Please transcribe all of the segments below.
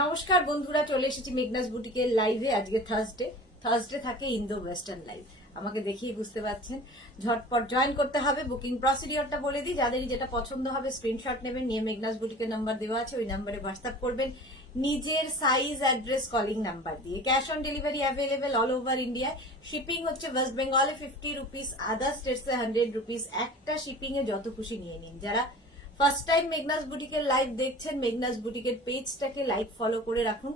নমস্কার বন্ধুরা, চলে এসেছি মেঘনাস বুটিকের লাইভে। আজকে থার্সডে থাকে ইন্দো ওয়েস্টার্ন লাইভ। আমাকে দেখেই বুঝতে পারছেন, ঝটপট জয়েন করতে হবে। বুকিং প্রসিডিওরটা বলে দিই, যাদেরই যেটা পছন্দ হবে স্ক্রিনশট নেবেন, নিয়ে মেঘনাস বুটিকের নাম্বার দেওয়া আছে, ওই নাম্বারে হোয়াটসঅ্যাপ করবেন নিজের সাইজ, অ্যাড্রেস, কলিং নাম্বার দিয়ে। Cash on delivery available all over ইন্ডিয়ায়। শিপিং হচ্ছে ওয়েস্ট বেঙ্গলে 50 রুপিস, আদার স্টেটসে 100 রুপিস। একটা শিপিং এ যত খুশি নিয়ে নিন। যারা ফার্স্ট টাইম মেঘনাস বুটিকের লাইভ দেখছেন, মেঘনাস বুটিকের পেজটাকে লাইক ফলো করে রাখুন।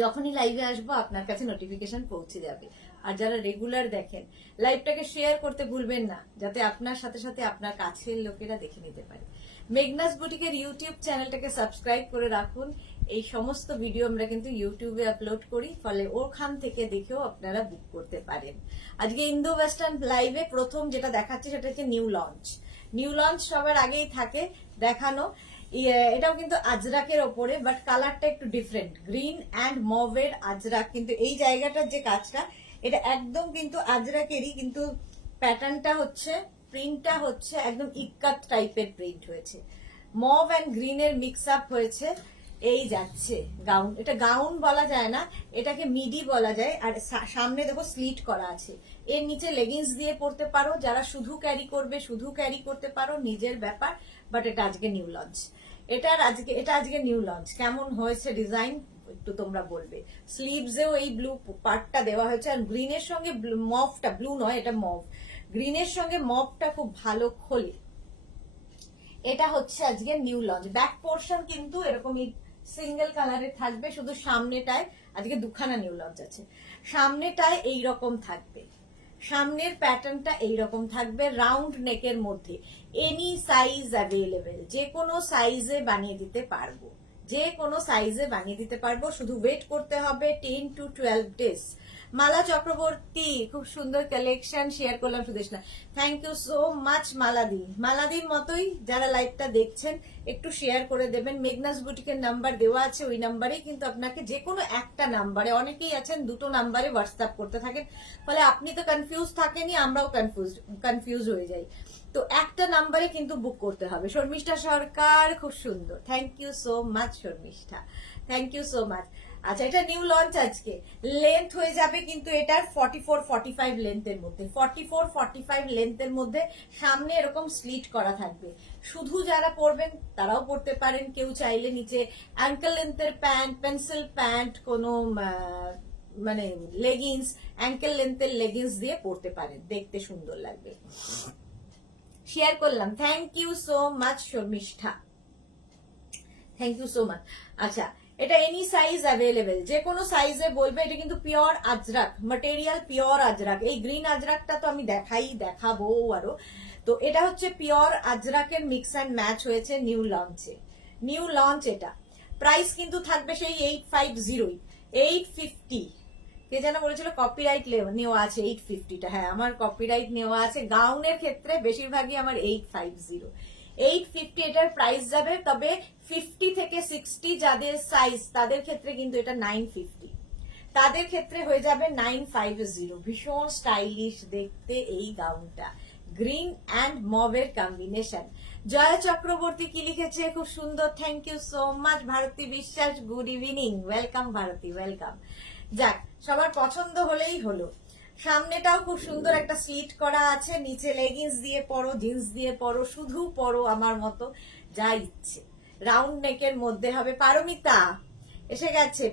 যখনই লাইভে আসবো আপনার কাছে নোটিফিকেশন পৌঁছে যাবে। আর যারা রেগুলার দেখেন, লাইভটাকে শেয়ার করতে ভুলবেন না, যাতে আপনার সাথে সাথে আপনার কাছের লোকেরা দেখে নিতে পারে। মেঘনাস বুটিকের ইউটিউব চ্যানেলটাকে সাবস্ক্রাইব করে রাখুন। এই সমস্ত ভিডিও আমরা কিন্তু ইউটিউবে আপলোড করি, ফলে ওখান থেকে দেখেও আপনারা বুক করতে পারেন। আজকে ইন্দো ওয়েস্টার্ন লাইভে প্রথম যেটা দেখাচ্ছে সেটা হচ্ছে নিউ লঞ্চ সবার আগেই থাকে দেখানো। এটাও কিন্তু আজরাকের ওপরে, বাট কালারটা একটু ডিফারেন্ট, গ্রিন অ্যান্ড মভের আজরাক। কিন্তু এই জায়গাটার যে কাজটা, এটা একদম কিন্তু আজরাকেরই, কিন্তু প্যাটার্নটা হচ্ছে, প্রিন্টটা হচ্ছে একদম ইক্কাত টাইপের প্রিন্ট হয়েছে। মভ অ্যান্ড গ্রিনের মিক্স আপ হয়েছে। এই যাচ্ছে গাউন, এটা গাউন বলা যায় না, এটাকে মিডি বলা যায়। আর সামনে দেখো স্লিট করা আছে। এর নিচে লেগিংস দিয়ে পরতে পারো, যারা শুধু ক্যারি করবে শুধু ক্যারি করতে পারো, নিজের ব্যাপার। বাট এটা আজকে নিউ লঞ্চ, এটা আজকে নিউ লঞ্চ। কেমন হয়েছে ডিজাইন একটু তোমরা বলবে। স্লিভসেও এই ব্লু পার্টটা দেওয়া হয়েছে, আর গ্রিনের সঙ্গে মভটা, ব্লু নয় এটা মভ, গ্রিনের সঙ্গে মভটা খুব ভালো খোলে। এটা হচ্ছে আজকে নিউ লঞ্চ। ব্যাক পোর্শন কিন্তু এরকমই সিঙ্গেল কালারের থাকবে, শুধু সামনেটায় আজকে দুখানা নিউ লঞ্চ আছে। সামনেটায় এইরকম থাকবে, সামনের প্যাটার্নটা এইরকম থাকবে, রাউন্ড নেকের মধ্যে। এনি সাইজ অ্যাভেলেবেল, যে কোনো সাইজে বানিয়ে দিতে পারবো, শুধু ওয়েট করতে হবে 10 to 12 ডেজ। মালা চক্রবর্তী, খুব সুন্দর কালেকশন শেয়ার করলাম Sudeshna, thank you so much. মালাদির মতোই যারা লাইভটা দেখছেন একটু শেয়ার করে দেবেন। মেঘনাস বুটিকের নাম্বার দেওয়া আছে, ওই নাম্বারেই কিন্তু আপনাকে যে কোনো একটা নাম্বারে, অনেকেই আছেন দুটো নাম্বারে হোয়াটসঅ্যাপ করতে থাকেন, ফলে আপনি তো কনফিউজ থাকেনই, আমরাও কনফিউজ হয়ে যাই। তো একটা নাম্বারে কিন্তু বুক করতে হবে। শর্মিষ্ঠা সরকার, খুব সুন্দর, thank you so much Sharmistha, thank you so much. আচ্ছা, এটা নিউ লঞ্চ আজকে। লেন্থ হয়ে যাবে কিন্তু এটার 44-45 লেন্থের মধ্যে, 44-45 লেন্থের মধ্যে। সামনে এরকম স্লিট করা থাকবে। শুধু যারা পরবেন তারাও পরতে পারেন, কেউ চাইলে নিচে অ্যাঙ্কেল লেন্থের প্যান্ট, পেন্সিল প্যান্ট, কোনো মানে লেগিংস, অ্যাঙ্কেল লেন্থের লেগিংস দিয়ে পরতে পারেন, দেখতে সুন্দর লাগবে। শেয়ার করলাম, thank you so much Sharmistha, thank you so much. আচ্ছা, এটা এনি সাইজ অ্যাভেলেবেল, যে কোনো সাইজে বলবে। এটা কিন্তু pure Ajrak material, pure Ajrak. এই গ্রিন আজরাকটা তো আমি দেখাবো আরো। তো এটা হচ্ছে পিওর আজরাকের মিক্স অ্যান্ড ম্যাচ হয়েছে নিউ লঞ্চ। এটা প্রাইস কিন্তু থাকবে সেই 850, 850। কে যেন বলেছিল কপিরাইট নেওয়া আছে 850টা, হ্যাঁ আমার কপিরাইট নেওয়া আছে। গাউনের ক্ষেত্রে বেশিরভাগই আমার 850 এটার প্রাইস যাবে। তবে 50 থেকে 60 যাদের সাইজ, তাদের ক্ষেত্রে কিন্তু এটা 950, তাদের ক্ষেত্রে হয়ে যাবে 950। ভীষণ স্টাইলিশ দেখতে এই গাউনটা, গ্রিন অ্যান্ড মভের কম্বিনেশন। জয়া চক্রবর্তী কি লিখেছে, খুব সুন্দর, thank you so much. Bharati Biswas, good evening, welcome Bharati, welcome. যাক, সবার পছন্দ হলেই হলো। সামনেটাও খুব সুন্দর একটা স্লিট করা আছে, নিচে লেগিংস দিয়ে পরো, জিন্স দিয়ে পরো, শুধু পরো আমার মতো, যা ইচ্ছে। রাউন্ড নেকের মধ্যে হবে। পারমিতা এসে গেছে,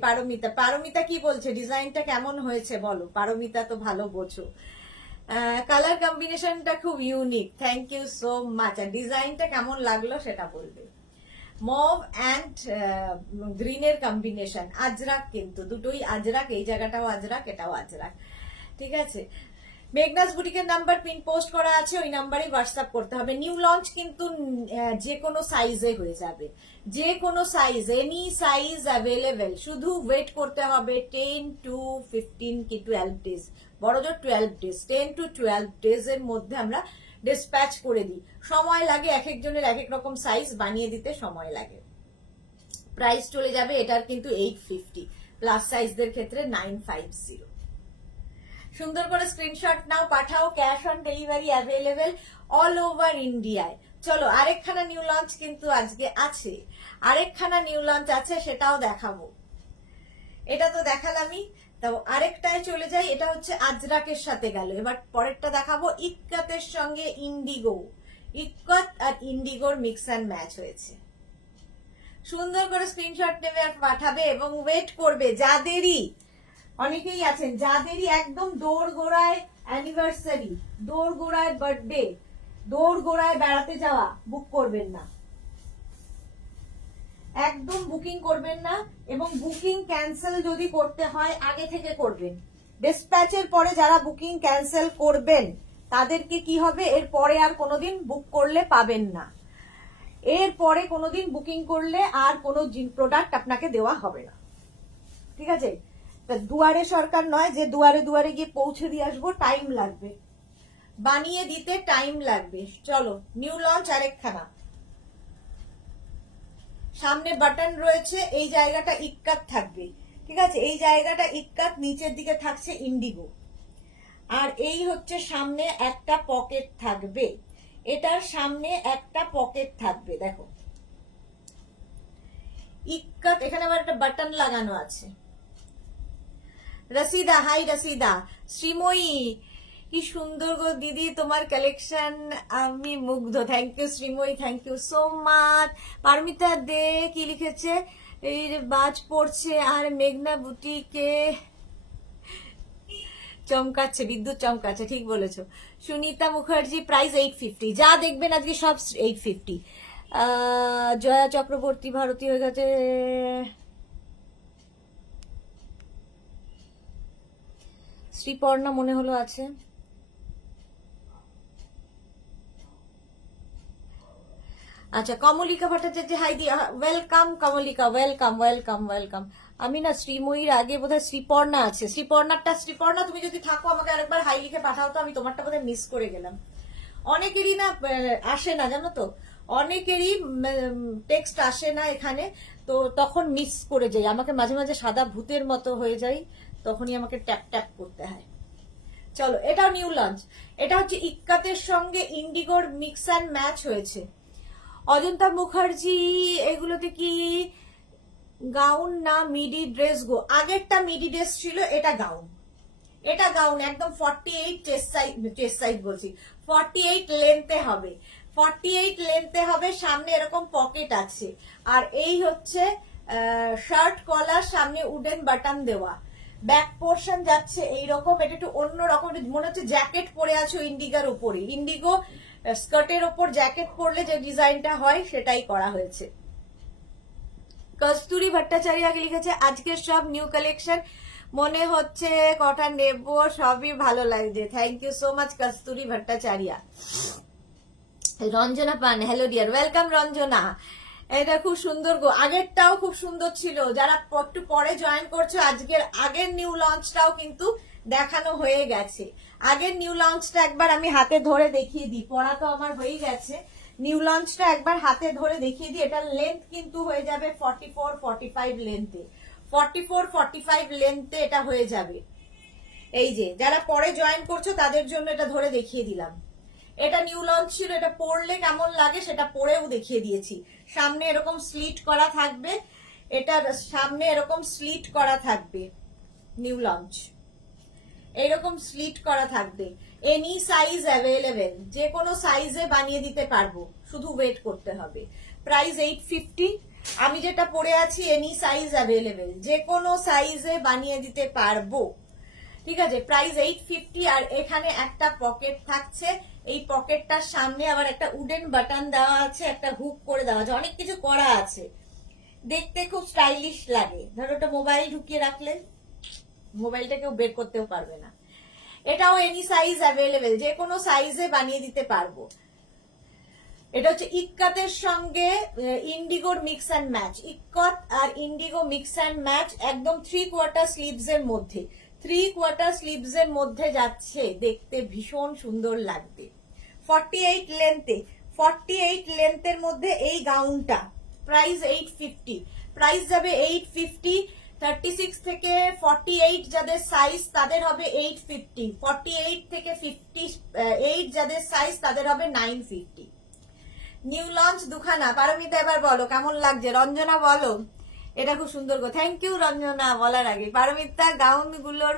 পারমিতা কি বলছে, ডিজাইনটা কেমন হয়েছে বলো। পারমিতা তো ভালো বোঝো। কালার কম্বিনেশনটা খুব unique, thank you so much. আর ডিজাইনটা কেমন লাগলো সেটা বলবে। মভ অ্যান্ড গ্রিনের কম্বিনেশন, আজরাক কিন্তু দুটোই আজরাক, এই জায়গাটাও আজরাক, এটাও আজরাক, ঠিক আছে। মেঘনাস বুটিকের নাম্বার পিন পোস্ট করা আছে, ওই নাম্বারে হোয়াটসঅ্যাপ করতে হবে। নিউ লঞ্চ কিন্তু যে কোনো সাইজে হয়ে যাবে, যে কোনো সাইজ, এনি সাইজ অ্যাভেলেবেল। শুধু ওয়েট করতে হবে 10 to 15 কি 12 ডেজ, বড়জোর 12 ডেজ, 10 to 12 ডেজ এর মধ্যে আমরা ডিসপ্যাচ করে দিই। সময় লাগে, এক একজনের এক এক রকম সাইজ বানিয়ে দিতে সময় লাগে। প্রাইস চলে যাবে এটার কিন্তু 850, প্লাস সাইজদের ক্ষেত্রে 950। সুন্দর করে স্ক্রিনশট নাও, পাঠাও। Cash on delivery available all over ইন্ডিয়ায়। চলো আরেকখানা নিউ লঞ্চ কিন্তু আজকে আছে, আরেকখানা নিউ লঞ্চ আছে, সেটাও দেখাবো। এটা তো দেখালামই, তাও আরেকটায় চলে যাই। এটা হচ্ছে আজরাকের সাথে গেল, এবার পরেরটা দেখাবো ইক্কাতের সঙ্গে ইন্ডিগো। ইক্কত আর ইন্ডিগোর মিক্স অ্যান্ড ম্যাচ হয়েছে। সুন্দর করে স্ক্রিনশট নেবে আর পাঠাবে এবং ওয়েট করবে। যাদেরই, অনেকেই আছেন যাদেরই একদম দোরগোড়ায় অ্যানিভার্সারি, দোরগোড়ায় বার্থডে, দোরগোড়ায় বেড়াতে যাওয়া, বুক করবেন না, একদম বুকিং করবেন না। এবং বুকিং ক্যান্সেল যদি করতে হয় আগে থেকে করবেন। ডিসপ্যাচের পরে যারা বুকিং ক্যান্সেল করবেন তাদেরকে কি হবে, এর পরে আর কোনোদিন বুক করলে পাবেন না। এর পরে কোনোদিন বুকিং করলে আর কোনো প্রোডাক্ট আপনাকে দেওয়া হবে না, ঠিক আছে? তা দুয়ারে সরকার নয় যে দুয়ারে দুয়ারে গিয়ে পৌঁছে দিয়ে আসবো, টাইম লাগবে, বানিয়ে দিতে টাইম লাগবে। চলো নিউ লঞ্চ আরেকখানা। সামনে বাটন রয়েছে, এই জায়গাটা ইক্কাত থাকবে, ঠিক আছে? এই জায়গাটা ইক্কাত, নিচের দিকে থাকছে ইন্ডিগো। আর এই হচ্ছে সামনে একটা পকেট থাকবে, এটার সামনে একটা পকেট থাকবে, দেখো ইক্কাত। এখানে আবার একটা বাটন লাগানো আছে। রসিদা, হাই রসিদা। শ্রীময়ী, কি সুন্দর গো দিদি তোমার কালেকশন, আমি মুগ্ধ। Thank you Sreemoyee, thank you so much. Paromita De কি লিখেছে, এই বাজ পড়ছে আর মেঘনা বুটিকে চমকাচ্ছে, বিদ্যুৎ চমকাচ্ছে, ঠিক বলেছো। সুনিতা মুখার্জি, প্রাইস 850, যা দেখবেন আজকে সব 850। জয়া চক্রবর্তী, ভারতী হয়ে গেছে। শ্রীপর্ণা মনে হলো আছে। আচ্ছা, কমলিকা ভট্টাচার্য, হাই দি, welcome Kamalika, welcome welcome welcome. আমি না শ্রীময়ীর আগে বোধহয় শ্রীপর্ণা আছে। শ্রীপর্ণা তুমি যদি থাকো আমাকে আরেকবার হাই লিখে পাঠাও তো, আমি তোমারটা বোধহয় মিস করে গেলাম। অনেকেরই না আসে না, জানো তো, অনেকেরই টেক্সট আসে না এখানে, তো তখন মিস করে যাই, আমাকে মাঝে মাঝে সাদা ভূতের মতো হয়ে যাই, তখনই আমাকে ট্যাপ ট্যাপ করতে হয়। চলো এটাও নিউ লঞ্চ। এটা হচ্ছে ইক্কাতের সঙ্গে ইন্ডিগোর মিক্স অ্যান্ড ম্যাচ হয়েছে। অজন্তা মুখার্জি, এগুলোতে কি গাউন না মিডি ড্রেস গো? আগেরটা মিডি ড্রেস ছিল, এটা গাউন। এটা গাউন একদম 48 চেস্ট সাইজ বলছি, 48 লেন্থে হবে, 48 লেন্থে হবে। সামনে এরকম পকেট আছে, আর এই হচ্ছে শার্ট কলার, সামনে উডেন বাটন দেওয়া। ব্যাক পোর্শন যাচ্ছে এইরকম, এটা একটু অন্য রকম, মনে হচ্ছে জ্যাকেট পরে আছো ইন্ডিগার উপরে। ইন্ডিগো স্কার্টের ওপর জ্যাকেট পরলে যে ডিজাইনটা হয় সেটাই করা হয়েছে। কস্তুরী ভট্টাচার্য আগে লিখেছে, আজকের সব নিউ কালেকশন মনে হচ্ছে কটা নেব, সবই ভালো লাগছে। থ্যাংক ইউ সো মাচ কস্তুরী ভট্টাচার্য। রঞ্জনা পান, হ্যালো ডিয়ার, ওয়েলকাম রঞ্জনা। এটা খুব সুন্দর গো, আগেরটাও খুব সুন্দর ছিল। যারা একটু পরে জয়েন করছো, আজকের আগের নিউ লঞ্চটাও কিন্তু দেখানো হয়ে গেছে। আগের নিউ লঞ্চটা একবার আমি হাতে ধরে দেখিয়ে দিই, পড়া তো আমার হয়ে গেছে। নিউ লঞ্চটা একবার হাতে ধরে দেখিয়ে দিই। এটার লেন্থ কিন্তু হয়ে যাবে 44-45 লেন্থে, 44-45 লেন্থে এটা হয়ে যাবে। এই যে যারা পরে জয়েন করছো তাদের জন্য এটা ধরে দেখিয়ে দিলাম। এটা নিউ লঞ্চ ছিল, এটা পরলে কেমন লাগে সেটা পরেও দেখিয়ে দিয়েছি। সামনে এরকম স্লিট করা থাকবে, এটার সামনে এরকম স্লিট করা থাকবে। নিউ লঞ্চ এইরকম স্লিট করা থাকবে। এনি সাইজ অ্যাভেলেবেল, যে কোনো সাইজে বানিয়ে দিতে পারবো, শুধু ওয়েট করতে হবে। প্রাইস 850। আমি যেটা পরে আছি এনি সাইজ অ্যাভেলেবেল, যে কোনো সাইজে বানিয়ে দিতে পারবো, ঠিক আছে? প্রাইস 850। আর এখানে একটা পকেট থাকছে, এই পকেটটার সামনে আবার একটা উডেন বাটন দেওয়া আছে, একটা হুক করে দেওয়া আছে, অনেক কিছু করা আছে, দেখতে খুব স্টাইলিশ লাগে। ধরো ওটা মোবাইল ঢুকিয়ে রাখলে মোবাইলটা কেউ বের করতেও পারবে না। এটাও এনি সাইজ অ্যাভেলেবেল, যে কোনো সাইজে বানিয়ে দিতে পারবো। এটা হচ্ছে ইক্কাতের সঙ্গে ইন্ডিগোর মিক্স অ্যান্ড ম্যাচ। ইক্কত আর ইন্ডিগো মিক্স অ্যান্ড ম্যাচ, একদম 3/4 স্লিভস এর মধ্যে, 3/4 স্লিভস এর মধ্যে যাচ্ছে, দেখতে ভীষণ সুন্দর লাগবে। 48 লেন্থে, 48 লেন্থের মধ্যে এই গাউনটা, প্রাইস 850। প্রাইস যাবে 850। 36 থেকে 48 যাদের সাইজ তাদের হবে 850, 48 থেকে 58 যাদের সাইজ তাদের হবে 950। নিউ লঞ্চ দুখানা। পারমিতা এবার বলো কেমন লাগছে। রঞ্জনা বলো এটা খুব সুন্দর গো। থ্যাংক ইউ রঞ্জনা বলার আগে। পারমিতা গাউন গুলোর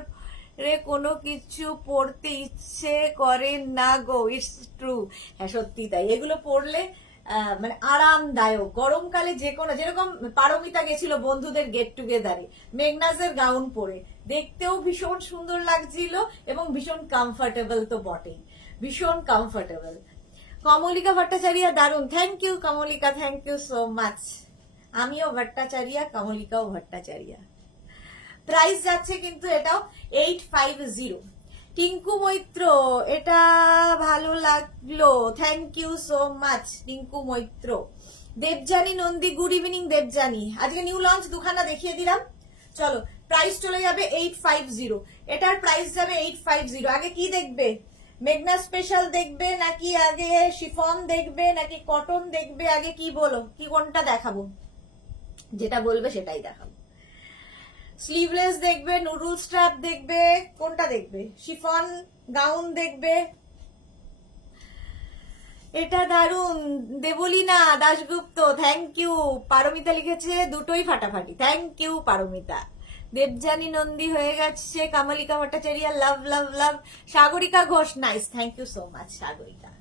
রে কোনো কিছু পড়তে ইচ্ছে করে না গো, ইটস ট্রু। হ্যাঁ সত্যি তাই, এগুলো পড়লে মানে আরামদায়ক। গরমকালে যে কোনো, যেরকম পারমিতা গেছিল বন্ধুদের গেট টুগেদারে মেঘনাজের গাউন পরে, দেখতেও ভীষণ সুন্দর লাগছিল এবং ভীষণ কমফোর্টেবল তো বটেই, ভীষণ কমফোর্টেবল। কমলিকা ভট্টাচার্য দারুন। Thank you Komolika, thank you so much. আমিও ভট্টাচার্য, কমলিকাও ভট্টাচার্য। প্রাইস যাচ্ছে কিন্তু এটাও 850। টিঙ্কু মৈত্র এটা ভালো লাগলো, thank you so much Tinku Maitra. Debjani Nandi, good evening Debjani. আজকে নিউ লঞ্চ দুখানা দেখিয়ে দিলাম। চলো প্রাইস চলে যাবে 850। এটার প্রাইস যাবে 850। আগে কি দেখবে, মেঘনা স্পেশাল দেখবে নাকি আগে শিফন দেখবে নাকি কটন দেখবে, আগে কি বলো, কি কোনটা দেখাবো? যেটা বলবে সেটাই দেখাবো। স্লিভলেস দেখবে, নুডল স্ট্র্যাপ দেখবে, কোনটা দেখবে? শিফন গাউন দেখবে? এটা দারুন। Debleena Dasgupta thank you. পারমিতা লিখেছে দুটোই ফাটাফাটি, থ্যাংক ইউ পারমিতা। দেবজানী নন্দী হয়ে গেছে। Kamalika Bhattacharya love love love. Sagarika Ghosh nice, thank you so much Sagarika.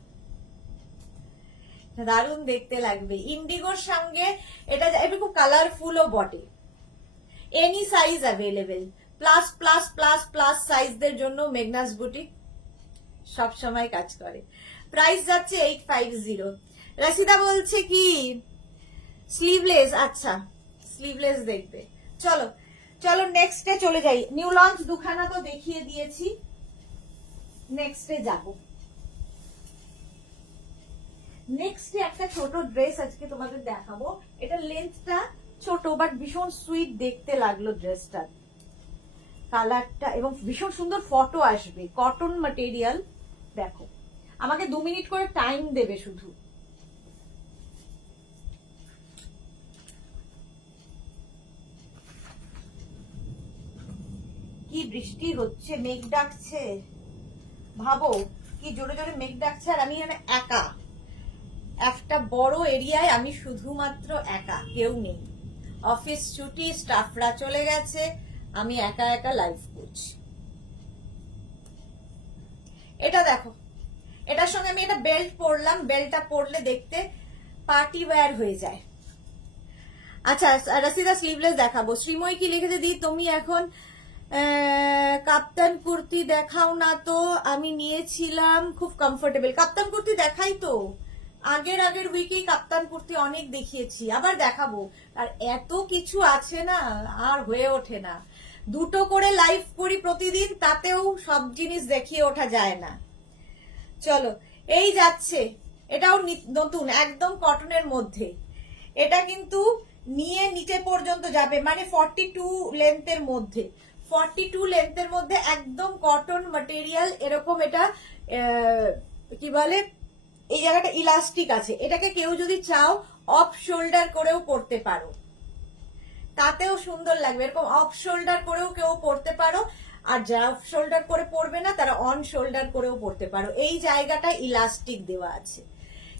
দারুন দেখতে লাগবে ইন্ডিগোর সঙ্গে। এটা খুব কালারফুলও বটে। Any size available, plus plus plus plus সাইজদের জন্য মেঘনাস বুটিক সব সময় কাজ করে। প্রাইস যাচ্ছে 850। রাশিদা বলছে কি স্লিভলেস, আচ্ছা স্লিভলেস দেখবে। চলো চলো নেক্সটে চলে যাই। নিউ লঞ্চ দুখানা তো দেখিয়ে দিয়েছি, নেক্সটে যাব। নেক্সটে একটা ছোট ড্রেস আজকে তোমাদের দেখাবো। এটা লেন্থটা ছোট বাট ভীষণ সুইট দেখতে লাগলো ড্রেসটা, কালারটা, এবং ভীষণ সুন্দর ফটো আসবে। Cotton material. দেখো আমাকে 2 মিনিট করে টাইম দেবে শুধু। কি বৃষ্টি হচ্ছে, মেঘ ডাকছে, ভাবো কি জোরে জোরে মেঘ ডাকছে, আর আমি এখানে একা, একটা বড় এরিয়ায় আমি শুধুমাত্র একা, কেউ নেই। অফিস ছুটি, স্টাফরা চলে গেছে, আমি একা একা লাইভ করছি। এটা দেখো, এটার সঙ্গে আমি একটা বেল্ট পরলাম, বেল্টটা পরলে দেখতে পার্টি ওয়্যার হয়ে যায়। আচ্ছা রাশিদা স্লিভলেস দেখাবো। শ্রীময় কি লিখেছে, দি তুমি এখন কাপ্তান কুর্তি দেখাও না তো, আমি নিয়েছিলাম খুব কমফোর্টেবল। কাপ্তান কুর্তি দেখাই তো, আগের উইকেই কাপ্তান কুর্তি অনেক দেখিয়েছি, আবার দেখাবো। আর এত কিছু আছে না, আর হয়ে ওঠে না। 2টো করে লাইভ করি প্রতিদিন, তাতেও সব জিনিস দেখিয়ে ওঠা যায় না। চলো এই যাচ্ছে, এটাও নতুন, একদম কটনের মধ্যে। এটা কিন্তু নিয়ে নিচে পর্যন্ত যাবে, মানে 42 লেন্থের মধ্যে, 42 লেন্থের মধ্যে একদম কটন ম্যাটেরিয়াল। এরকম এটা কি বলে, এই জায়গাটা ইলাস্টিক আছে। এটাকে কেউ যদি চাও অফ শোল্ডার করেও পরতে পারো, তাতেও সুন্দর লাগবে। এরকম অফ শোল্ডার করেও কেউ পরতে পারো, আর যা অফ শোল্ডার করে পরবে না তারা অন শোল্ডার করেও পরতে পারো। এই জায়গাটা ইলাস্টিক দেওয়া আছে,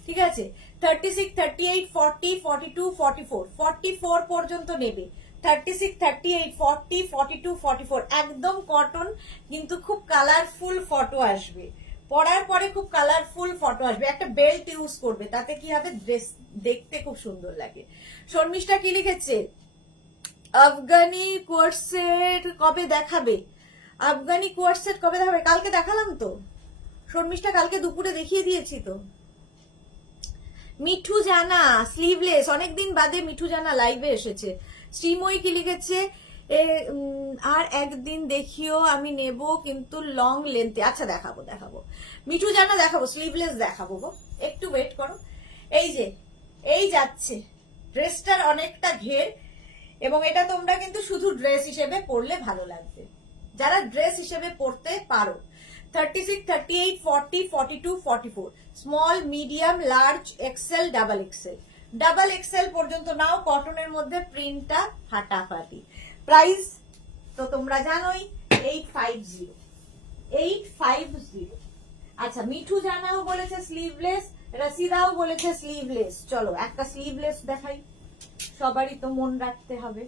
ঠিক আছে। 36, 38, 40, 42, 44, 44 পর্যন্ত নেবে। 36, 38, 40, 42, 44 একদম কটন, কিন্তু খুব কালারফুল ফটো আসবে। পরার পরে খুব কালারফুল ফটো আসবে। একটা বেল্ট ইউজ করবে, তাতে কি হবে, ড্রেস দেখতে খুব সুন্দর লাগে। শর্মিষ্ঠা কি লিখেছে, আফগানি কোয়ার্সেট কবে দেখাবে? আফগানি কোয়ার্সেট কবে দেখাবে? কালকে দেখালাম তো শর্মিষ্ঠা, কালকে দুপুরে দেখিয়ে দিয়েছি তো। মিঠু জানা স্লিভলেস, অনেকদিন বাদে মিঠু জানা লাইভে এসেছে। শ্রীময়ী কি লিখেছে, আর একদিন দেখিও, আমি নেব কিন্তু লং লেন্থে। আচ্ছা দেখাবো দেখাবো, মিঠু জানা দেখাবো, স্লিভলেস দেখাবো গো, একটু ওয়েট করো। এই যে এই যাচ্ছে, ড্রেসটার অনেকটা ঘের, এবং এটা তোমরা কিন্তু শুধু ড্রেস হিসেবে পরলে ভালো লাগবে, যারা ড্রেস হিসেবে পরতে পারো। 36, 38, 40, 42, 44 small, medium, large, XL, double XL. Double XL পর্যন্ত নাও, কটনের মধ্যে প্রিন্টটা ফাটাফাটি। প্রাইস তো তোমরা জানোই 850। 850। আচ্ছা মিঠু জানাও বলেছে স্লিভলেস, রসিদাও বলেছে স্লিভলেস, চলো একটা স্লিভলেস দেখাই, সবারই তো মন রাখতে হবে।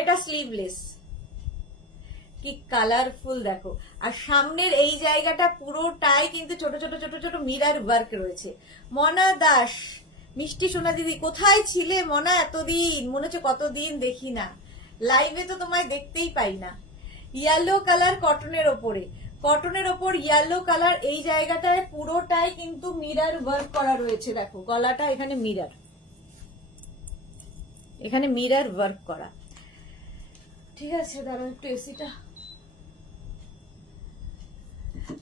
এটা স্লিভলেস, কি কালারফুল দেখো। আর সামনের এই জায়গাটা পুরোটাই কিন্তু ছোট ছোট ছোট ছোট মিরার ওয়ার্ক রয়েছে। মনা দাস, মিষ্টি সোনা দিদি কোথায় ছিলে মনা এতদিন? মনে হচ্ছে কতদিন দেখি না, লাইভে তো তোমায় দেখতেই পাই না। ইয়েলো কালার কটনের ওপরে, কটনের ওপর ইয়েলো কালার, এই জায়গাটায় পুরোটাই কিন্তু মিরার ওয়ার্ক করা রয়েছে। দেখো গলাটা এখানে মিরার, এখানে মিরার ওয়ার্ক করা। ঠিক আছে, দাঁড়াও একটু এসিটা।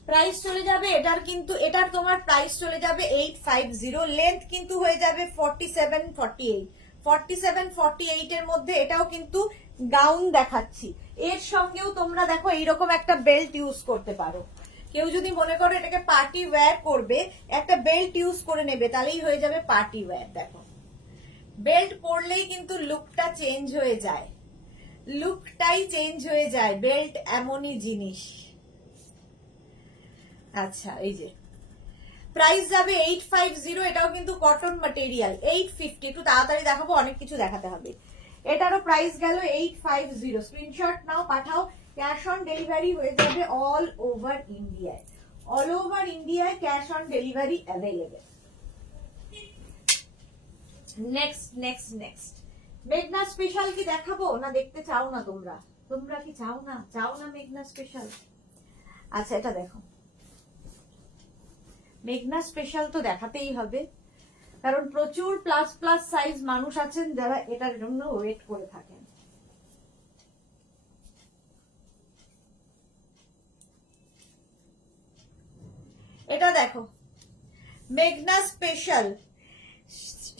প্রাইস চলে যাবে এটার, কিন্তু এটার তোমার প্রাইস চলে যাবে 850। লেন্থ কিন্তু হয়ে যাবে 47-48, 47-48 এর মধ্যে। এটাও কিন্তু গাউন দেখাচ্ছি, এর সঙ্গেও তোমরা দেখো এইরকম একটা বেল্ট ইউজ করতে পারো। কেউ যদি মনে করো এটাকে পার্টি ওয়্যার করবে, একটা বেল্ট ইউজ করে নেবে, তাহলেই হয়ে যাবে পার্টি ওয়্যার। দেখো বেল্ট পরলেই কিন্তু লুকটা চেঞ্জ হয়ে যায়, লুকটাই চেঞ্জ হয়ে যায়, বেল্ট এমনই জিনিস। আচ্ছা, এই যে প্রাইস যাবে 850, এটাও কিন্তু কটন ম্যাটেরিয়াল। 850, একটু তাড়াতাড়ি দেখাবো, অনেক কিছু দেখাতে হবে। এটারও প্রাইস গেল 850। স্ক্রিনশট নাও, পাঠাও। ক্যাশ অন ডেলিভারি হয়ে যাবে অল ওভার ইন্ডিয়ায়, অল ওভার ইন্ডিয়ায় cash on delivery available. Next next next মেঘনা স্পেশাল কি দেখাবো না? দেখতে চাও না তোমরা? তোমরা কি চাও না? চাও না মেঘনা স্পেশাল? আচ্ছা এটা দেখো, মেঘনা স্পেশাল তো দেখাতেই হবে, কারণ প্রচুর প্লাস প্লাস সাইজ মানুষ আছেন যারা এটার জন্য ওয়েট করে থাকেন। এটা দেখো মেঘনা স্পেশাল,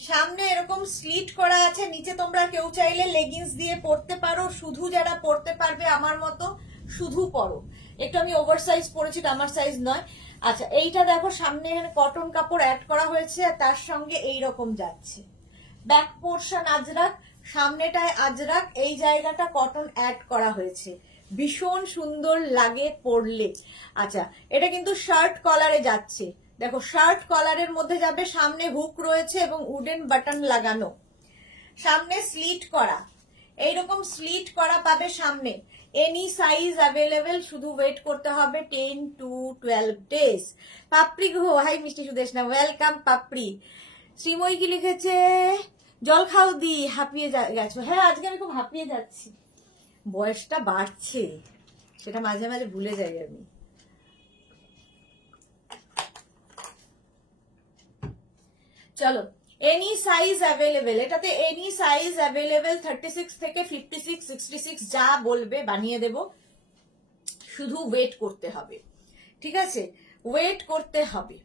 সামনে এরকম স্লিট করা আছে, নিচে তোমরা কেউ চাইলে লেগিংস দিয়ে পরতে পারো, শুধু যারা পরতে পারবে আমার মতো শুধু পরো। একটু আমি ওভার সাইজ পরেছি, আমার সাইজ নয়। আচ্ছা এইটা দেখো, সামনে কটন কাপড় অ্যাড করা হয়েছে, আর তার সঙ্গে এই রকম যাচ্ছে ব্যাক পোর্শন আজরাক, সামনেটায় আজরাক, এই জায়গাটা কটন অ্যাড করা হয়েছে, ভীষণ সুন্দর লাগে পরলে। আচ্ছা এটা কিন্তু শার্ট কলারে যাচ্ছে, দেখো শার্ট কলারের মধ্যে যাবে, সামনে হুক রয়েছে এবং উডেন বাটন লাগানো, সামনে স্লিট করা, এইরকম স্লিট করা পাবে সামনে। এনি সাইজ অ্যাভেলেবেল, শুধু ওয়েট করতে হবে 10 to 12 days। Papri Guha, hi মিষ্টি সুদেশনা, ওয়েলকাম পাপড়ি। শ্রীময়ী কি লিখেছে? জল খাও দি, হাঁপিয়ে গেছো। হ্যাঁ আজকে আমি খুব হাঁপিয়ে যাচ্ছি, বয়সটা বাড়ছে, সেটা মাঝে মাঝে ভুলে যাই আমি। চলো এনি সাইজ অ্যাভেলেবেল, এটাতে এনি সাইজ অ্যাভেলেবেল, 36 থেকে 56, 66 যা বলবে বানিয়ে দেব, শুধু ওয়েট করতে হবে। ঠিক আছে, ওয়েট করতে হবে।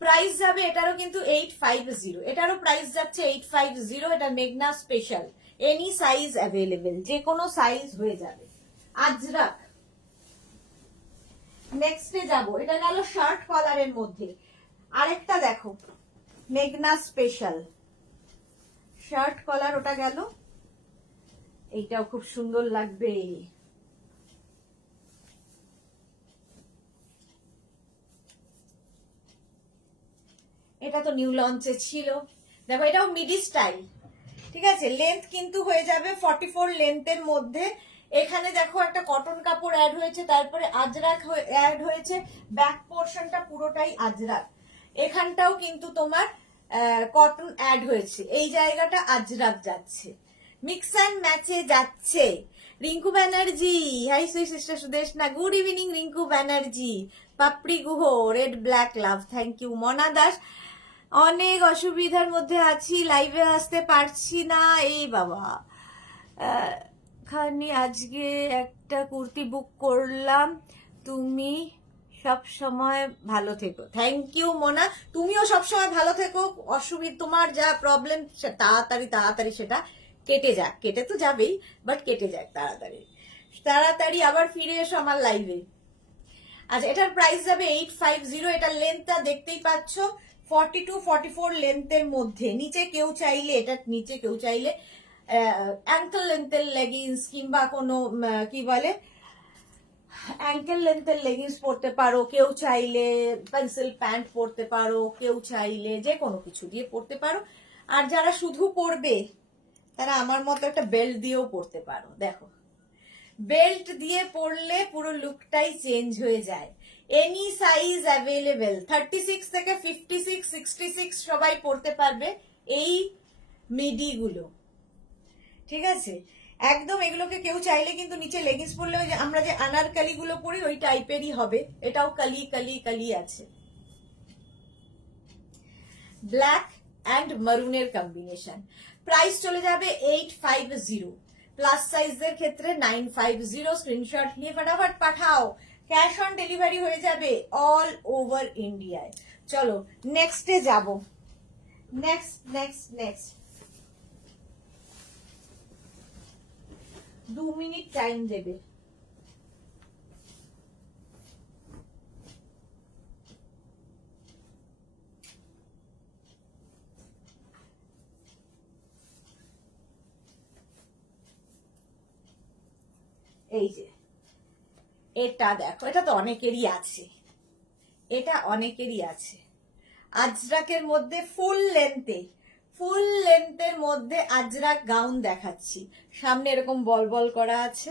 প্রাইস যাবে এটারও কিন্তু 850, এটারও প্রাইস যাচ্ছে 850। এটা মেঘনা স্পেশাল, এনি সাইজ অ্যাভেলেবেল, যে কোনো সাইজ হয়ে যাবে। আজরাক। নেক্সটে যাব, এটা গেল শার্ট কলারের মধ্যে। আরেকটা দেখো মেঘনা স্পেশাল শার্ট কলার, ওটা গেল, এইটাও খুব সুন্দর লাগবে। এটা তো নিউ লঞ্চে ছিল, দেখো এটাও মিডি স্টাইল। ঠিক আছে, লেন্থ কিন্তু হয়ে যাবে 44 লেন্থের মধ্যে। এখানে দেখো একটা কটন কাপড় অ্যাড হয়েছে, তারপরে আজরাক অ্যাড হয়েছে, ব্যাক পোর্শনটা পুরোটাই আজরাক, এখানটাও কিন্তু তোমার কটন অ্যাড হয়েছে, এই জায়গাটা আজরাক যাচ্ছে, মিক্স অ্যান্ড ম্যাচে যাচ্ছে। Rinku Banerjee, hi sweet sister Sudeshna, good evening Rinku Banerjee. Papri Guha, red black love, thank you. Mona Das, অনেক অসুবিধার মধ্যে আছি, লাইভে আসতে পারছি না। এই বাবা খানি, আজকে একটা কুর্তি বুক করলাম, তুমি সব সময় ভালো থেকো। থ্যাংক ইউ মোনা, তুমিও সব সময় ভালো থেকো। অসুবিধা, তোমার যা প্রবলেম তাড়াতাড়ি তাড়াতাড়ি সেটা কেটে যাক, কেটে তো যাবেই, বাট কেটে যাক তাড়াতাড়ি। তাড়াতাড়ি আবার ফিরে এসো আমার লাইভে। আচ্ছা, এটার প্রাইস যাবে 850। এটার লেন্থটা দেখতেই পাচ্ছ 42-44 লেন্থের মধ্যে। নিচে কেউ চাইলে, এটা নিচে কেউ চাইলে অ্যাঙ্কেল লেন্থের লেগিংস কিংবা কোনো কি বলে অ্যাঙ্কেল লেন্থের লেগিংস পরতে পারো, কেউ চাইলে পেন্সিল প্যান্ট পরতে পারো, কেউ চাইলে যে কোনো কিছু দিয়ে পরতে পারো। আর যারা শুধু পরবে তারা আমার মতো একটা বেল্ট দিয়েও পরতে পারো। দেখো, বেল্ট দিয়ে পরলে পুরো লুকটাই চেঞ্জ হয়ে যায়। এনি সাইজ অ্যাভেলেবেল, 36 থেকে 56, 66 সবাই পরতে পারবে এই মিডি গুলো, ঠিক আছে? একদম এগুলোকে কেউ চাইলে কিন্তু নিচে লেগিংস পরলে ওই যে আমরা যে আনারকালি গুলো পরি ওই টাইপেরই হবে। এটাও কালি কালি কালি আছে, ব্ল্যাক অ্যান্ড মারুনের কম্বিনেশন। প্রাইস চলে যাবে 850। প্লাস সাইজের ক্ষেত্রে 950। স্ক্রিনশট নিয়ে ফটাফট পাঠাও, ক্যাশ অন ডেলিভারি হয়ে যাবে অল ওভার ইন্ডিয়ায়। চলো নেক্সটে যাব। Next next next 2 minute time দেবে। এই যে এটা দেখো, এটা তো অনেকেরই আছে, এটা অনেকেরই আছে। আজরাকের মধ্যে ফুল লেন্থের মধ্যে আজরাক গাউন দেখাচ্ছি। সামনে এরকম বল বল করা আছে,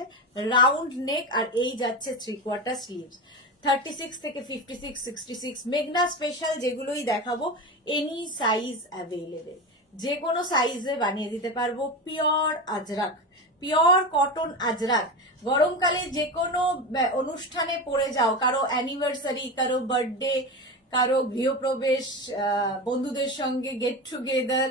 রাউন্ড নেক, আর এই যাচ্ছে 3/4 স্লিভস। 36 থেকে 56, 66 মেঘনা স্পেশাল যেগুলোই দেখাবো এনি সাইজ অ্যাভেলেবেল, যে কোনো সাইজে বানিয়ে দিতে পারবো। Pure Ajrak, pure cotton Ajrak. গরমকালে যে কোনো অনুষ্ঠানে পরে যাও, কারো অ্যানিভার্সারি, কারো বার্থডে, কারো গৃহপ্রবেশ, বন্ধুদের সঙ্গে গেট টুগেদার,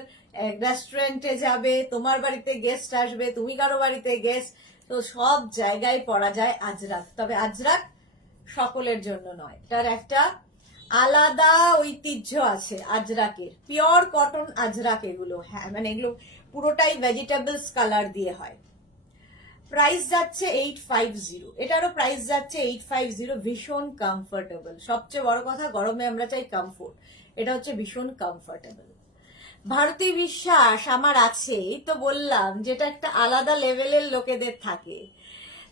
রেস্টুরেন্টে যাবে, তোমার বাড়িতে গেস্ট আসবে, তুমি কারো বাড়িতে গেস্ট, তো সব জায়গায় পরা যায় আজরাক। তবে আজরাক সকলের জন্য নয়, তার একটা আলাদা ঐতিহ্য আছে আজরাকের। পিওর কটন আজরাক এগুলো, হ্যাঁ মানে এগুলো পুরোটাই ভেজিটেবলস কালার দিয়ে হয়। প্রাইস যাচ্ছে 850। এটারও প্রাইস যাচ্ছে 850। ভীষণ কমফোর্টেবল, সবচেয়ে বড় কথা গরমে আমরা চাই কমফোর্ট, এটা হচ্ছে ভীষণ কমফোর্টেবল। ভারতী বিশ্বাস আমার আছে, এই তো বললাম যেটা একটা আলাদা লেভেলের লোকেদের থাকে।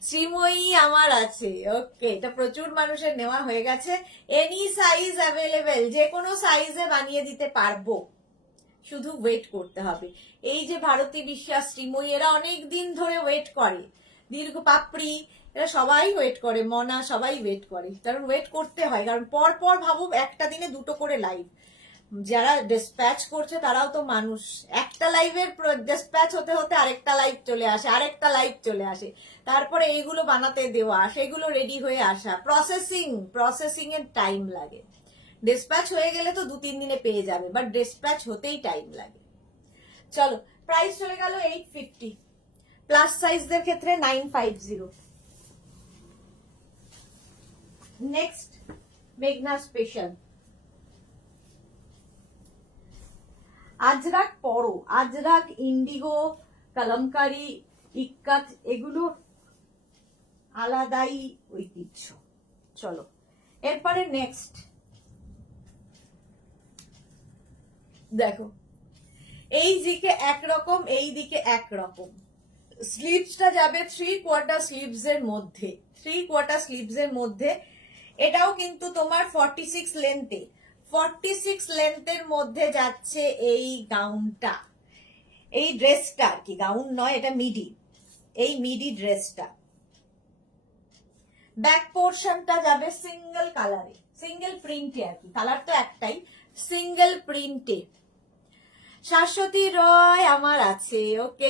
শ্রীময়ী আমার আছে, ওকে, এটা প্রচুর মানুষের নেওয়া হয়ে গেছে। এনি সাইজ অ্যাভেলেবেল, যে কোনো সাইজে বানিয়ে দিতে পারবো, শুধু ওয়েট করতে হবে। এই যে ভারতী বিশ্বাস, শ্রীময়ী, এরা অনেক দিন ধরে ওয়েট করে। দীর্ঘ পাপড়ি, এরা সবাই ওয়েট করে, মনা সবাই ওয়েট করে, কারণ ওয়েট করতে হয়, কারণ পর পর ভাবো একটা দিনে 2টো করে লাইভ। যারা ডিসপ্যাচ করছে তারাও তো মানুষ, একটা লাইভের ডিসপ্যাচ হতে হতে আরেকটা লাইভ চলে আসে, আরেকটা লাইভ চলে আসে, তারপরে এইগুলো বানাতে দেওয়া, সেগুলো রেডি হয়ে আসা, প্রসেসিং এর টাইম লাগে। ডিসপ্যাচ হয়ে গেলে তো 2-3 দিনে পেয়ে যাবে, বাট ডিসপ্যাচ হতেই টাইম লাগে। চলো, প্রাইস চলে গেল 850। প্লাস সাইজদের ক্ষেত্রে 950। নেক্সট মেঘনা স্পেশাল আজরাক পরো। আজরাক, ইন্ডিগো, কলমকারি, ইক্কাত, এগুলো আলাদাই ঐতিহ্য। চলো এরপরে নেক্সট দেখো, এই দিকে একরকম, এই দিকে একরকম। স্লিভসটা যাবে 3/4 স্লিভস এর মধ্যে, 3/4 স্লিভস এর মধ্যে। এটাও কিন্তু তোমার 46 লেন্থে, 46 লেন্থের মধ্যে যাচ্ছে এই গাউনটা, এই ড্রেসটা আর কি, গাউন নয় এটা মিডি, এই মিডি ড্রেসটা। ব্যাক পোর্শনটা যাবে সিঙ্গেল কালারে, সিঙ্গেল প্রিন্টে আর কি, কালার তো একটাই, সিঙ্গেল প্রিন্টে। শাশ্বতী রয় আমার আছে, ওকে,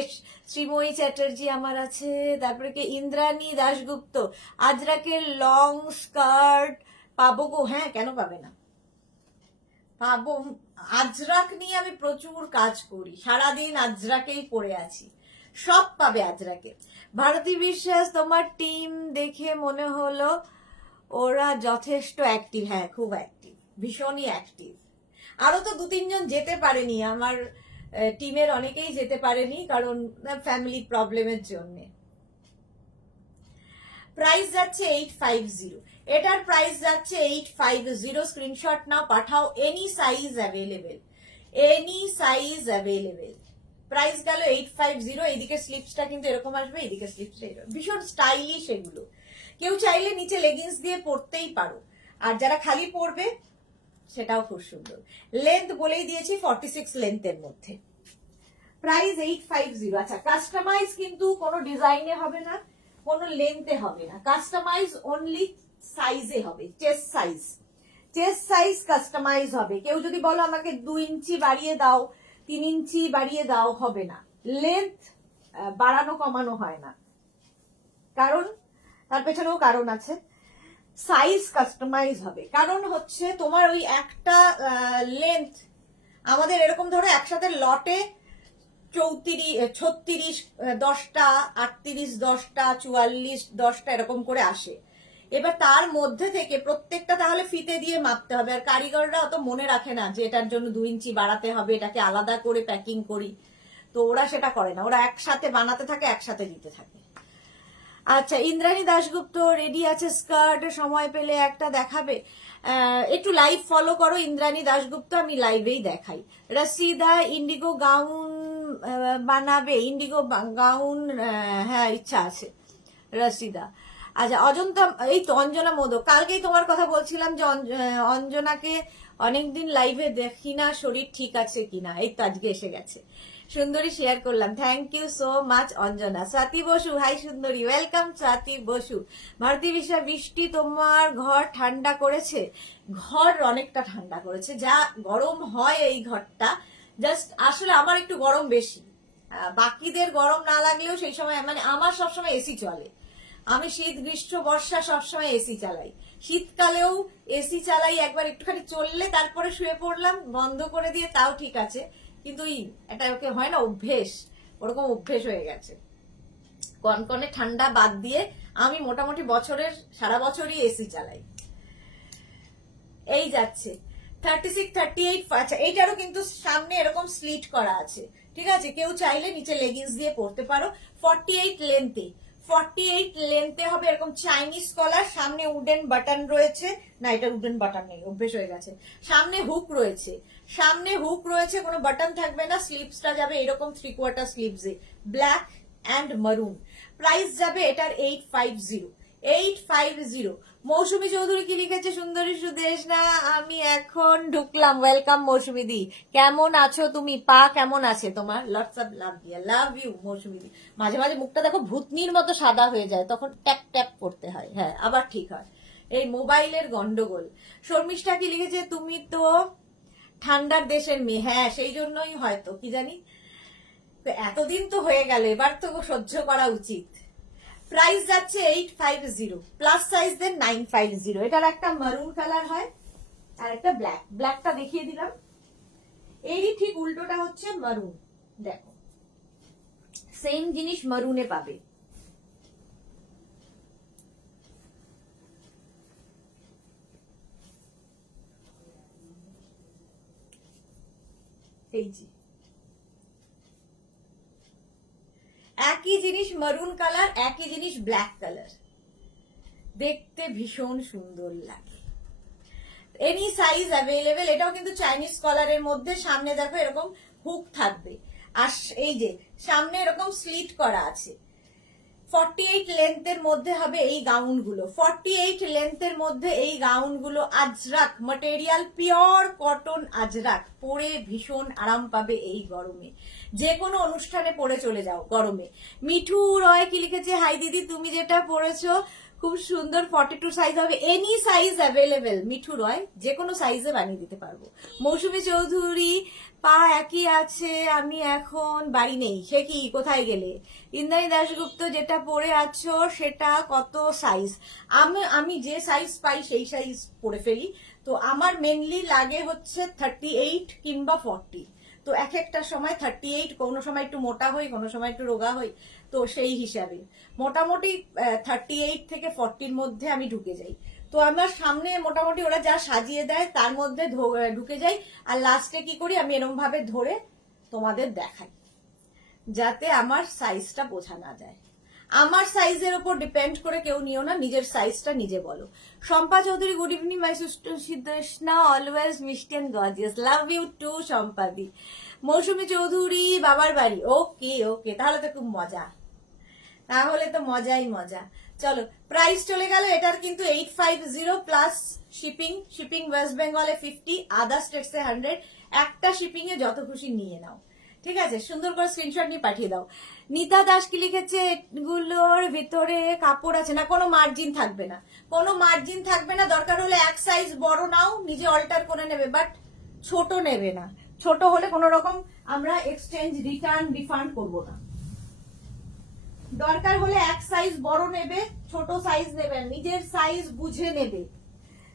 শ্রীময়ী চ্যাটার্জি আমার আছে, তারপরে কে ইন্দ্রাণী দাশগুপ্ত। আজরাকের লং স্কার্ট পাবো গো, হ্যাঁ কেন পাবে না, পাবো। আজরাক নিয়ে আমি প্রচুর কাজ করি, সারাদিন আজরাকেই পড়ে আছি, সব পাবে আজরাকে। ভারতী বিশ্বাস, তোমার টিম দেখে মনে হলো ওরা যথেষ্ট অ্যাক্টিভ। হ্যাঁ খুব অ্যাক্টিভ, ভীষণই অ্যাক্টিভ। আরো তো 2-3 জন যেতে পারেনি, আমার টিমের অনেকেই যেতে পারেনি, কারণ ফ্যামিলি প্রবলেমের জন্য। প্রাইস যাচ্ছে 850, এটার প্রাইস যাচ্ছে 850। স্ক্রিনশট নাও, পাঠাও। Any size available, any size available. Price গেল 850। এইদিকে স্লিপসটা কিন্তু এরকম আসবে, এইদিকে স্লিপসটা এরকম, ভীষণ স্টাইলিশ এগুলো। কেউ চাইলে নিচে লেগিংস দিয়ে পরতেই পারো, আর যারা খালি পরবে সেটাও খুব সুন্দর। লেন্থ বলেই দিয়েছি 46 লেন্থের মধ্যে। প্রাইস 850। আচ্ছা, কাস্টমাইজ কিন্তু কোনো ডিজাইনে হবে না, কোনো লেন্থে হবে না, কাস্টমাইজ অনলি সাইজে হবে। Chest size, chest size customise হবে। কেউ যদি বলো আমাকে 2 ইঞ্চি বাড়িয়ে দাও, 3 ইঞ্চি বাড়িয়ে দাও, হবে না। লেন্থ বাড়ানো কমানো হয় না, কারণ তার পেছনেও কারণ আছে। সাইজ কাস্টমাইজ হবে, কারণ হচ্ছে তোমার ওই একটা লেন্থ আমাদের এরকম ধরো একসাথে লটে 34, 36, 10টা, 38, 10টা, 44, 10টা এরকম করে আসে। এবার তার মধ্যে থেকে প্রত্যেকটা তাহলে ফিতে দিয়ে মাপতে হবে, আর কারিগররা অত মনে রাখে না যে এটার জন্য 2 ইঞ্চি বাড়াতে হবে, এটাকে আলাদা করে প্যাকিং করি, তো ওরা সেটা করে না, ওরা একসাথে বানাতে থাকে, একসাথে দিতে থাকে। আচ্ছা, ইন্দ্রাণী দাশগুপ্ত রেডি আছে স্কার্ট, সময় পেলে একটা দেখাবে। একটু লাইভ ফলো করো ইন্দ্রাণী দাশগুপ্ত, আমি লাইভেই দেখাই। রসিদা ইন্ডিগো গাউন বানাবে, ইন্ডিগো গাউন, হ্যাঁ ইচ্ছা আছে রসিদা। আচ্ছা, অজন্তা, এই তো অঞ্জনা মোদক, কালকেই তোমার কথা বলছিলাম যে অঞ্জনাকে অনেকদিন লাইভে দেখি না, শরীর ঠিক আছে কিনা, এই তো আজকে এসে গেছে। সুন্দরী শেয়ার করলাম, thank you so much Anjana. Swati Basu, hi সুন্দরী, ওয়েলকাম স্বাতি বসু। ভারতী বিশ্বাস, বৃষ্টি তোমার ঘর ঠান্ডা করেছে? ঘর অনেকটা ঠান্ডা করেছে, যা গরম হয় এই ঘরটা, জাস্ট আসলে আমার একটু গরম বেশি, বাকিদের গরম না লাগলেও সেই সময় মানে আমার সবসময় এসি চলে। আমি শীত গ্রীষ্ম বর্ষা সবসময় এসি চালাই, শীতকালেও এসি চালাই, একবার একটুখানি চললে তারপরে শুয়ে পড়লাম বন্ধ করে দিয়ে, তাও ঠিক আছে, কিন্তু এটা ওকে হয় না অভ্যেস, ওরকম অভ্যেস হয়ে গেছে। কনকনে ঠান্ডা বাদ দিয়ে আমি মোটামুটি বছরের সারা বছরই এসি চালাই। এই যাচ্ছে 36, 38। আচ্ছা, এইটারও কিন্তু সামনে এরকম স্লিট করা আছে, ঠিক আছে, কেউ চাইলে নিচে লেগিংস দিয়ে পরতে পারো। 48 লেন্থে, 48 লেন্থে হবে এরকম চাইনিজ কলার, সামনে উডেন বাটন রয়েছে, না এটা উডেন বাটন নেই, অভ্যেস হয়ে গেছে। সামনে হুক রয়েছে, সামনে হুক রয়েছে, কোনো বাটন থাকবে না। স্লিভসটা যাবে এরকম 3/4 স্লিভসে, ব্ল্যাক অ্যান্ড মারুন। প্রাইস যাবে এটার 850, 850। মৌসুমী চৌধুরী কি লিখেছে? সুন্দরী সুদেশ না, আমি এখন ঢুকলাম। ওয়েলকাম মৌসুমী দি, কেমন আছো তুমি? পা কেমন আছে তোমার? লটস অফ লাভ দিয়া, লাভ ইউ মৌসুমী দি। মাঝে মাঝে মুখটা দেখো ভূতনির মতো সাদা হয়ে যায়, তখন ট্যাপ ট্যাপ করতে হয়, হ্যাঁ আবার ঠিক হয়, এই মোবাইলের গন্ডগোল। শর্মিষ্ঠা কি লিখেছে? তুমি তো ঠান্ডার দেশের মেয়ে, হ্যাঁ সেই জন্যই হয়তো, কি জানি, তো এতদিন তো হয়ে গেল, এবার তো সহ্য করা উচিত। প্রাইস যাচ্ছে 850, প্লাস সাইজ দেন 950। এটার একটা মারুন কালার হয় আর একটা ব্ল্যাক, ব্ল্যাকটা দেখিয়ে দিলাম, এরই ঠিক উল্টোটা হচ্ছে মারুন, দেখো সেম জিনিস মারুনে পাবে। এই যে একই জিনিস মারুন কালার, একই জিনিস ব্ল্যাক কালার, দেখতে ভীষণ সুন্দর লাগে। Any size available. এটাও কিন্তু চাইনিজ কলারের মধ্যে, সামনে দেখো এরকম হুক থাকবে, আর এই যে সামনে এরকম স্লিট করা আছে। 48 লেন্থের মধ্যে হবে এই গাউনগুলো, 48 লেন্থের মধ্যে এই গাউনগুলো। Ajrak material, pure cotton ajrak, পরে ভীষণ আরাম পাবে এই গরমে, যে কোনো অনুষ্ঠানে পরে চলে যাও গরমে। মিঠু রয় কি লিখেছে? হাই দিদি, তুমি যেটা পরেছো খুব সুন্দর, 42 সাইজ হবে, এনি সাইজ অ্যাভেলেবেল। মিঠু রয়, যে কোনো সাইজে বানিয়ে দিতে পারবো। মৌসুমী চৌধুরী, পা একই আছে, আমি এখন বাড়ি নেই, সে কি কোথায় গেলে? ইন্দ্রাণী দাশগুপ্ত, যেটা পরে আছো সেটা কত সাইজ? আমি যে সাইজ পাই সেই সাইজ পরে ফেলি, তো আমার মেনলি লাগে হচ্ছে 38 কিংবা 40। তো এক একটা সময় 38, কোনো সময় একটু মোটা হই, কোনো সময় একটু রোগা হই, তো সেই হিসাবে মোটামুটি 38 থেকে 40-র মধ্যে আমি ঢুকে যাই। তো আমার সামনে মোটামুটি ওরা যা সাজিয়ে দেয় তার মধ্যে ঢুকে যাই, আর লাস্টে কি করি, আমি এরকম ভাবে ধরে তোমাদের দেখাই যাতে আমার সাইজটা বোঝা না যায়। আমার সাইজের উপর ডিপেন্ড করে কেউ নিও না, নিজের সাইজটা নিজে বলো। Shampa Chowdhury, good evening my sister Siddheshna, always মিষ্টি and gorgeous, love you too শম্পাদি। মৌসুমী চৌধুরী, বাবার বাড়ি, ওকে ওকে, তাহলে তো খুব মজা, তাহলে তো মজাই মজা। চলো প্রাইস চলে গেল এটার কিন্তু 850 প্লাস শিপিং। শিপিং ওয়েস্ট বেঙ্গলে 50, আদার স্টেটসে 100। একটা শিপিং এ যত খুশি নিয়ে নাও, ঠিক আছে? সুন্দর করে স্ক্রিনশট নিয়ে পাঠিয়ে দাও। নিতা দাস কি লিখেছে, এগুলোর ভিতরে কাপড় আছে না? কোনো মার্জিন থাকবে না, কোনো মার্জিন থাকবে না। দরকার হলে এক সাইজ বড় নাও, নিজে অল্টার করে নেবে, বাট ছোট নেবে না। ছোট হলে কোনো রকম আমরা এক্সচেঞ্জ, রিটার্ন, রিফান্ড করবো না। দরকার হলে এক সাইজ বড় নেবে, ছোট সাইজ নেবে, নিজের সাইজ বুঝে নেবে।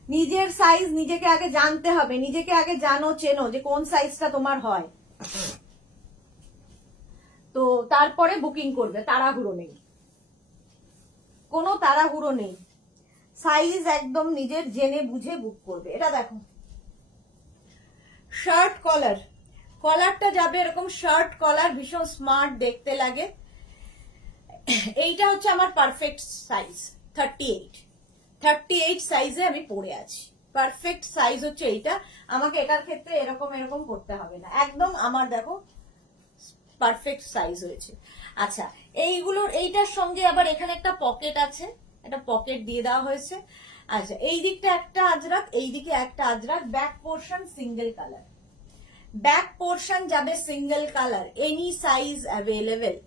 নিজের সাইজ নিজেকে আগে জানতে হবে, নিজেকে আগে জানো, চেনো যে কোন সাইজটা তোমার হয়, তো তারপরে বুকিং করবে। তাড়াহুড়ো নেই, কোনো তাড়াহুড়ো নেই, সাইজ একদম নিজের জেনে বুঝে বুক করবে। এটা দেখো শার্ট কলার, কলারটা যাবে এরকম শার্ট কলার, ভীষণ স্মার্ট দেখতে লাগে। এইটা হচ্ছে আমার পারফেক্ট সাইজ, 38 সাইজে আমি পরে আছি। পারফেক্ট সাইজ হচ্ছে এইটা, আমাকে এটার ক্ষেত্রে এরকম এরকম করতে হবে না, একদম আমার দেখো পারফেক্ট সাইজ হয়েছে। আচ্ছা, এইগুলোর এইটার সঙ্গে আবার এখানে একটা পকেট আছে, একটা পকেট দিয়ে দেওয়া হয়েছে। আচ্ছা, এই দিকটা একটা আজরাক, এই দিকে একটা ajrak, back portion single colour, back portion যাবে single colour, any size available.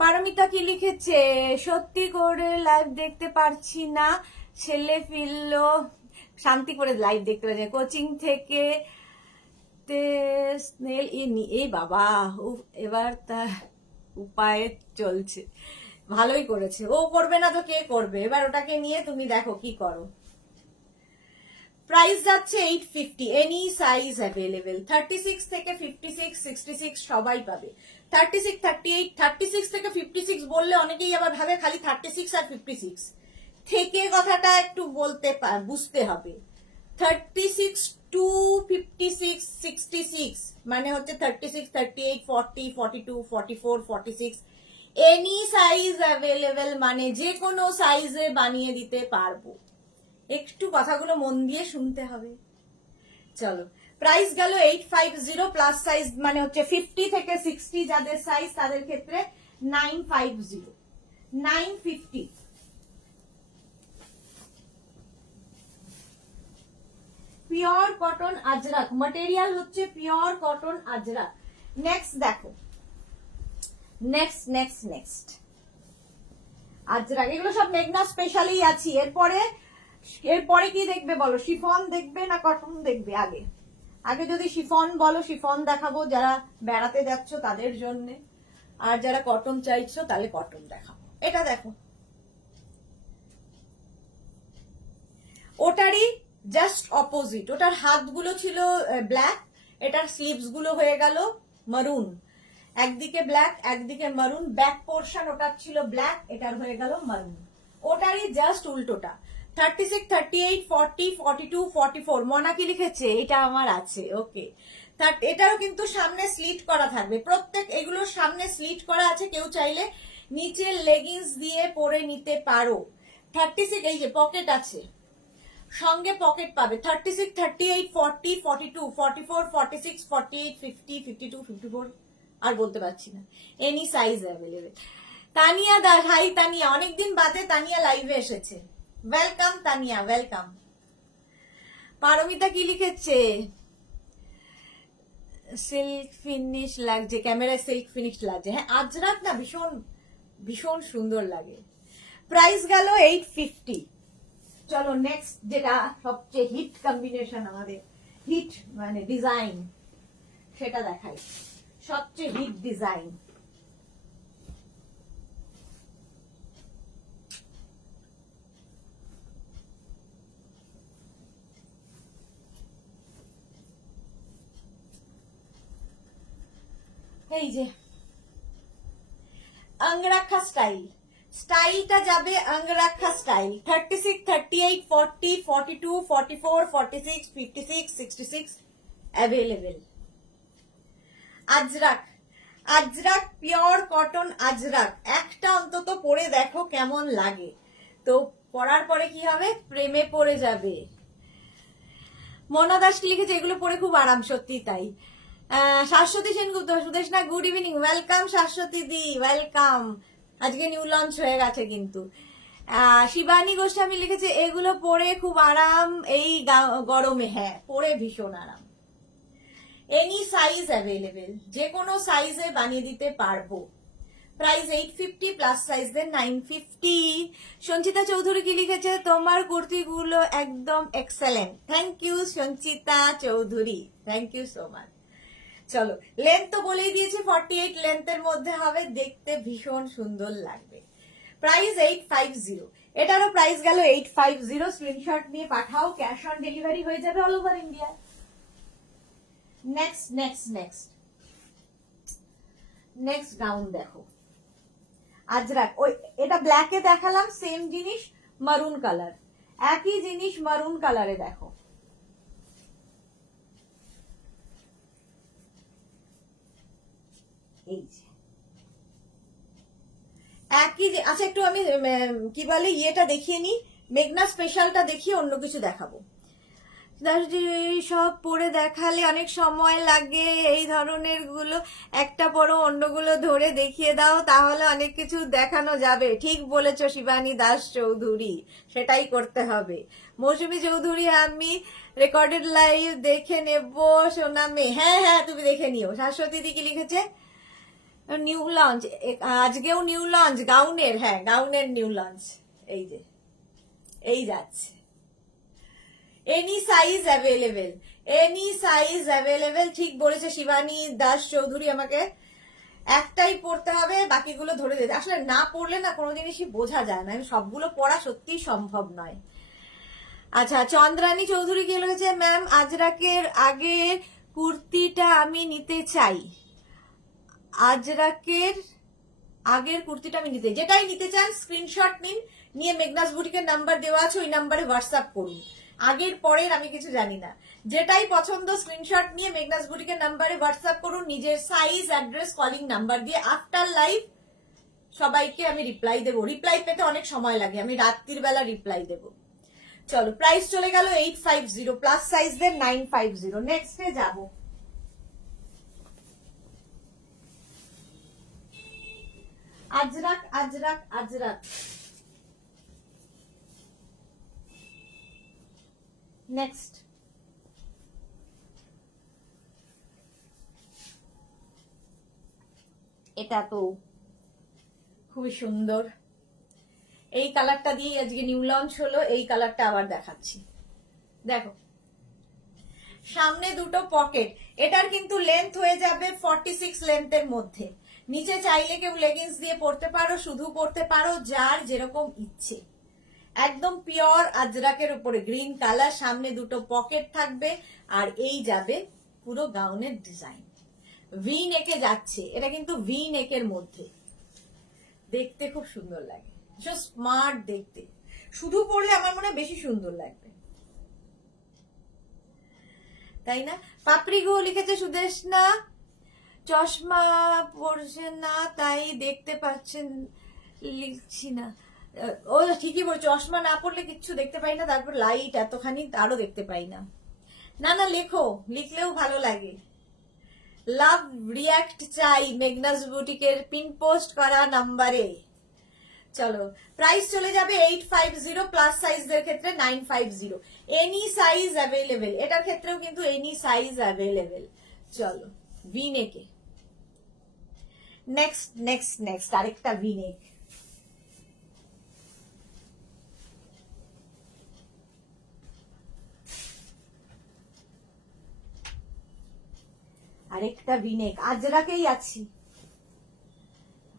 Paromita কি লিখেছে, সত্যি করে লাইভ দেখতে পারছি না, ছেলে ফিরলো, শান্তি করে লাইভ দেখতে পাচ্ছি, কোচিং থেকে স্নেল এই বাবা, এবার তা উপায়ে চলছে, ভালোই করেছে। ও করবে না তো কে করবে? এবার ওটাকে নিয়ে তুমি দেখো কি করো। প্রাইস যাচ্ছে 850, এনি সাইজ অ্যাভেলেবেল। 36 থেকে 56, 66 সবাই পাবে। 36, 38, 36 থেকে 56 বললে অনেকেই আবার ভাবে খালি 36 আর 56 থেকে, কথাটা একটু বলতে বুঝতে হবে। 36 টু 56, 66 মানে হচ্ছে 36, 38, 40, 42, 44, 46, এনি সাইজ অ্যাভেলেবেল, মানে যে কোনো সাইজে বানিয়ে দিতে পারবো। একটু কথাগুলো মন দিয়ে শুনতে হবে। চলো, প্রাইস গেল 850, প্লাস সাইজ মানে হচ্ছে 50 থেকে 60 যাদের সাইজ তাদের ক্ষেত্রে 950, 950। পিওর কটন আজরাক, ম্যাটেরিয়াল হচ্ছে পিওর কটন আজরাক। নেক্সট দেখো, নেক্সট নেক্সট নেক্সট আজরাক, এগুলো সব মেঘনা স্পেশালি আছি। এরপরে কি দেখবে বলো, শিফন দেখবে না কটন দেখবে? আগে আগে যদি শিফন বলো, শিফন দেখাবো যারা বেড়াতে যাচ্ছ তাদের জন্য, আর যারা কটন চাইছো তাহলে কটন দেখাবো। এটা দেখো, ওটারই জাস্ট অপোজিট। ওটার হাতগুলো ছিল ব্ল্যাক, এটার স্লিভস গুলো হয়ে গেল মারুন, একদিকে ব্ল্যাক একদিকে মারুন। ব্যাক পোর্শন ওটার ছিল ব্ল্যাক, এটার হয়ে গেল মারুন। ওটারই জাস্ট উল্টোটা। 36, 38, 40, 42, 44। মনা কি লিখেছে, এটা আমার আছে, ওকে। এটারও কিন্তু সামনে স্লিট করা থাকবে, প্রত্যেক এগুলোর সামনে স্লিট করা আছে, কেউ চাইলে নিচে লেগিংস দিয়ে পরে নিতে পারো। 36, এই যে পকেট আছে, সঙ্গে পকেট পাবে। 36, 38, 40, 42, 44, 46, 48, 50, 52, 54, আর বলতে পারছি না, any size available. Tania Das, hi Tania, অনেকদিন বাদে তানিয়া লাইভে এসেছে, ওয়েলকাম তানিয়া, ওয়েলকাম। পারমিতা কি লিখেছে, সিল্ক ফিনিশ লাগছে, ক্যামেরায় সিল্ক ফিনিশ লাগছে। হ্যাঁ, আজরাক না ভীষণ ভীষণ সুন্দর লাগে। প্রাইস গেল 850। চলো নেক্সট, যেটা সবচেয়ে হিট কম্বিনেশন আমাদের, হিট মানে ডিজাইন, সেটা দেখাই। সবচেয়ে হিট ডিজাইন, এই যে অঙ্গরাখা স্টাইল, স্টাইলটা যাবে angrakha style. 36, 38, 40, 42, 44, 46, 56, 66 available. Ajrak, ajrak pure cotton ajrak, একটা অন্তত পরে দেখো কেমন লাগে, তো পরার পরে কি হবে, প্রেমে পড়ে যাবে। মনা দাস লিখেছে এগুলো পরে খুব আরাম, সত্যি তাই। Shashwati Sengupta, Sudeshna good evening, welcome Shashwati দি, ওয়েলকাম। আজকে নিউ লঞ্চ হয়ে গেছে কিন্তু। শিবানী গোস্বামী লিখেছে এগুলো পরে খুব আরাম এই গরমে, হ্যাঁ পরে ভীষণ আরাম। এনি সাইজ অ্যাভেলেবেল, যে কোনো সাইজে বানিয়ে দিতে পারবো। প্রাইস 850 প্লাস সাইজদের 950। সঞ্চিতা চৌধুরী কি লিখেছে, তোমার কুর্তিগুলো একদম excellent. Thank you Sanchita Chowdhury, thank you so much. চলো, লেন্থ তো বলেই দিয়েছি 48 লেন্থের মধ্যে হবে, দেখতে ভীষণ সুন্দর লাগবে। প্রাইস 850, এটারও প্রাইস গেল 850। স্ক্রিনশট নিয়ে পাঠাও, ক্যাশ অন ডেলিভারি হয়ে যাবে all over India. Next next next next gown দেখো, আজরাক। ওই এটা ব্ল্যাকে দেখালাম, সেম জিনিস মারুন কালার, একই জিনিস মারুন কালারে দেখো। এই যে একই, আচ্ছা একটু আমি কি বলে ইয়েটা দেখিয়ে নি, মেঘনা স্পেশালটা দেখিয়ে অন্য কিছু দেখাবো। সব পরে দেখালে অনেক সময় লাগে, এই ধরনের গুলো একটা পরো অন্যগুলো ধরে দেখিয়ে দাও, তাহলে অনেক কিছু দেখানো যাবে। ঠিক বলেছো শিবানী দাস চৌধুরী, সেটাই করতে হবে। মৌসুমী চৌধুরী, আমি রেকর্ডেড লাইভ দেখে নেব সোনামে। হ্যাঁ হ্যাঁ তুমি দেখে নিও। শাশ্বতী দি কি লিখেছে, নিউ লঞ্চ, আজকেও নিউ লঞ্চ গাউনের, হ্যাঁ গাউনের নিউ লঞ্চ। এই যে এই যাচ্ছে, any size available, any size available. ঠিক বলেছে শিবানী দাস চৌধুরী, আমাকে একটাই পড়তে হবে, বাকিগুলো ধরে দিতে। আসলে না পড়লে না কোনো জিনিসই বোঝা যায় না, সবগুলো পড়া সত্যি সম্ভব নয়। আচ্ছা, চন্দ্রানী চৌধুরী কি লিখেছে, ম্যাম আজরাকের আগের কুর্তিটা আমি নিতে চাই। আজরাকের আগের কুর্তিটা আমি নিতে, যেটাই নিতে চান স্ক্রিনশট নিন, নিয়ে মেঘনাস বুটিকের নাম্বার দেওয়া আছে, ওই নাম্বারে হোয়াটসঅ্যাপ করুন। আগের পরের আমি কিছু জানি না, যেটাই পছন্দ স্ক্রিনশট নিয়ে মেঘনাস বুটিকের নাম্বারে হোয়াটসঅ্যাপ করুন, নিজের সাইজ, অ্যাড্রেস, কলিং নাম্বার দিয়ে। আফটার লাইভ সবাইকে আমি রিপ্লাই দেবো, রিপ্লাই পেতে অনেক সময় লাগে, আমি রাত্রির বেলা রিপ্লাই দেবো। চলো, প্রাইস চলে গেল 850, প্লাস সাইজদের 950। নেক্সটে যাবো, আজরাক আজরাক আজরাক। নেক্সট, এটা তো খুবই সুন্দর, এই কালারটা দিয়ে আজকে নিউ লঞ্চ হলো, এই কালারটা আবার দেখাচ্ছি। দেখো, সামনে দুটো পকেট, এটার কিন্তু লেন্থ হয়ে যাবে 46 লেন্থের মধ্যে। নিচে চাইলে কেউ লেগিংস দিয়ে পরতে পারো, শুধু পরতে পারো, যার যেরকম ইচ্ছে। একদম পিওর আজরাকের উপরে গ্রিন কালার, সামনে দুটো পকেট থাকবে, আর এই যাবে পুরো গাউনের ডিজাইন। ভি নেকে যাচ্ছে, এটা কিন্তু ভি নেকের মধ্যে, দেখতে খুব সুন্দর লাগে, স্মার্ট দেখতে। শুধু পরলে আমার মনে হয় বেশি সুন্দর লাগবে, তাই না? পাপড়ি গুহ লিখেছে, সুদেশনা চশমা পড়ছে না তাই দেখতে পাচ্ছেন, লিখছি না। ও ঠিকই বলছো, চশমা না পড়লে কিচ্ছু দেখতে পাই না, তারপর লাইট এতখানি আরো দেখতে পাই না। না না লেখো, লিখলেও ভালো লাগে। লাভ রিয়াক্ট চাই মেঘনাস বুটিকের পিন পোস্ট করা নাম্বারে। চলো, প্রাইস চলে যাবে 850, প্লাস সাইজদের ক্ষেত্রে 950। এনি সাইজ অ্যাভেলেবেল, এটার ক্ষেত্রেও কিন্তু এনি সাইজ অ্যাভেলেবেল। চলো, ভিনেকে নেক্সট নেক্সট নেক্সট আরেকটা ভিনেক। আরেকটা ভিনেক, আজরাকেই আছি,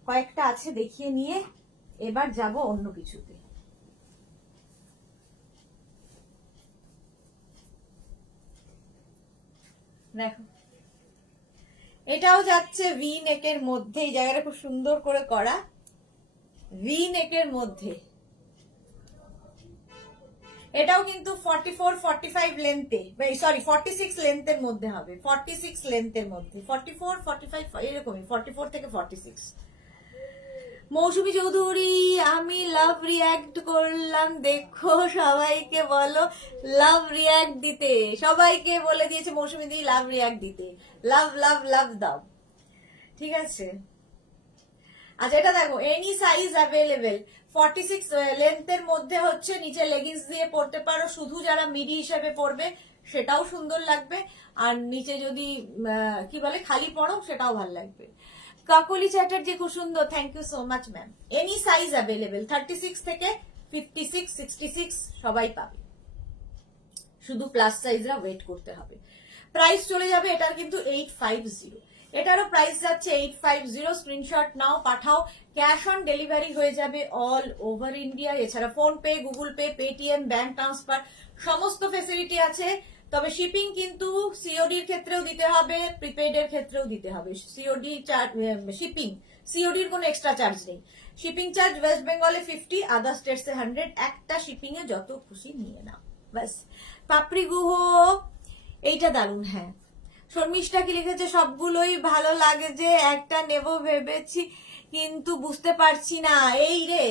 কয়েকটা আছে দেখিয়ে নিয়ে এবার যাব অন্য কিছুতে। দেখো, এটাও যাচ্ছে ভি নেকের মধ্যে, এই জায়গাটা খুব সুন্দর করে করা, ভি নেকের মধ্যে। এটাও কিন্তু 44 45 লেন্থে, সরি 46 লেন্থের মধ্যে হবে, 46 লেন্থের মধ্যে, 44 45 এরকমই, 44 থেকে 46। মৌসুমী চৌধুরী আমি লাভ রিয়াক্ট করলাম, দেখো সবাইকে বলো লাভ রিয়াক্ট দিতে, সবাইকে বলে দিয়েছে মৌসুমী দি লাভ রিয়াক্ট দিতে, লাভ লাভ লাভ দাও, ঠিক আছে। আচ্ছা এটা দেখো, এনি সাইজ অ্যাভেলেবেল, 46 লেন্থের মধ্যে হচ্ছে, নিচে লেগিংস দিয়ে পরতে পারো, শুধু যারা মিডি হিসেবে পরবে সেটাও সুন্দর লাগবে, আর নিচে যদি কি বলে খালি পরো সেটাও ভালো লাগবে। কাকলি চ্যাটার্জি খুব সুন্দর, thank you so much ma'am. Any size available, 36 থেকে 56 66 সবাই পাবে, শুধু প্লাস সাইজরা ওয়েট করতে হবে। প্রাইস চলে যাবে এটার কিন্তু 850, এটারও প্রাইস যাচ্ছে 850। স্ক্রিনশট নাও, পাঠাও, ক্যাশ অন ডেলিভারি হয়ে যাবে অল ওভার ইন্ডিয়া। এছাড়া phone pay, Google pay, Paytm, bank transfer সমস্ত ফেসিলিটি আছে। তবে শিপিং কিন্তু সিওডির ক্ষেত্রেও দিতে হবে, প্রিপেড এর ক্ষেত্রেও দিতে হবে। সিওডি শিপিং, সিওডির কোনো এক্সট্রা চার্জ নেই। শিপিং চার্জ ওয়েস্ট বেঙ্গলে 50, আদার স্টেটসে 100, একটা শিপিং এ যত খুশি নিয়ে নাও ব্যাস। পাপড়ি গুহ এইটা দারুণ, হ্যাঁ। শর্মিষ্ঠা কি লিখেছে, সবগুলোই ভালো লাগে যে একটা নেব ভেবেছি কিন্তু বুঝতে পারছি না, এই রে।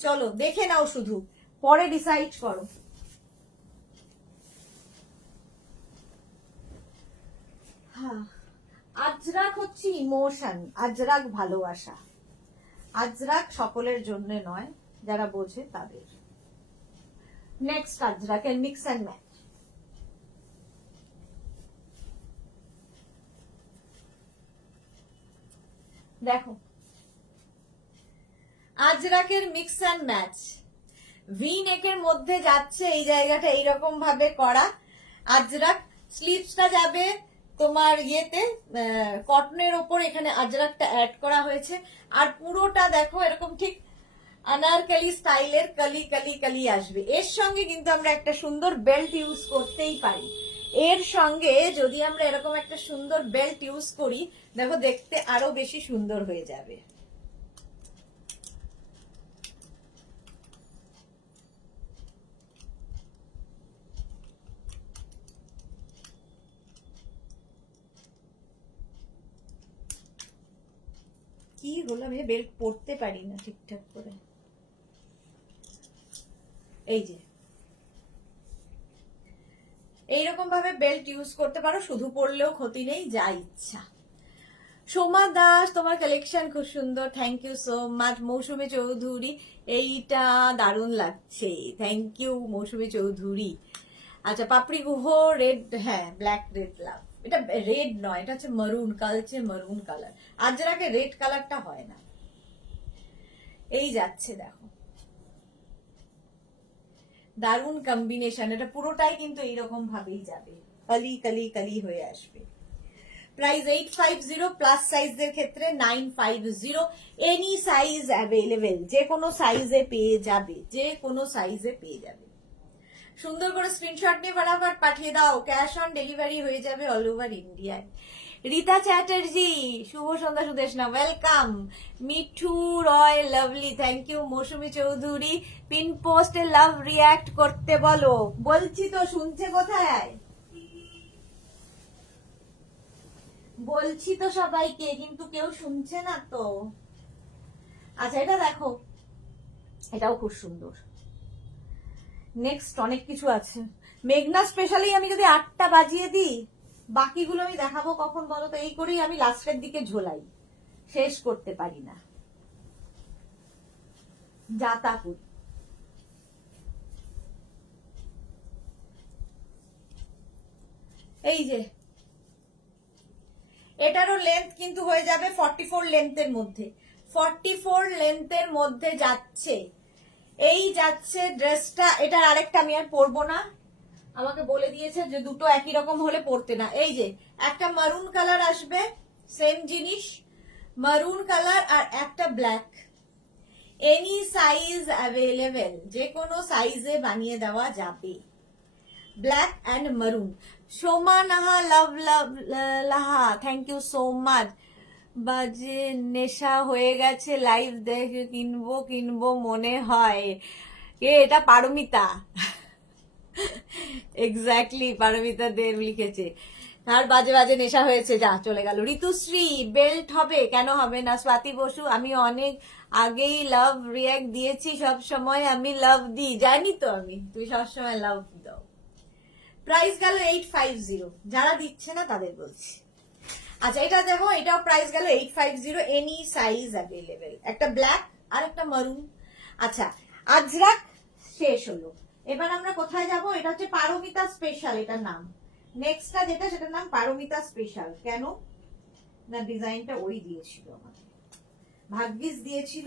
চলো দেখে নাও, শুধু পরে ডিসাইড করো। হ্যাঁ, আজরাক হচ্ছে ইমোশন, আজরাক ভালোবাসা, আজরাক সকলের জন্য নয়, যারা বোঝে তাদের। নেক্সট আজরাকের মিক্স অ্যান্ড ম্যাচ, দেখো আজরাকের মিক্স অ্যান্ড ম্যাচ, ভি নেকের মধ্যে যাচ্ছে এই জায়গাটা এইরকম ভাবে করা আজরাক, স্লিভসটা যাবে তোমার ইয়েতে কটনের ওপর, এখানে আজরাকটা অ্যাড করা হয়েছে, আর পুরোটা দেখো এরকম ঠিক আনারকলি স্টাইলের কলি কলি কলি আসবে। এর সঙ্গে কিন্তু আমরা একটা সুন্দর বেল্ট ইউজ করতেই পারি, এর সঙ্গে যদি আমরা এরকম একটা সুন্দর বেল্ট ইউজ করি, দেখো দেখতে আরো বেশি সুন্দর হয়ে যাবে। কি হলো, আমি বেল্ট পরতে পারি না ঠিকঠাক করে, এই যে এইরকম ভাবে বেল্ট ইউজ করতে পারো, শুধু পরলেও ক্ষতি নেই, যা ইচ্ছা। সোমা দাস তোমার কালেকশন খুব সুন্দর, থ্যাংক ইউ সো মাচ। মৌসুমী চৌধুরী এইটা দারুণ লাগছে, থ্যাংক ইউ মৌসুমী চৌধুরী। আচ্ছা পাপড়ি গুহ রেড, হ্যাঁ ব্ল্যাক রেড লাভ, এটা রেড নয়, এটা হচ্ছে মারুন, কালচে মারুন কালার, আজরাকে রেড কালারটা হয় না। এই যাচ্ছে দেখো, দারুণ কম্বিনেশন, এটা পুরোটাই কিন্তু এইরকম ভাবেই যাবে, কালি কালি কালি হয়ে আসবে। প্রাইস 850, প্লাস সাইজের ক্ষেত্রে 950, এনি সাইজ অ্যাভেলেবেল, যে কোনো সাইজে পেয়ে যাবে, যে কোনো সাইজে পেয়ে যাবে। সুন্দর করে স্ক্রিনশট নিয়ে ফটাফট পাঠিয়ে দাও, ক্যাশ অন ডেলিভারি হয়ে যাবে অল ওভার ইন্ডিয়ায়। রীতা চ্যাটার্জি শুভ সন্ধ্যা Sudeshna, welcome. Mithu Roy lovely, thank you. Mousumi Chowdhury pin পোস্টে লাভ রিয়াক্ট করতে বলো, বলছি তো, শুনছে কোথায়? বলছি তো সবাইকে, কিন্তু কেউ শুনছে না তো। আচ্ছা এটা দেখো, এটাও খুব সুন্দর। নেক্সট অনেক কিছু আছে, মেঘনা স্পেশালি আমি যদি 8টা বাজিয়ে দিই, বাকিগুলো আমি দেখাবো কখন বলো তো, এই করেই আমি লাস্টের দিকে ঝোলাই, শেষ করতে পারি না, যাতা করি। এই যে এটারও লেন্থ কিন্তু হয়ে যাবে 44 লেন্থের মধ্যে, 44 লেন্থের মধ্যে যাচ্ছে, এই যাচ্ছে ড্রেসটা। এটার আরেকটা আমি আর পরবো না, আমাকে বলে দিয়েছে যে দুটো একই রকম হলে পরতে না। এই যে একটা মারুন কালার আসবে, সেম জিনিস মারুন কালার, আর একটা ব্ল্যাক, এনি সাইজ অ্যাভেলেবেল, যে কোনো সাইজে বানিয়ে দেওয়া যাবে, black and maroon. Soma Naha love love Laha, thank you so much. বাজে নেশা হয়ে গেছে লাইভ দেখে, কিনবো কিনবো মনে হয়, কে এটা? পারমিতা। এক্স্যাক্টলি, পারমিতা দেব লিখেছে। আর বাজে বাজে নেশা হয়েছে, যা চলে গেল। ঋতুশ্রী বেল্ট হবে, কেন হবে না? স্বাতি বসু আমি অনেক আগেই লাভ রিয়াক্ট দিয়েছি, সব সময় আমি লাভ দিই, জানি তো আমি, তুমি সবসময় লাভ দাও। প্রাইস গেল 850, যারা দিচ্ছে না তাদের বলছি। আচ্ছা এটা দেখো, এটাও প্রাইস গেল 850, এনি সাইজ অ্যাভেলেবেল, একটা ব্ল্যাক আর একটা মারুন। আচ্ছা আজরাক শেষ হলো, এবার আমরা কোথায় যাব? এটা হচ্ছে পারমিতা স্পেশাল, এটার নাম। নেক্সটটা যেটা, সেটার নাম পারমিতা স্পেশাল। কেন না, ডিজাইনটা ওই দিয়েছিল আমাকে, ভাগ্যিস দিয়েছিল,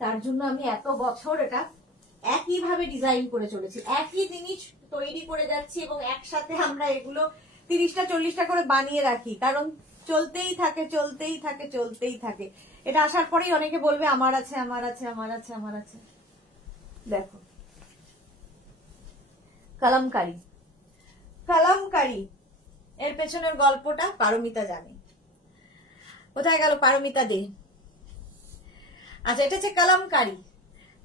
তার জন্য আমি এত বছর এটা একইভাবে ডিজাইন করে চলেছি, একই জিনিস তৈরি করে যাচ্ছি, এবং একসাথে আমরা এগুলো 30টা 40টা করে বানিয়ে রাখি, কারণ চলতেই থাকে চলতেই থাকে চলতেই থাকে। এটা আসার পরেই অনেকে বলবে আমার আছে আমার আছে আমার আছে আমার আছে। দেখো কালামকারী, কালামকারী এর পেছনের গল্পটা পারমিতা জানে। কোথায় গেল পারমিতা দে? আচ্ছা এটা হচ্ছে কালামকারী,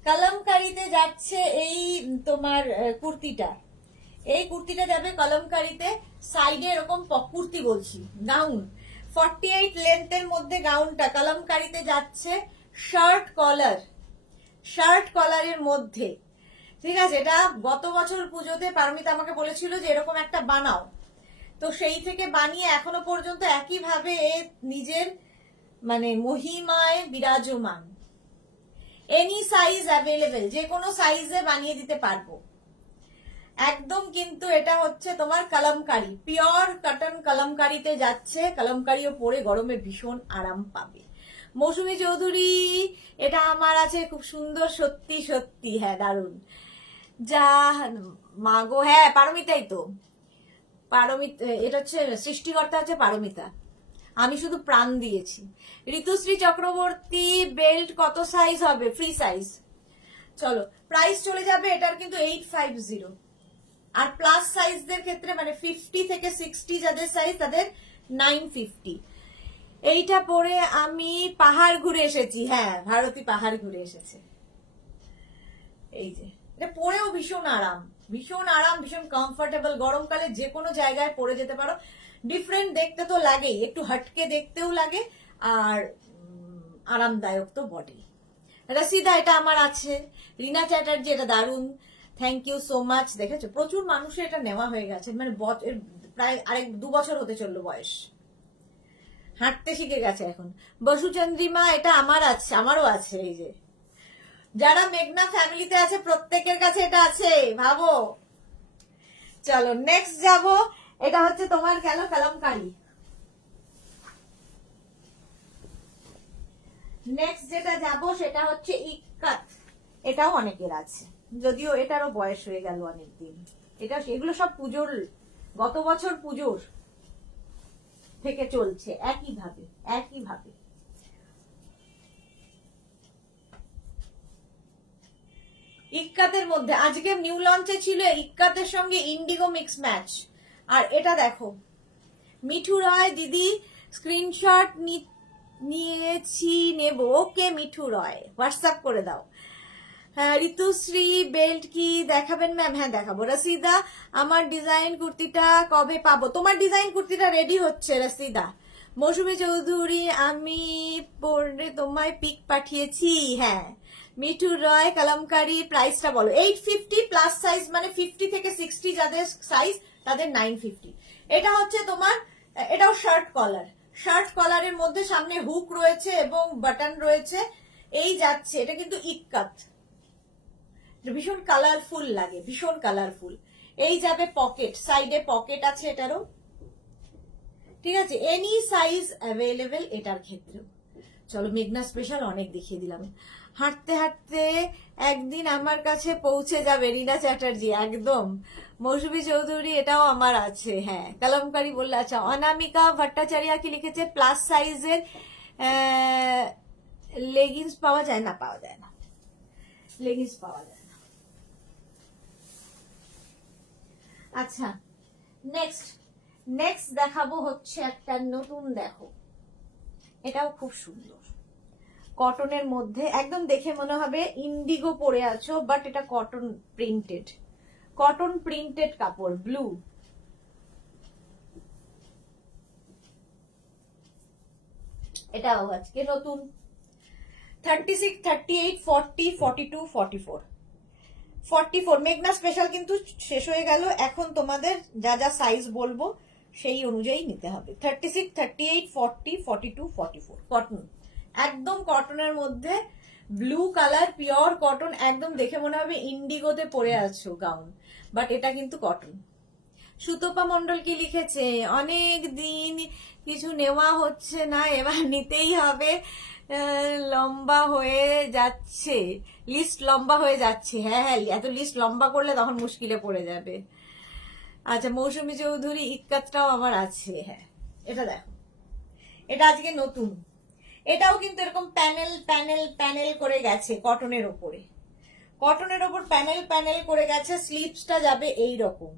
কালামকারীতে যাচ্ছে এই তোমার কুর্তিটা, এই কুর্তিটা যাবে কলমকারিতে, সাইডে এরকম কুর্তি বলছি, গাউন 48 লেন্থের মধ্যে গাউনটা কলমকারিতে যাচ্ছে, শার্ট কলার, শার্ট কলারের মধ্যে। ঠিক আছে, এটা গত বছর পুজোতে পারমিতা আমাকে বলেছিল যে এরকম একটা বানাও, তো সেই থেকে বানিয়ে এখনো পর্যন্ত একইভাবে নিজের মানে মহিমায় বিরাজমান। এনি সাইজ অ্যাভেলেবেল, যে কোনো সাইজে বানিয়ে দিতে পারবো একদম। কিন্তু এটা হচ্ছে তোমার কলমকারি, পিওর কটন কলমকারিতে যাচ্ছে, কলমকারিও পরে গরমে ভীষণ আরাম পাবে। মৌসুমী চৌধুরী এটা আমার আছে, খুব সুন্দর, সত্যি সত্যি, হ্যাঁ দারুন। যা মাগো, হ্যাঁ পারমিতাই তো, পারমিতা, এটা হচ্ছে সৃষ্টিকর্তা হচ্ছে পারমিতা, আমি শুধু প্রাণ দিয়েছি। ঋতুশ্রী চক্রবর্তী বেল্ট কত সাইজ হবে? Free size. চলো প্রাইস চলে যাবে এটার কিন্তু 850, আর প্লাস সাইজদের ক্ষেত্রে মানে 50 থেকে 60 যাদের সাইজ তাদের 950। এইটা পরে আমি পাহাড় ঘুরে এসেছি, হ্যাঁ ভারতী পাহাড় ঘুরে এসেছে। এই যে এটা পরেও ভীষণ আরাম, ভীষণ আরাম, ভীষণ কমফোর্টেবল, গরমকালে যে কোনো জায়গায় পরে যেতে পারো। ডিফারেন্ট দেখতে তো লাগেই, একটু হটকে দেখতেও লাগে, আর আরামদায়ক তো বটেই। রসিদা এটা আমার আছে, রিনা চ্যাটার্জি এটা দারুন, থ্যাংক ইউ সো মাচ। দেখেছো প্রচুর মানুষের এটা নেওয়া হয়ে গেছে, মানে প্রায় আরেক 2 বছর হতে চললো বয়স, হাঁটতে শিখে গেছে এখন। বসুচন্দ্রিমা এটা আমার আছে, আমারও আছে। এই যে যারা মেঘনা ফ্যামিলিতে আছে প্রত্যেকের কাছে এটা আছে, ভাবো। চলো নেক্সট যাব, এটা হচ্ছে তোমার গেল কলমকারি। নেক্সট যেটা যাব সেটা হচ্ছে ইক্কাত, এটাও অনেকের আছে, যদিও এটারও বয়স হয়ে গেল অনেকদিন। এটা এগুলো সব পুজোর, গত বছর পুজোর থেকে চলছে একইভাবে একইভাবে। ইক্কাতের মধ্যে আজকে নিউ লঞ্চে ছিল ইক্কাতের সঙ্গে ইন্ডিগো মিক্স ম্যাচ। আর এটা দেখো মিঠু রয় দিদি স্ক্রিনশট নিয়েছি, নেব। ওকে মিঠু রয় হোয়াটসঅ্যাপ করে দাও। হ্যাঁ ঋতুশ্রী বেল্ট কি দেখাবেন ম্যাম? হ্যাঁ দেখাবো। রসিদা আমার ডিজাইন কুর্তিটা কবে পাবো? তোমার ডিজাইন কুর্তিটা রেডি হচ্ছে রসিদা। মৌসুমী চৌধুরী আমি পরে তোমায় পিক পাঠিয়েছি, হ্যাঁ। মিঠু রয় কলমকারি প্রাইসটা বলো। 850 প্লাস সাইজ, মানে 50 থেকে 60 যাদের সাইজ তাদের 950। এটা হচ্ছে তোমার, এটাও শার্ট কলার, শার্ট কলারের মধ্যে সামনে হুক রয়েছে এবং বাটন রয়েছে, এই যাচ্ছে। এটা কিন্তু ইক্কাত, ভীষণ কালারফুল লাগে, ভীষণ কালারফুল। এই যাবে পকেট, সাইডে পকেট আছে এটারও, ঠিক আছে। এনি সাইজ অ্যাভেলেবেল এটার ক্ষেত্রেও। চলো মেঘনা স্পেশাল অনেক দেখিয়ে দিলাম। হাঁটতে হাঁটতে একদিন আমার কাছে পৌঁছে যাবে, রিনা চ্যাটার্জি একদম। মৌসুমী চৌধুরী এটাও আমার আছে, হ্যাঁ। কলমকারি বললে আচ্ছা। অনামিকা ভট্টাচার্য কি লিখেছে? প্লাস সাইজের লেগিংস পাওয়া যায় না? পাওয়া যায় না, লেগিংস পাওয়া যায় না। আচ্ছা নেক্সট নেক্সট দেখাবো হচ্ছে একটা নতুন, দেখো এটাও খুব সুন্দর, কটনের মধ্যে একদম দেখে মনে হবে ইন্ডিগো পরে আছো, বাট এটা কটন প্রিন্টেড, কটন প্রিন্টেড কাপড়, ব্লু। এটাও আজকে নতুন। 36, 38, 40, 42, 44, 44 মেঘনা স্পেশাল কিন্তু শেষ হয়ে গেল। এখন তোমাদের যা যা সাইজ বলবো সেই অনুযায়ী নিতে হবে। 36, 38, 40, 42, 44 কটন, একদম কটনের মধ্যে ব্লু কালার, পিওর কটন, একদম দেখে মনে হবে ইন্ডিগোতে পরে আছো গাউন, বাট এটা কিন্তু কটন। সুতপা মন্ডল কি লিখেছে, অনেক দিন কিছু নেওয়া হচ্ছে না, এবার নিতেই হবে, লম্বা হয়ে যাচ্ছে, লিস্ট লম্বা হয়ে যাচ্ছে। হ্যাঁ হ্যাঁ, এত লিস্ট লম্বা করলে তখন মুশকিলে পড়ে যাবে। আচ্ছা, মৌসুমী চৌধুরী ইক্কাতটাও আমার আছে। হ্যাঁ, এটা দেখো, এটা আজকে নতুন। এটাও কিন্তু এরকম প্যানেল প্যানেল প্যানেল করে গেছে কটনের ওপরে, কটনের ওপর প্যানেল প্যানেল করে গেছে। স্লিভসটা যাবে এই রকম,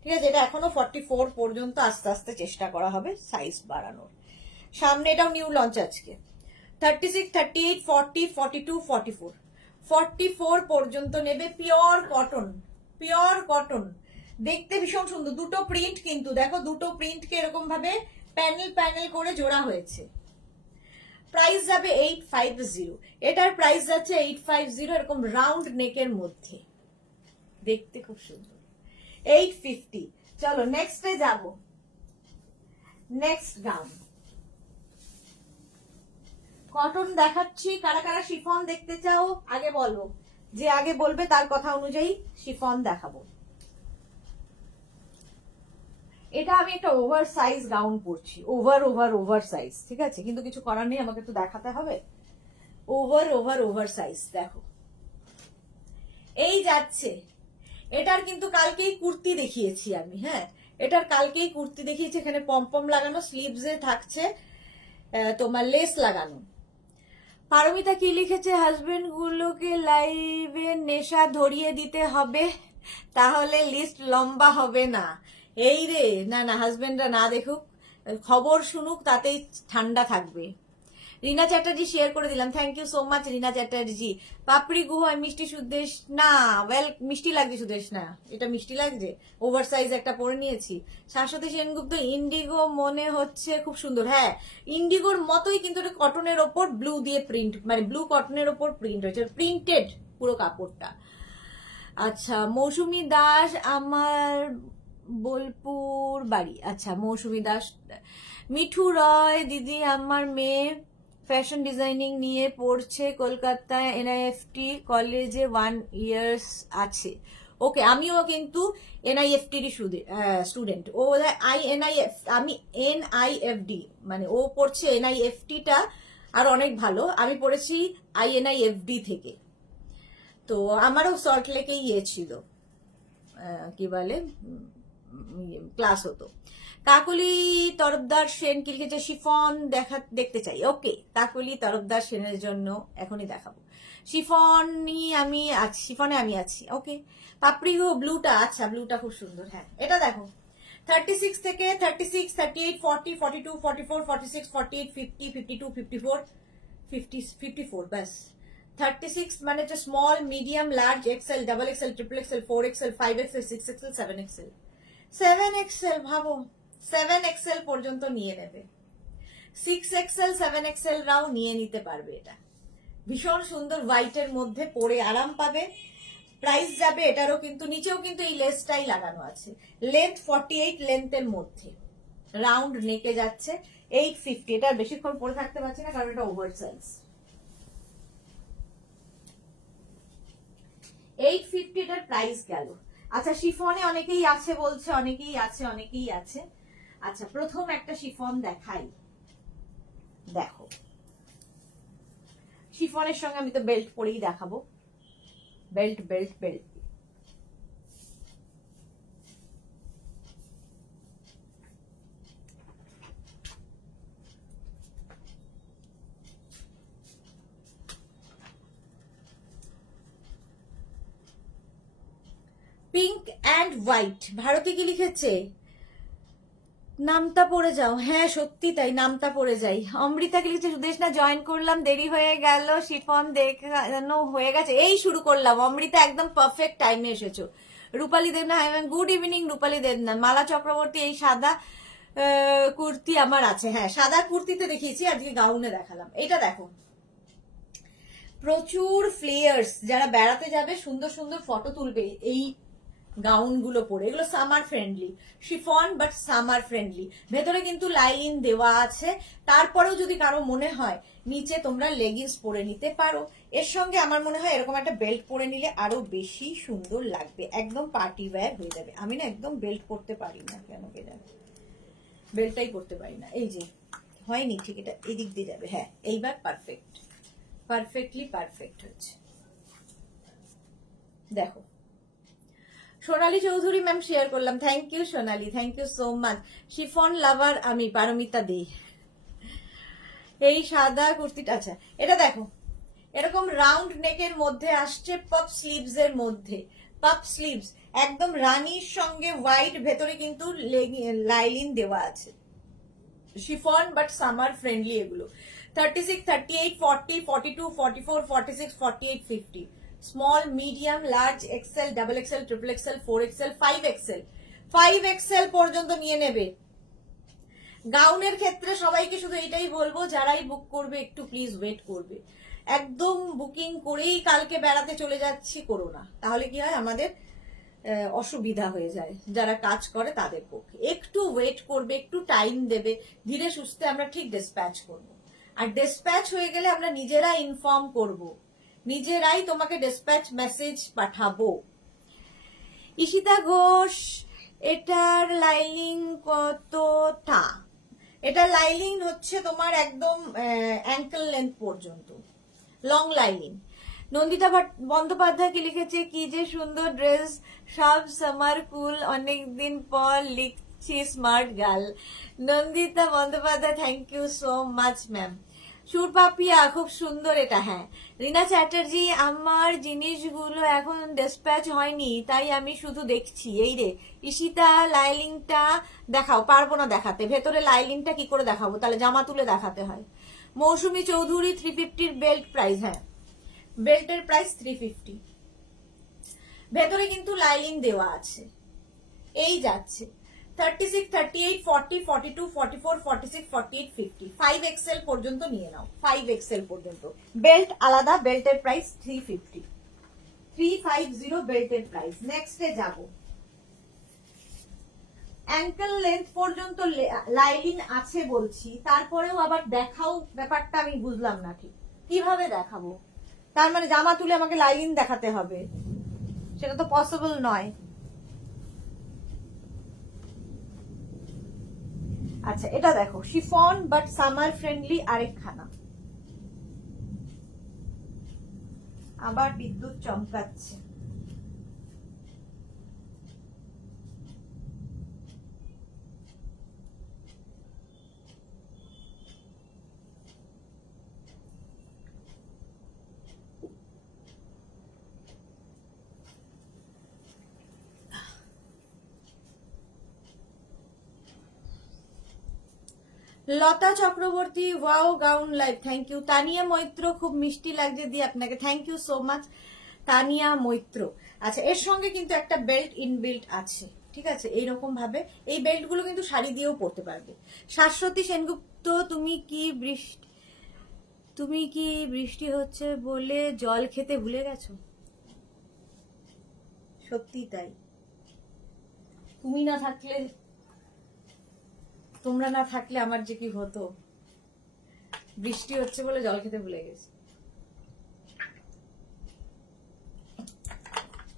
ঠিক আছে। এটা এখনো 44 পর্যন্ত আস্তে আস্তে চেষ্টা করা হবে সাইজ বাড়ানোর। সামনে এটাও নিউ লঞ্চ আজকে। 36, 38, 40, 42, 44, 44 পর্যন্ত নেবে। পিওর কটন, পিওর কটন, দেখতে ভীষণ সুন্দর। দুটো প্রিন্ট কিন্তু দেখো, দুটো প্রিন্টকে এরকম ভাবে প্যানেল প্যানেল করে জোড়া হয়েছে। প্রাইস যাবে 850, এটার প্রাইস যাচ্ছে 850, এরকম রাউন্ড নেকের মধ্যে, দেখতে খুব সুন্দর। 850। চলো নেক্সটে যাব। নেক্সট গাউন কটন দেখাচ্ছি। কারা কারা শিফন দেখতে চাও আগে বলো, যে আগে বলবে তার কথা অনুযায়ী শিফন দেখাবো। এটা আমি একটা ওভার সাইজ গাউন পরছি, ওভার ওভার ওভার সাইজ, ঠিক আছে, কিন্তু কিছু করার নেই, আমাকে তো দেখাতে হবে। ওভার ওভার ওভার সাইজ দেখো, এই যাচ্ছে। এটার কিন্তু কালকেই কুর্তি দেখিয়েছি আমি। হ্যাঁ, এটার কালকেই কুর্তি দেখিয়েছি, এখানে পমপম লাগানো, স্লিভসে থাকছে তোমার লেস লাগানো। পারমিতা কি লিখেছে, হাজবেন্ড গুলোকে লাইভে নেশা ধরিয়ে দিতে হবে, তাহলে লিস্ট লম্বা হবে না। এই রে, না না, হাজবেন্ডরা না দেখুক, খবর শুনুক, তাতেই ঠান্ডা থাকবে। রিনা চ্যাটার্জি শেয়ার করে দিলাম, থ্যাংক ইউ সো মাচ রিনা চ্যাটার্জি। পাপড়ি গুহ, মিষ্টি সুদেশ না, ওয়েল মিষ্টি লাগছে সুদেশ না, এটা মিষ্টি লাগছে, ওভার সাইজ একটা পরে নিয়েছি। শাশ্বতী সেনগুপ্ত, ইন্ডিগো মনে হচ্ছে খুব সুন্দর। হ্যাঁ, ইন্ডিগোর মতোই, কিন্তু এটা কটনের ওপর ব্লু দিয়ে প্রিন্ট, মানে ব্লু কটনের ওপর প্রিন্ট হয়েছে, প্রিন্টেড পুরো কাপড়টা। আচ্ছা, মৌসুমী দাস, আমার বোলপুর বাড়ি। আচ্ছা, মৌসুমী দাস। মিঠু রয়, দিদি আমার মেয়ে ফ্যাশন ডিজাইনিং নিয়ে পড়ছে কলকাতায়, এনআইএফটি কলেজে 1 ইয়ার্স আছে। ওকে, আমিও কিন্তু এনআইএফটির স্টুডেন্ট। ও আইএনআইএফ, আমি এনআইএফডি, মানে ও পড়ছে এনআইএফটিটা আর অনেক ভালো। আমি পড়েছি আইএনআইএফডি থেকে। তো আমারও সল্ট লেকে ইয়ে ছিল, কি বলে, ক্লাস হতো। কাকলি তরফদার সেন কি লিখেছে, শিফন দেখতে চাই। ওকে, কাকলি তরফদার সেনের জন্য এখনই দেখাবো। শিফনে আমি আছি। ওকে, পাপড়ি ব্লুটা, আচ্ছা ব্লুটা খুব সুন্দর। হ্যাঁ, এটা দেখো, 36 থেকে 36, 38, 40, 42, 44, 46, 48, 50, 52, 54, 50, 54, ব্যাস। 36 মানে হচ্ছে small, medium, large, XL, double XL, triple XL, 4 XL, 5 XL, 6 XL, 7 XL. 7 XL, ভাবো 7 এক্সেল পর্যন্ত নিয়ে নেবে। 6 এক্সেল, 7 এক্সেল রাও নিয়ে নিতে পারবে। এটা ভীষণ সুন্দর, হোয়াইটের মধ্যে পরে আরাম পাবে। প্রাইস যাবে এটারও কিন্তু, নিচেও কিন্তু এই লেসটাই লাগানো আছে। লেন্থ 48 লেন্থের মধ্যে, রাউন্ড নেকে যাচ্ছে। 850, এটা বেশিক্ষণ পরে থাকতে পারছি না কারণ এটা ওভার সাইজ। 850 এটার প্রাইস গেল। আচ্ছা, শিফনে অনেকেই আছে বলছে, অনেকেই আছে। আচ্ছা, প্রথম একটা শিফন দেখাই, দেখো। শিফনের সঙ্গে আমি তো বেল্ট পরেই দেখাবো, belt belt belt. Pink and white. Bharati কি লিখেছে, নামটা পড়ে যাও, হ্যাঁ সত্যি তাই, নামটা পড়ে যাই। অমৃতাকে লিখছে সুদেশনা জয়েন করলাম, দেরি হয়ে গেল, শিফন দেখানো হয়ে গেছে, এই শুরু করলাম। অমৃতা একদম পারফেক্ট টাইমে এসেছো। রূপালী দেবনা, গুড ইভিনিং রূপালী দেবনা। মালা চক্রবর্তী, এই সাদা কুর্তি আমার আছে, হ্যাঁ সাদা কুর্তিতে দেখিয়েছি, আজকে গাউনে দেখালাম। এটা দেখো, প্রচুর ফ্লেয়ার্স, যারা বেড়াতে যাবে সুন্দর সুন্দর ফটো তুলবে এই গাউন গুলো পরে। এগুলো summer friendly, chiffon but summer friendly. ভেতরে কিন্তু লাইন দেওয়া আছে। তারপরেও যদি কারো মনে হয় নিচে তোমরা লেগিংস পরে নিতে পারো। এর সঙ্গে আমার মনে হয় এরকম একটা বেল্ট পরে নিলে আরো বেশি সুন্দর লাগবে, একদম পার্টি ওয়্যার হয়ে যাবে। আমি না একদম বেল্ট পরতে পারি না, কেন কে জানে, বেল্টটাই পরতে পারি না। এই যে হয়নি ঠিক, এটা এদিক দিয়ে যাবে, হ্যাঁ এইবার পারফেক্ট, পারফেক্টলি পারফেক্ট হচ্ছে। দেখো, সোনালী চৌধুরী ম্যাম শেয়ার করলাম, thank you Sonali, thank you so much. Chiffon lover আমি, পারমিতা দে। এই সাদা কুর্তিটা, আচ্ছা এটা দেখো, এরকম রাউন্ড নেকের মধ্যে আসছে, পাপ স্লিভস এর মধ্যে, পাপ স্লিভস একদম রানির সঙ্গে হোয়াইট, ভেতরে কিন্তু লাইলিন দেওয়া আছে। শিফন বাট সামার ফ্রেন্ডলি এগুলো। 36, 38, 40, 42, 44, 46, 48, 50, small, medium, large, XL, double XL, triple XL, 4XL, 5XL, 5XL পর্যন্ত নিয়ে নেবে। গাউনের ক্ষেত্রে সবাইকে শুধু এটাই বলবো, যারাই বুক করবে একটু প্লিজ ওয়েট করবে। একদম বুকিং করেই কালকে বেড়াতে চলে যাচ্ছি করো না, তাহলে কি হয় আমাদের অসুবিধা হয়ে যায়, যারা কাজ করে তাদের পক্ষে। একটু ওয়েট করবে, একটু টাইম দেবে, ধীরে সুস্থে আমরা ঠিক ডিসপ্যাচ করব। আর ডিসপ্যাচ হয়ে গেলে আমরা নিজেরা ইনফর্ম করব, নিজেরাই তোমাকে ডিসপ্যাচ মেসেজ পাঠাবো। ঈশিতা ঘোষ, এটার লাইলিং কতটা? এটা লাইলিং হচ্ছে তোমার একদম অ্যাঙ্কেল লেন্থ পর্যন্ত, লং লাইলিং। নন্দিতা বন্দ্যোপাধ্যায় কি লিখেছে, কি যে সুন্দর ড্রেস, সব সামার কুল, অনেকদিন পর লিখছি smart girl. Nandita Bandyopadhyay, thank you so much ma'am. Surpapiya, খুব সুন্দর এটা, হ্যাঁ। রিনা চ্যাটার্জি, আমার জিনিসগুলো এখন ডিসপ্যাচ হয়নি, তাই আমি শুধু দেখছি। এই রে ঈশিতা, লাইলিংটা দেখাও। পারবো না দেখাতে, ভেতরে লাইলিংটা কি করে দেখাবো, তাহলে জামা তুলে দেখাতে হয়। মৌসুমী চৌধুরী, 350 বেল্ট প্রাইস, হ্যাঁ বেল্টের প্রাইস 350, ভেতরে কিন্তু লাইলিং দেওয়া আছে। এই যাচ্ছে 36, 38, 40, 42, 44, 46, 48, 50, 5XL পর্যন্ত নিয়ে নাও, 5XL পর্যন্ত। বেল্ট আলাদা, বেল্টের প্রাইস 350, 350 বেল্টের প্রাইস। নেক্সটে যাব, অ্যাঙ্কেল লেন্থ পর্যন্ত লাইলিং আছে বলছি, তারপরেও আবার দেখাও, ব্যাপারটা আমি বুঝলাম না ঠিক কিভাবে দেখাবো। তার মানে জামা তুলে আমাকে লাইলিং দেখাতে হবে, সেটা তো পসিবল নয়। আচ্ছা এটা দেখো, শিফন বাট সামার ফ্রেন্ডলি আরেকখানা। আবার বিদ্যুৎ চমকাচ্ছে। Lata Chakraborty, wow gown live, thank you. Tania Maitra, খুব মিষ্টি লাগছে দি আপনাকে, thank you so much Tania Maitra. আচ্ছা এর সঙ্গে কিন্তু একটা বেল্ট ইনবিল্ট আছে, ঠিক আছে, এইরকম ভাবে। এই বেল্ট গুলো কিন্তু শাড়ি দিয়েও পরতে পারবে। শাশ্বতী সেনগুপ্ত, তুমি কি বৃষ্টি হচ্ছে বলে জল খেতে ভুলে গেছো? সত্যি তাই, তুমি না থাকলে, তোমরা না থাকলে আমার যে কি হতো। বৃষ্টি হচ্ছে বলে জল খেতে ভুলে গেছি,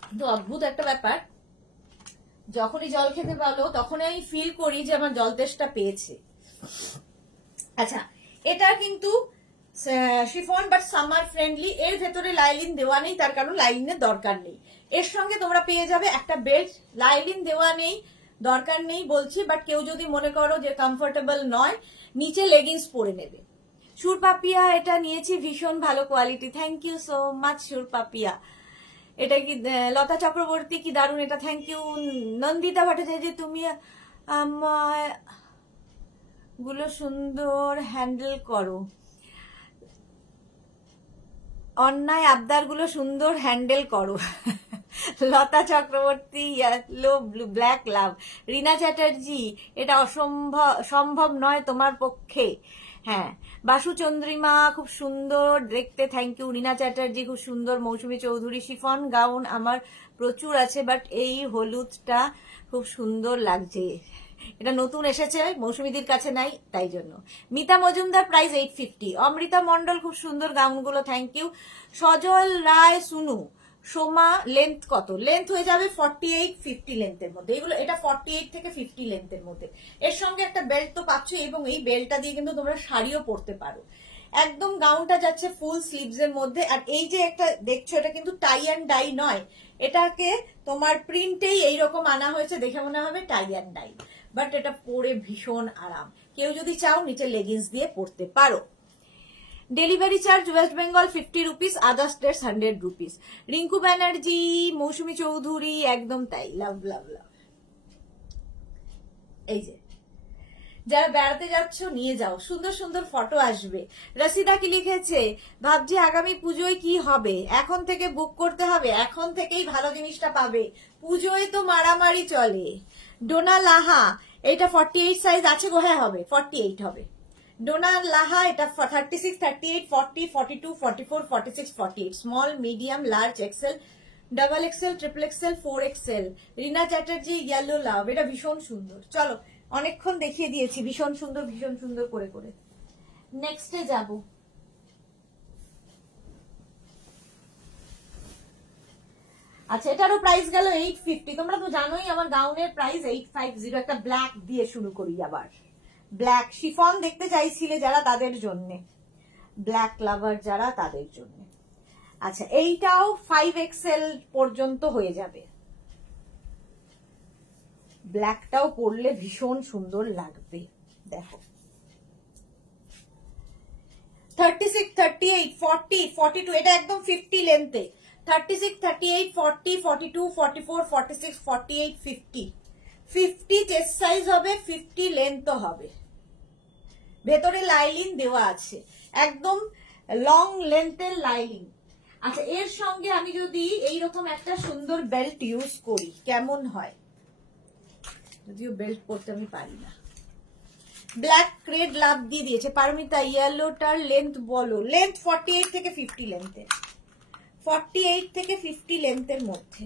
কিন্তু অদ্ভুত একটা ব্যাপার, যখনই জল খেতে বলো তখনই আমি ফিল করি যে আমার জল তেষ্টা পেয়েছে। আচ্ছা এটা কিন্তু শিফন বাট সামার ফ্রেন্ডলি, এর ভেতরে লাইলিন দেওয়া নেই, তার কারণ লাইলিনের দরকার নেই। এর সঙ্গে তোমরা পেয়ে যাবে একটা বেল্ট, লাইলিন দেওয়া নেই, দরকার নেই বলছি, বাট কেউ যদি মনে করো যে কমফোর্টেবল নয়, নিচে লেগিংস পরে নেবে। সুরপাপিয়া, এটা নিয়েছি, ভীষণ ভালো quality, thank you so much Surpapiya. এটা কি লতা চক্রবর্তী, কি দারুণ এটা, থ্যাংক ইউ। নন্দিতা ভট্টাচার্য, তুমি আমায় গুলো সুন্দর হ্যান্ডেল করো, অন্যায় আবদার গুলো সুন্দর হ্যান্ডেল করো। লতা চক্রবর্তী, ইয়েলো ব্লু ব্ল্যাক লাভ। রিনা চ্যাটার্জি, এটা সম্ভব নয় তোমার পক্ষে। হ্যাঁ, বাসু চন্দ্রিমা খুব সুন্দর দেখতে, থ্যাংক ইউ। রিনা চ্যাটার্জি খুব সুন্দর। মৌসুমী চৌধুরী, শিফন গাউন আমার প্রচুর আছে, বাট এই হলুদটা খুব সুন্দর লাগছে, এটা নতুন এসেছে, মৌসুমীদের কাছে নাই, তাই জন্য। মিতা মজুমদার, প্রাইস 850। অমৃতা মন্ডল, খুব সুন্দর গাউনগুলো, thank you. Sajal Roy Sunu, Soma, length কত? লেন্থ হয়ে যাবে 48-50 লেন্থের মধ্যে, এগুলো এটা 48 থেকে 50 লেন্থের মধ্যে। এর সঙ্গে একটা বেল্ট তো পাচ্ছ, এবং এই বেল্টটা দিয়ে কিন্তু তোমরা শাড়িও পরতে পারো। একদম গাউনটা যাচ্ছে ফুল স্লিভস এর মধ্যে। আর এই যে একটা দেখছো, এটা কিন্তু টাই অ্যান্ড ডাই নয়, এটাকে তোমার প্রিন্টেই এইরকম আনা হয়েছে, দেখে মনে হবে টাই অ্যান্ড ডাই, বাট এটা পরে ভীষণ আরাম। কেউ যদি চাও নিচে লেগিংস দিয়ে পরতে পারো। Delivery charge West Bengal 50 rupees, others states 100 rupees. Rinku Banerjee, Mousumi Chowdhury, একদম তাই, লাভ লাভ লাভ। এই যে যারা বেড়াতে যাচ্ছ নিয়ে যাও, সুন্দর সুন্দর ফটো আসবে। রসিদা কি লিখেছে, ভাবছি আগামী পুজোয় কি হবে, এখন থেকে বুক করতে হবে, এখন থেকেই ভালো জিনিসটা পাবে, পুজোয় তো মারামারি চলে। ডোনা লাহা, এটা 48 সাইজ আছে গো, হ্যাঁ হবে 48 হবে। ডোনা লাহা, এটা 36, 38, 40, 42, 44, 46, 48, small, medium, large, XL, double XL, triple XL, 4XL। Rina Chatterjee, yellow love, এটা ভীষণ সুন্দর। চলো, অনেকক্ষণ দেখিয়ে দিয়েছি ভীষণ সুন্দর করে করে। নেক্সটে যাব। আচ্ছা, এটারও প্রাইস গেল 850। তোমরা তো জানোই আমার গাউনের প্রাইস 850। একটা ব্ল্যাক দিয়ে শুরু করি আবার। ব্ল্যাক শিফন দেখতে চাইছিলে যারা, তাদের জন্য, ব্ল্যাক লাভার যারা, তাদের জন্য। আচ্ছা, এইটাও 5XL পর্যন্ত হয়ে যাবে। ব্ল্যাকটাও পরলে ভীষণ সুন্দর লাগবে, দেখো। 36, 38, 40, 42, এটা একদম 50 লেন্থে। 36, 38, 40, 42, 44, 46, 48, 50। 50 চেস্ট সাইজ হবে, 50 লেন্থও হবে। ভেতরে লাইলিন দেওয়া আছে, একদম লং লেন্থের লাইলিন। আচ্ছা, এর সঙ্গে আমি যদি এইরকম একটা সুন্দর বেল্ট ইউজ করি কেমন হয়, যদিও বেল্ট পরতে আমি পারি না। ব্ল্যাক রেড লাভ দিয়ে দিয়েছে পারমিতা। ইয়েলোটার লেন্থ বলো। লেন্থ 48 থেকে 50 লেন্থের, 48 থেকে 50 লেন্থের মধ্যে।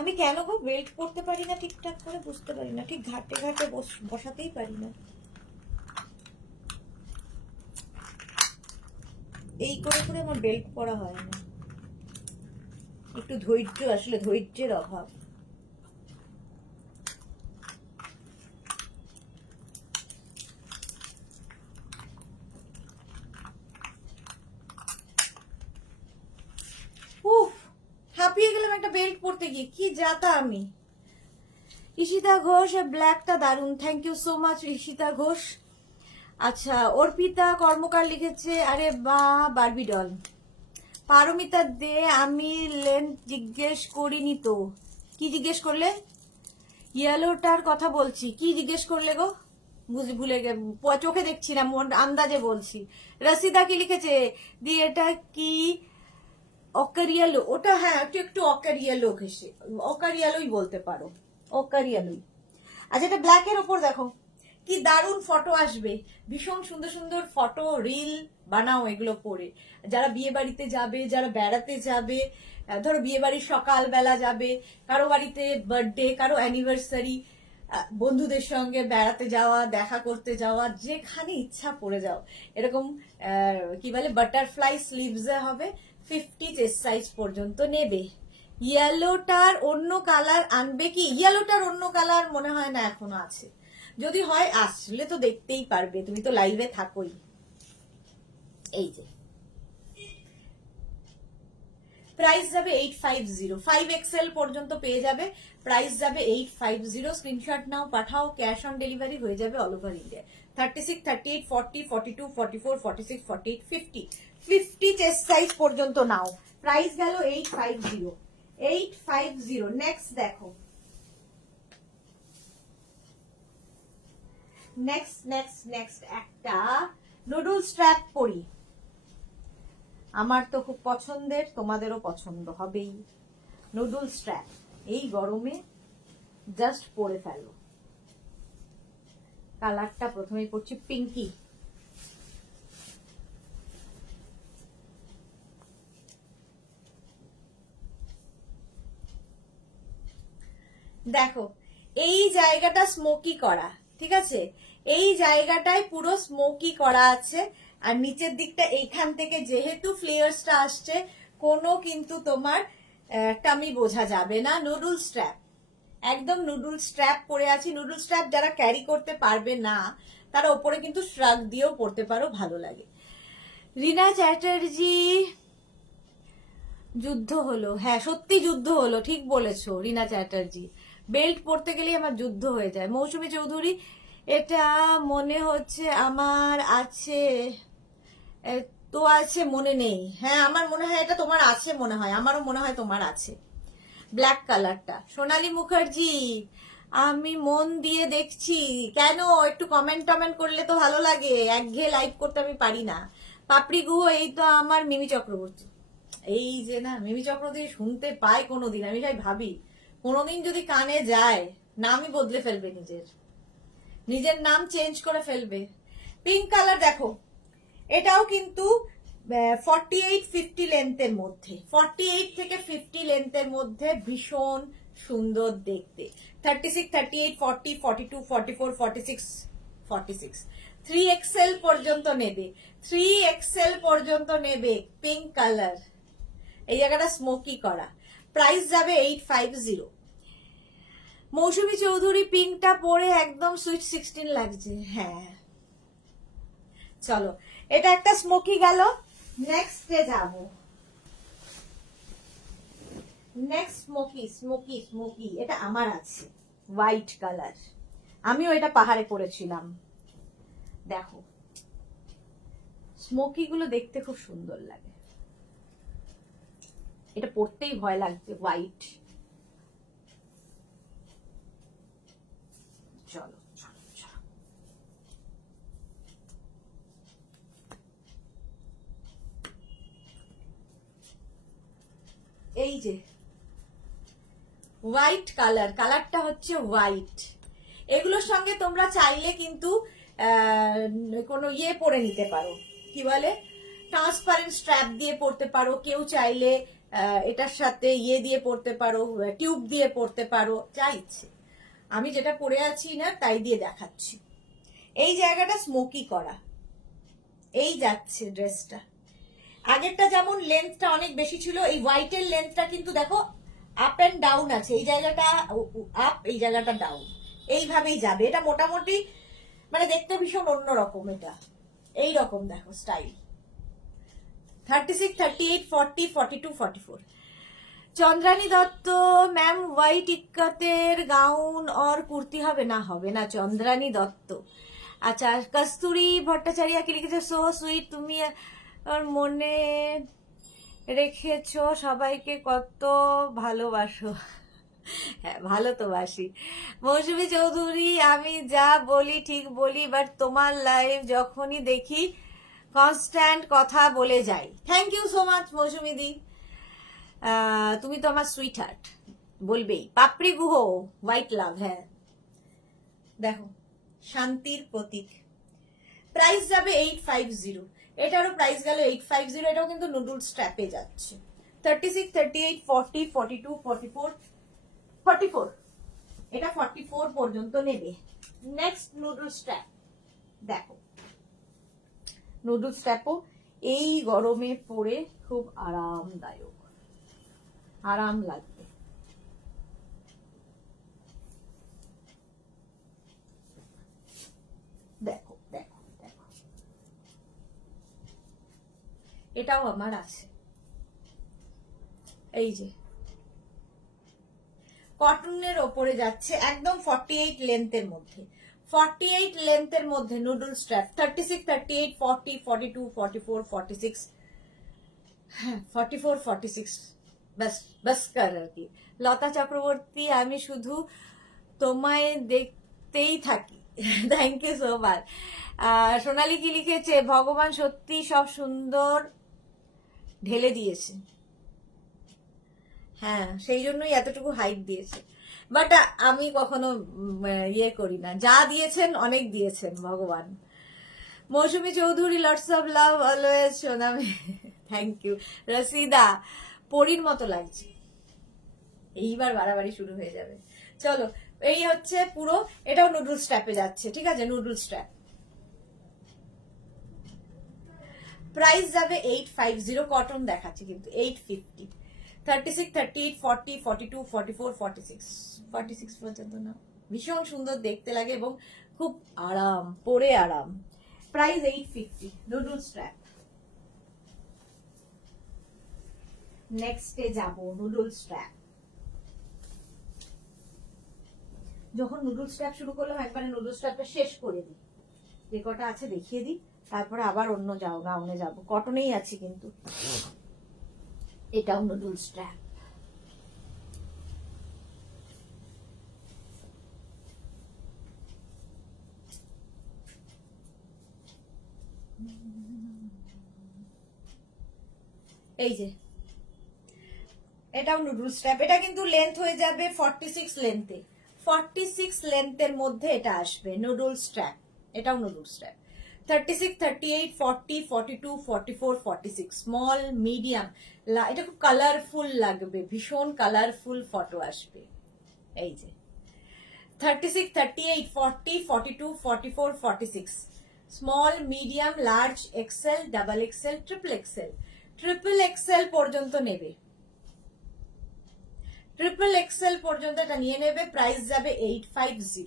আমি কেন গো বেল্ট পরতে পারি না ঠিকঠাক করে, বুঝতে পারি না, ঠিক ঘাটে ঘাটে বসাতেই পারি না। এই করে করে আমার বেল্ট পরা হয় না, একটু ধৈর্য, আসলে ধৈর্যের অভাব। উফ, হাঁপিয়ে গেলাম একটা বেল্ট পরতে গিয়ে, কি যাতা আমি। ঈশিতা ঘোষ, ব্ল্যাকটা দারুন, thank you so much Ishita Ghosh. আচ্ছা, অর্পিতা কর্মকার লিখেছে, আরে বাহ, বারবি ডল। পারমিতা দে, আমি লেন্থ জিজ্ঞেস করিনি তো। কি জিজ্ঞেস করলে? ইয়েলোটার কথা বলছি। কি জিজ্ঞেস করলে গো? ভুলে গে, চোখে দেখছি না, আন্দাজে বলছি। রসিদা কি লিখেছে, দি এটা কি অকার ইয়েলো? ওটা হ্যাঁ, একটু অকার ইয়েলো ঘেসে, অকার ইয়েলোই বলতে পারো, অকার ইয়েলোই। আচ্ছা, এটা ব্ল্যাকের ওপর দেখো কি দারুণ ফটো আসবে, ভীষণ সুন্দর সুন্দর ফটো, রিল বানাও এগুলো পরে। যারা বিয়ে বাড়িতে যাবে, যারা বেড়াতে যাবে, ধরো বিয়ে বাড়ির সকালবেলা যাবে, কারো বাড়িতে বার্থডে, কারো অ্যানিভার্সারি, বন্ধুদের সঙ্গে বেড়াতে যাওয়া, দেখা করতে যাওয়া, যেখানে ইচ্ছা পরে যাও। এরকম কি বলে, বাটারফ্লাই স্লিভসে হবে, 50 চেস্ট সাইজ পর্যন্ত নেবে। ইয়েলোটার অন্য কালার আনবে কি? ইয়েলোটার অন্য কালার মনে হয় না এখনো আছে, যদি হয় আসলে তো দেখতেই পারবে, তুমি তো লাইভে থাকোই। এই যে প্রাইস যাবে 850, 5XL পর্যন্ত পেয়ে যাবে, প্রাইস যাবে 850। স্ক্রিনশট নাও, পাঠাও, ক্যাশ অন ডেলিভারি হয়ে যাবে all over India. 36, 38, 40, 42, 44, 46, 48, 50, 50 chest size পর্যন্ত নাও। প্রাইস গেল 850, 850। নেক্সট দেখো, নেক্সট একটা নুডল স্ট্র্যাপ পরি। আমার তো খুব পছন্দের, তোমাদেরও পছন্দ হবেই। নুডল স্ট্র্যাপ এই গরমে জাস্ট পরে ফেলো। কালারটা প্রথমে করছি পিঙ্কি। দেখো এই জায়গাটা স্মোকি করা, ঠিক আছে, এই জায়গাটায় পুরো স্মোকি করা আছে। আর নিচের দিকটা এইখান থেকে যেহেতু ফ্লেয়ার্সটা আসছে, কোনো কিন্তু তোমার টামি বোঝা যাবে না। নুডল স্ট্র্যাপ, একদম নুডল স্ট্র্যাপ পরে আছি। নুডল স্ট্র্যাপ যারা ক্যারি করতে পারবে না তারা ওপরে কিন্তু শ্রাগ দিয়েও পরতে পারো, ভালো লাগে। রিনা চ্যাটার্জি, যুদ্ধ হলো, হ্যাঁ সত্যি যুদ্ধ হলো, ঠিক বলেছো রিনা চ্যাটার্জি। বেল্ট পরতে গেলেই আমার যুদ্ধ হয়ে যায়। মৌসুমী চৌধুরী, এটা মনে হচ্ছে আমার আছে, তো আছে মনে নেই। হ্যাঁ আমার মনে হয় এটা তোমার আছে, মনে হয় আমারও মনে হয় তোমার আছে ব্ল্যাক কালারটা। সোনালী মুখার্জি, আমি মন দিয়ে দেখছি। কেন, একটু কমেন্ট টমেন্ট করলে তো ভালো লাগে, একঘেয়ে লাইভ করতে আমি পারি না। পাপড়ি গুহ, এই তো আমার মিমি চক্রবর্তী। এই যে না মিমি চক্রবর্তী শুনতে পাই কোনোদিন, আমি তাই ভাবি কোনোদিন যদি কানে যায় নামই বদলে ফেলবে, নিজের নাম চেঞ্জ করে ফেলবে। পিঙ্ক কালার দেখো, এটাও কিন্তু 48-50 লেন্থের মধ্যে, 48 থেকে 50 লেন্থের মধ্যে ভীষণ সুন্দর দেখতে। 36, 38, 40, 42, 44, 46, 46, 3XL পর্যন্ত নেবে, 3XL পর্যন্ত নেবে। পিঙ্ক কালার, এই জায়গাটা স্মোকি করা, প্রাইস যাবে 850। মৌসুমী চৌধুরী, পিঙ্কটা পরে একদম সুইট 16 লাগছে। হ্যাঁ চলো, এটা একটা স্মোকি গেল। নেক্সটে যাব, নেক্সট স্মোকি, এটা আমার আছে হোয়াইট কালার। আমিও এটা পাহাড়ে পরেছিলাম। দেখো স্মোকি গুলো দেখতে খুব সুন্দর লাগে, এটা পরতেই ভয় লাগছে হোয়াইট। চলো এই যে হোয়াইট কালার, কালারটা হচ্ছে হোয়াইট। এগুলোর সঙ্গে তোমরা চাইলে কিন্তু কোনো ইয়ে পরে নিতে পারো, কি বলে, ট্রান্সপারেন্ট স্ট্র্যাপ দিয়ে পরতে পারো। কেউ চাইলে এটার সাথে ইয়ে দিয়ে পরতে পারো, টিউব দিয়ে পরতে পারো, যা ইচ্ছে। আমি যেটা পরে আছি না তাই দিয়ে দেখাচ্ছি। এই জায়গাটা স্মোকি করা, এই যাচ্ছে ড্রেসটা। আগেরটা যেমন লেন্থটা অনেক বেশি ছিল, এই হোয়াইটের লেন্থটা কিন্তু দেখো আপ এন্ড ডাউন আছে। এই জায়গাটা আপ, এই জায়গাটা ডাউন, এইভাবেই যাবে। এটা মোটামুটি মানে দেখতে ভীষণ অন্যরকম। এটা এই রকম দেখো style. 36, 38, 40, 42, 44। Chandrani Dutta, ma'am white ইক্কাতের গাউন और কুর্তি হবে না? হবে না চন্দ্রানী দত্ত। আচ্ছা কস্তুরী ভট্টাচার্য কি লিখেছে, সো সুইট, তুমি আর মনে রেখেছো সবাইকে কত ভালোবাসো। হ্যাঁ ভালো তো বাসি। মৌসুমী চৌধুরী, আমি যা বলি ঠিক বলি, বাট তোমার লাইভ যখনই দেখি কনস্ট্যান্ট কথা বলে যাই। থ্যাংক ইউ সো মাচ মৌসুমী দি, তুমি তো আমার সুইট হার্ট, বলবেই। পাপড়ি গুহ, হোয়াইট লাভ, হ্যাঁ দেখো শান্তির প্রতীক। প্রাইস যাবে 850, এটারও প্রাইস গেল 850। এটাও কিন্তু নুডল স্ট্র্যাপে যাচ্ছে। 36, 38, 40, 42, 44, 44, এটা 44 পর্যন্ত নেবে। নেক্সট নুডল স্ট্র্যাপ দেখো, নুডল স্ট্র্যাপও এই গরমে পরে খুব আরামদায়ক, আরাম লাগবে। দেখো দেখো দেখো, এটাও আমার আছে। এই যে কটনের ওপরে যাচ্ছে, একদম 48 লেন্থের মধ্যে, 48 লেন্থের মধ্যে নুডল স্ট্র্যাপ। 36, 38, 40, 42, 44, 46, হ্যাঁ 44, 46, বাস বাস কর আর কি। লতা চক্রবর্তী, আমি শুধু তোমায় দেখতেই থাকি, থ্যাংক ইউ সো মাচ। সোনালি কি লিখেছে, ভগবান সত্যি সব সুন্দর ঢেলে দিয়েছে। হ্যাঁ, সেই জন্যই এতটুকু হাইট দিয়েছে। বাট আমি কখনো ইয়ে করি না, যা দিয়েছেন অনেক দিয়েছেন ভগবান। Mousumi Chowdhury, lots of love always Sonami, thank you. Rasida, পরীর মতো লাগছে। এইবার বাড়াবাড়ি শুরু হয়ে যাবে। চলো, এই হচ্ছে পুরো, এটাও নুডলস স্ট্র্যাপে যাচ্ছে, ঠিক আছে, নুডলস স্ট্র্যাপ। প্রাইস যাবে 850, কটন দেখাচ্ছি কিন্তু 850, 36, 38, 40, 42, 44, 46, 46 পর্যন্ত না। ভীষণ সুন্দর দেখতে লাগে এবং খুব আরাম, পরে আরাম। Price 850, noodles strap. নেক্সটে যাব, নুডলস স্ট্র্যাপ। যখন নুডলস স্ট্র্যাপ শুরু করলাম, একবারে নুডলস স্ট্র্যাপটা শেষ করে দিই, যে কটা আছে দেখিয়ে দিই, তারপরে আবার অন্য গাউনে যাব। কটনেই আছি কিন্তু। এটাও নুডলস স্ট্র্যাপ। এই যে এটাও নুডলস স্ট্র্যাপ। এটা কিন্তু লেন্থ হয়ে যাবে 46 লেন্থে, 46 লেন্থের মধ্যে এটা আসবে নুডলস স্ট্র্যাপ। এটাও নুডলস স্ট্র্যাপ। 36, 38, 40, 42, 44, 46, small medium. এটা খুব কালারফুল লাগবে, ভীষণ কালারফুল ফটো আসবে। এই যে 36, 38, 40, 42, 44, 46, small medium large XL double XL triple XL. Triple XL পর্যন্ত নেবে, ট্রিপল এক্সেল পর্যন্ত এটা নিয়ে নেবে। প্রাইস যাবে 850,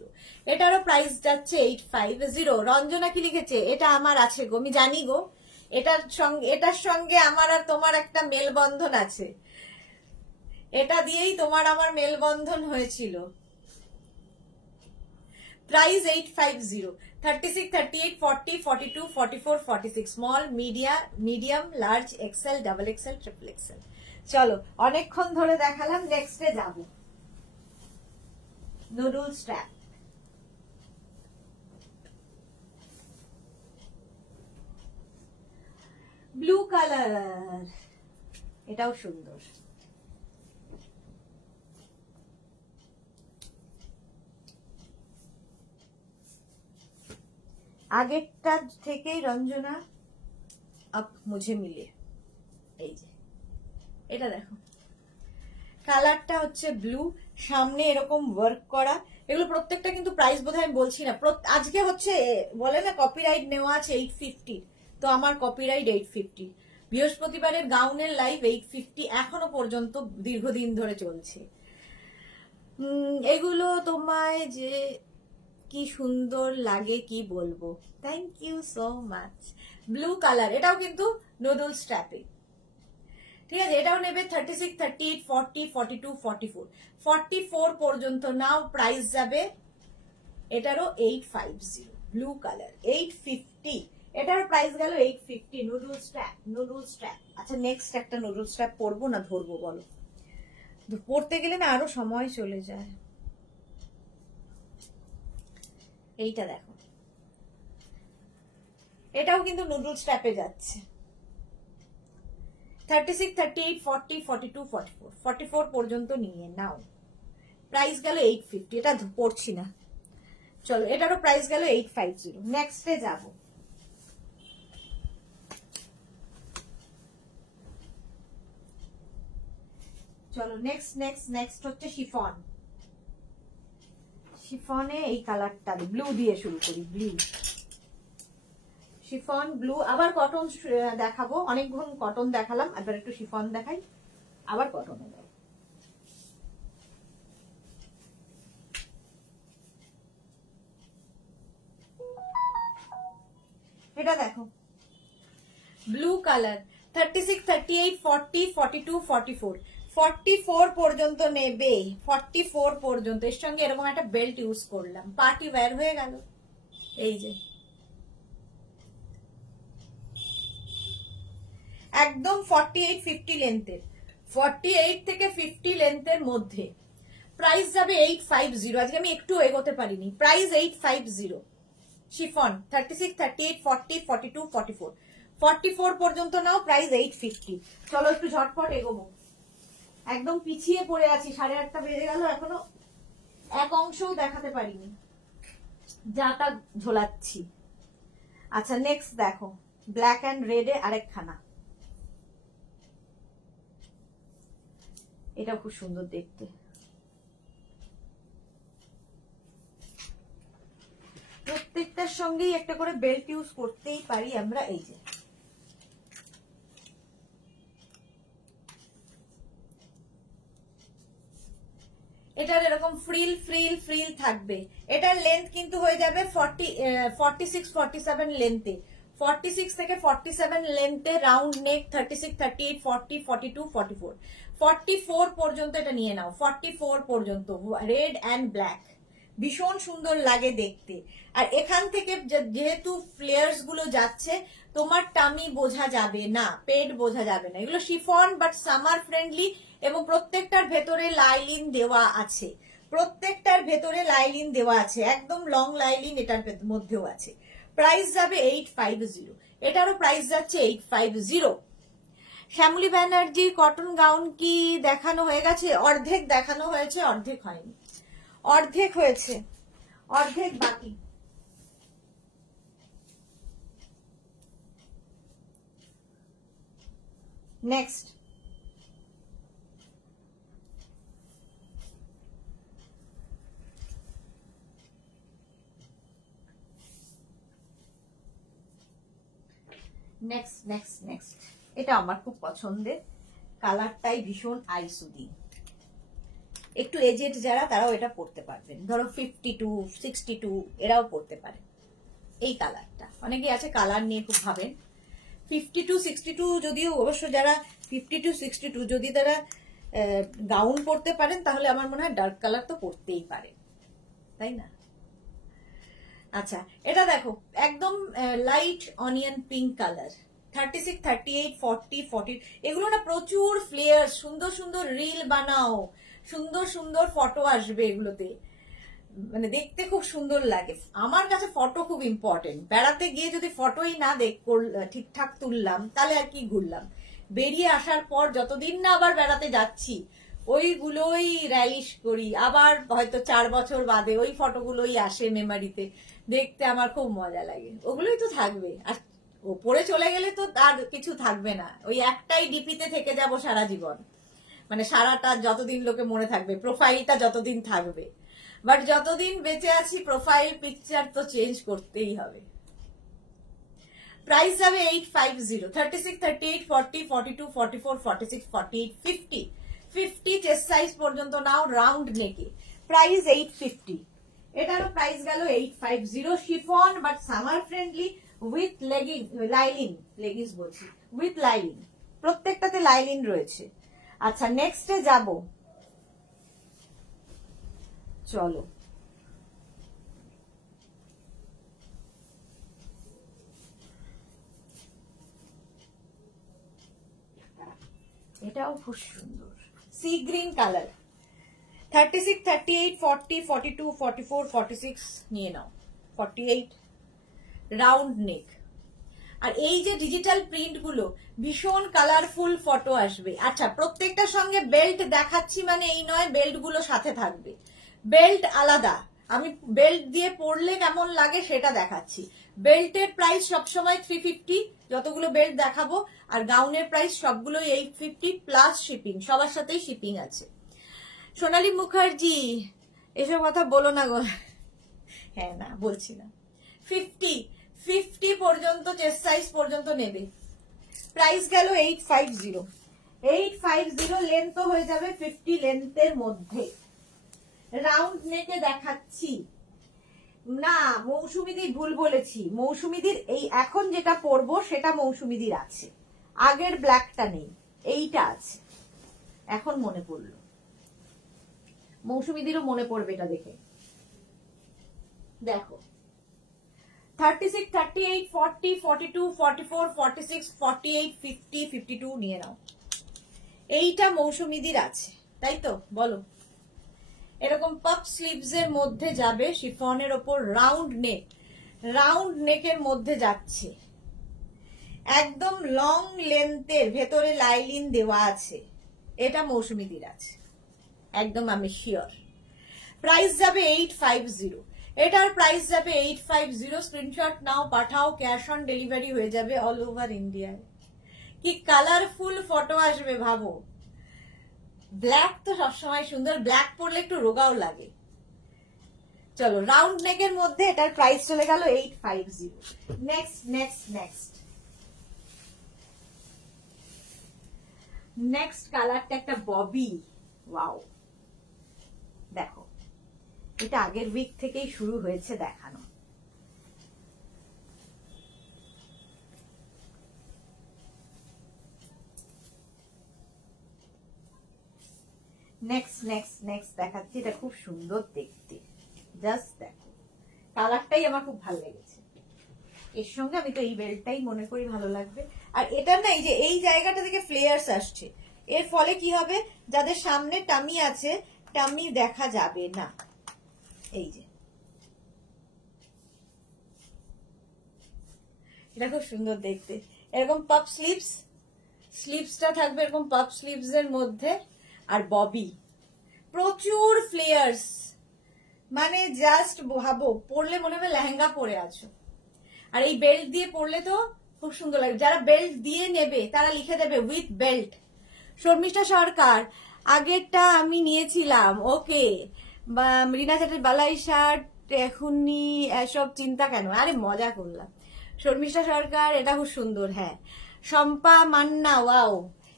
এটারও প্রাইস যাচ্ছে 850। রঞ্জনা কি লিখেছে, এটা আমার আছে গো, আমি জানি গো, এটার সঙ্গে আমার আর তোমার একটা মেলবন্ধন আছে, এটা দিয়েই তোমার আমার মেলবন্ধন হয়েছিল। Price 850, 36, 38, 40, 42, 44, 46, small medium large XL double XL triple Excel. চলো, অনেকক্ষণ ধরে দেখালাম, নেক্সটে যাব, নুডলস স্ট্র্যাপ। ব্লু কালার, এটাও সুন্দর। আগেরটা থেকেই রঞ্জনা আপ মুঝে মিলে। এই যে এটা দেখো, কালারটা হচ্ছে ব্লু, সামনে এরকম ওয়ার্ক করা। এগুলো প্রত্যেকটা কিন্তু প্রাইস বোধহয় আমি বলছি না, আজকে হচ্ছে বলে না কপিরাইট নেওয়া আছে 850, তো আমার কপিরাইট 850। বৃহস্পতিবারের গাউনের লাইভ 850 এখনো পর্যন্ত দীর্ঘদিন ধরে চলছে। এগুলো তোমায় যে কি সুন্দর লাগে কি বলবো। Thank you so much. Blue colour, এটাও কিন্তু নুডলস স্ট্র্যাপে, ঠিক আছে। এটাও নেবে 36, 38, 40, 42, 44, 44 পর্যন্ত নাও। প্রাইস যাবে এটারও 850, ব্লু কালার 850, এটার প্রাইস গেল 850। Noodles strap, noodles strap. আচ্ছা, নেক্সট একটা নুডলস স্ট্র্যাপ পরবো না ধরবো বলো? পড়তে গেলে না আরো সময় চলে যায়। এইটা দেখো, এটাও কিন্তু নুডলস স্ট্র্যাপে যাচ্ছে। 36, 38, 40, 42, 44, 44 পর্যন্ত নিয়ে নাও। প্রাইস গেল 850, এটা পড়ছি না। চলো, এটারও প্রাইস গেল 850। নেক্সটে যাব, চলো নেক্সট হচ্ছে শিফন। শিফনে এই কালারটা ব্লু দিয়ে শুরু করি, ব্লু শিফন ব্লু। আবার কটন দেখাবো, অনেকক্ষণ কটন দেখালাম, এবার একটু শিফন দেখাই, আবার কটনে যাই। এটা দেখো, ব্লু কালার 36, 38, 40, 42, 44, 44 পর্যন্ত নেবে। 44 পর্যন্ত, এর সঙ্গে এরকম একটা বেল্ট ইউজ করলাম, পার্টি ওয়্যার হয়ে গেল। এই যে একদম 48, 50 লেন্থের, 48 থেকে 50 লেন্থের মধ্যে। প্রাইস যাবে 850। আজকে আমি একটু এগোতে পারিনি। প্রাইস 850। শিফন 36, 38, 40, 42, 44, 44 পর্যন্ত নাও, প্রাইস 850। চলো একটু ঝটপট এগোবো, একদম পিছিয়ে পড়ে আছি, 8:30 বেজে গেল, এখনো এক অংশও দেখাতে পারিনি, যাটা ঝোলাচ্ছি। আচ্ছা নেক্সট দেখো, ব্ল্যাক অ্যান্ড রেডে আরেকখানা, এটা খুব সুন্দর দেখতে। প্রত্যেকটার সঙ্গেই একটা করে বেল্ট ইউজ করতেই পারি আমরা। এই যে এটার এরকম ফ্রিল ফ্রিল ফ্রিল থাকবে। এটার লেন্থ কিন্তু হয়ে যাবে 46, 47 লেন্থে, 46 থেকে 47 লেন্থে, রাউন্ড নেক, 36, 38, 40, 42, 44, 44 পর্যন্ত এটা নিয়ে নাও। 44 পর্যন্ত রেড অ্যান্ড ব্ল্যাক, ভীষণ সুন্দর লাগে দেখতে। আর এখান থেকে যেহেতু ফ্লেয়ার্স গুলো যাচ্ছে, তোমার টামি বোঝা যাবে না, পেট বোঝা যাবে না। এগুলো শিফন বাট সামার ফ্রেন্ডলি, এবং প্রত্যেকটার ভেতরে লাইলিন দেওয়া আছে, প্রত্যেকটার ভেতরে লাইলিন দেওয়া আছে, একদম লং লাইলিন এটার মধ্যেও আছে। প্রাইস যাবে 850, এটারও প্রাইস যাচ্ছে 850। শ্যামলী ব্যানার্জির কটন গাউন কি দেখানো হয়ে গেছে? অর্ধেক দেখানো হয়েছে, অর্ধেক হয়নি, অর্ধেক হয়েছে, অর্ধেক বাকি। নেক্সট নেক্সট নেক্সট নেক্সট এটা আমার খুব পছন্দের, কালারটাই ভীষণ আইসুদি। একটু এজেড যারা তারাও এটা পড়তে পারবেন, ধরো 52, 62 এরাও পড়তে পারে এই কালারটা। অনেকে আছে কালার নিয়ে খুব ভাবেন। 52, 62 যদিও, অবশ্য যারা 52, 62 যদি তারা গাউন পরতে পারেন, তাহলে আমার মনে হয় ডার্ক কালার তো পরতেই পারে, তাই না? আচ্ছা এটা দেখো, একদম লাইট অনিয়ন পিঙ্ক কালার, 36, 38, 40, 40, এগুলো না প্রচুর ফ্লেয়ার, সুন্দর সুন্দর রিল বানাও, সুন্দর সুন্দর ফটো আসবে এগুলোতে, মানে দেখতে খুব সুন্দর লাগে। আমার কাছে ফটো খুব ইম্পর্টেন্ট। বেড়াতে গিয়ে যদি ফটোই না ঠিকঠাক তুললাম, তাহলে আর কি ঘুরলাম? বেরিয়ে আসার পর যতদিন না আবার বেড়াতে যাচ্ছি, ওইগুলোই র্যালিশ করি, আবার হয়তো 4 বছর বাদে ওই ফটোগুলোই আসে মেমারিতে, দেখতে আমার খুব মজা লাগে। ওগুলোই তো থাকবে, আর ওপরে চলে গেলে তো আর কিছু থাকবে না, ওই একটাই ডিপিতে থেকে যাব সারা জীবন, মানে সারাটা যতদিন লোকে মনে থাকবে, প্রোফাইলটা যতদিন থাকবে। বাট যতদিন বেঁচে আছি, প্রোফাইল পিকচার তো চেঞ্জ করতেই হবে। প্রাইস যাবে 850, 36, 38, 40, 42, 44, 46, 48, 50, 50 চেস্ট সাইজ পর্যন্ত নাও, রাউন্ড নেকে, প্রাইস 850। এটারও প্রাইস গেল 850। Chiffon but summer friendly, with lining, leggings বলছি, উইথ লাইলিন, প্রত্যেকটাতে লাইলিন রয়েছে। আচ্ছা নেক্সটে যাব, চলো এটাও খুব সুন্দর, সি গ্রিন কালার, 36, 38, 40, 42, 44, 46 নিয়ে নাও, 48, রাউন্ড নেক। আর এই যে ডিজিটাল প্রিন্ট গুলো, ভীষণ কালারফুল ফটো আসবে। আচ্ছা প্রত্যেকটার সঙ্গে বেল্ট দেখাচ্ছি মানে এই নয় বেল্ট গুলো সাথে থাকবে, বেল্ট আলাদা, আমি বেল্ট দিয়ে পরলে কেমন লাগে সেটা দেখাচ্ছি। বেল্টের প্রাইস সবসময় 350, যতগুলো বেল্ট দেখাবো, আর গাউনের প্রাইস সবগুলোই 850 প্লাস শিপিং, সবার সাথেই শিপিং আছে। সোনালী মুখার্জি এসব কথা বলো না গো, হ্যাঁ না বলছি না। 50 পর্যন্ত চেস্ট সাইজ পর্যন্ত নেবে, প্রাইস গেল 850, 850, লেন্থ হয়ে যাবে 50 লেন্থের মধ্যে, রাউন্ড নেকে দেখাচ্ছি না। মৌসুমীদির ভুল বলেছি, মৌসুমীদির এই এখন যেটা পরবো সেটা মৌসুমীদির আছে, আগের ব্ল্যাকটা নেই, এইটা আছে, এখন মনে পড়লো। মৌসুমীদিরও মনে পড়বে এটা দেখে। দেখো 36, 38, 40, 42, 44, 46, 48, 50, 52 নিয়ে নাও। এইটা মৌসুমীদির আছে, তাই তো বলো? এরকম পাপ স্লিভস এর মধ্যে যাবে, শিফনের ওপর রাউন্ড নেকের মধ্যে যাচ্ছে, একদম লং লেন্থের, ভেতরে লাইলিন দেওয়া আছে। এটা মৌসুমীদির আছে, একদম আমি শিওর। প্রাইস যাবে 850। এটার প্রাইস যাবে 850। স্ক্রিনশট নাও, পাঠাও, ক্যাশ অন ডেলিভারি হয়ে যাবে অল ওভার ইন্ডিয়ায়। কি কালারফুল ফটো আসবে ভাবো। ব্ল্যাক তো সবসময় সুন্দর, ব্ল্যাক পরলে একটু রোগাও লাগে। চলো, রাউন্ড নেকের মধ্যে এটার প্রাইস চলে গেল 850। নেক্সট কালারটা একটা ববি। ওয়াও, দেখো এটা আগের উইক থেকেই শুরু হয়েছে দেখানো। নেক্সট দেখাচ্ছি, এটা খুব সুন্দর দেখতে। জাস্ট দেখো, কালারটাই আমার খুব ভালো লেগেছে। এর সঙ্গে আমি তো এই বেল্টটাই মনে করি ভালো লাগবে। আর এটা না, এই যে এই জায়গাটা থেকে ফ্লেয়ার্স আসছে, এর ফলে কি হবে, যাদের সামনে টামি আছে, টামি দেখা যাবে না। এই যে এটা খুব সুন্দর দেখতে। এরকম পাপ স্লিভসটা থাকবে এরকম পাপ স্লিভস এর মধ্যে, আর ববি, প্রচুর ফ্লেয়ার্স, মানে জাস্ট ভাবো, পরলে মনে হবে লেহেঙ্গা পরে আছো। আর এই বেল্ট দিয়ে পরলে তো খুব সুন্দর লাগবে। যারা বেল্ট দিয়ে নেবে তারা লিখে দেবে উইথ বেল্ট। শর্মিষ্ঠা সরকার, আগেরটা আমি নিয়েছিলাম, ওকে। বা রিনা চ্যাটার্জি, বালাই শার্ট এখনই এসব চিন্তা কেন? আরে মজা করলাম। শর্মিষ্ঠা সরকার, এটা খুব সুন্দর। হ্যাঁ, শম্পা মান্না, ওয়াও,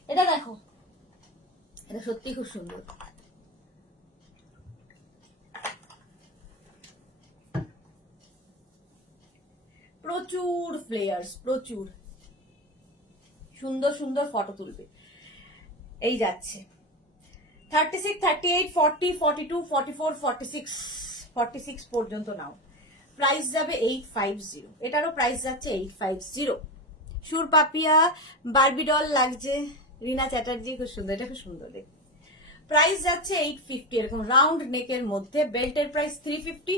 এটা দেখো, এটা সত্যি খুব সুন্দর। প্রচুর ফ্লেয়ার্স, প্রচুর সুন্দর সুন্দর ফটো তুলবে। এই যাচ্ছে 36, 38, 40, 42, 44, 46 পর্যন্ত নাও। প্রাইস যাবে 850। এটারও প্রাইস যাচ্ছে 850। সুর পাপিয়া, বারবিডল লাগছে, রিনা চ্যাটার্জি, খুব সুন্দর, এটা খুব সুন্দর দেখতে। প্রাইস যাচ্ছে 850। এরকম রাউন্ড নেকের মধ্যে, বেল্টের প্রাইস 350,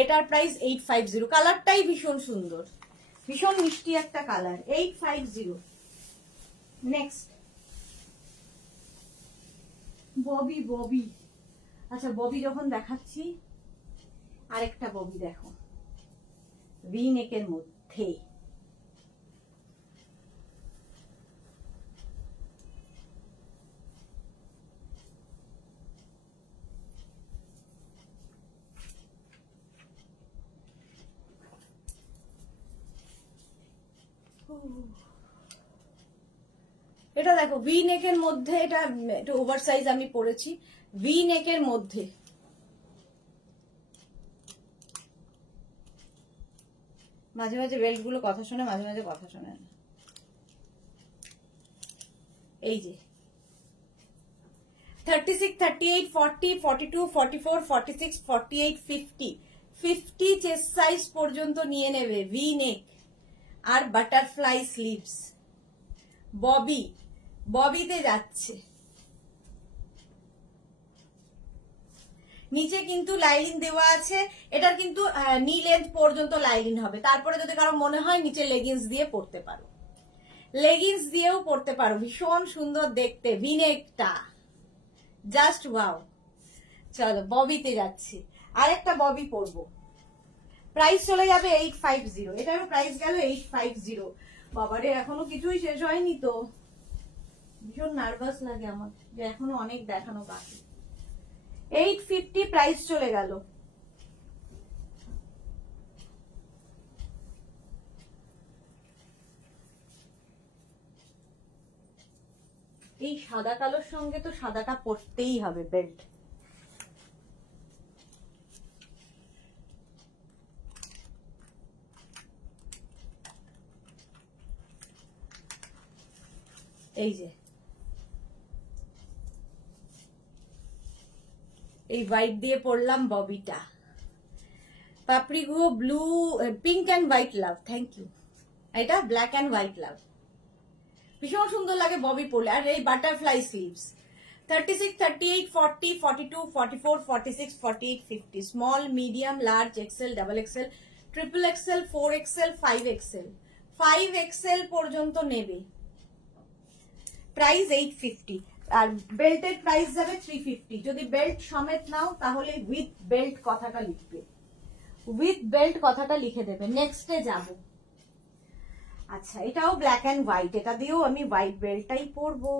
এটার প্রাইস 850। কালারটাই ভীষণ সুন্দর, ভীষণ মিষ্টি একটা কালার। 850। নেক্সট ববি। আচ্ছা, ববি যখন দেখাচ্ছি, আরেকটা ববি দেখো, ভি নেকের মধ্যে। এটা দেখো, ভি নেকের মধ্যে, এটা একটু ওভার সাইজ আমি পরেছি, ভি নেকের মধ্যে। মাঝে মাঝে বেল্ট গুলো কথা শোনে, মাঝে মাঝে কথা শোনে না। এই যে 36, 38, 40, 42, 44, 46, 48, 50 চেস্ট সাইজ পর্যন্ত নিয়ে নেবে। ভি নেক আর বাটারফ্লাই স্লিভস, ববিতে যাচ্ছে। নিচে কিন্তু লাইলিন দেওয়া আছে, এটার কিন্তু নি লেন্থ পর্যন্ত লাইলিন হবে। তারপরে যদি কারো মনে হয় নিচে লেগিংস দিয়ে পরতে পারো, লেগিংস দিয়েও পরতে পারো। ভীষণ সুন্দর দেখতে ভিনেকটা, জাস্ট ওয়াও। চলো, ববিতে যাচ্ছি, আরেকটা ববি পরবো। প্রাইস চলে যাবে 850। এটারও প্রাইস গেল 850। বাবারে, এখনো কিছুই শেষ হয়নি তো, ভীষণ নার্ভাস লাগে আমার যে এখনো অনেক দেখানো বাকি। 850 প্রাইস চলে গেল। এই সাদা কালোর সঙ্গে তো সাদাটা পরতেই হবে, বেল্ট। এই যে এই হোয়াইট দিয়ে পরলাম ববিটা, পাপড়িগো blue, pink and white love, thank you. এটা ব্ল্যাক অ্যান্ড হোয়াইট লাভ, ভীষণ সুন্দর লাগে ববি পরলে। আর এই butterfly sleeves, 36, 38, 40, 42, 44, 46, 48, 50. Small, medium, large, XL, double XL, triple XL, 4XL, 5XL. 5XL পর্যন্ত নেবে। প্রাইস 850 আর বেল্টের প্রাইস যাবে 350। যদি বেল্ট সমেত নাও তাহলে উইথ বেল্ট কথাটা লিখবে, উইথ বেল্ট কথাটা লিখে দেবে। নেক্সটে যাব। আচ্ছা, এটাও ব্ল্যাক এন্ড হোয়াইট, এটা দিয়েও আমি হোয়াইট বেল্টটাই পরবো।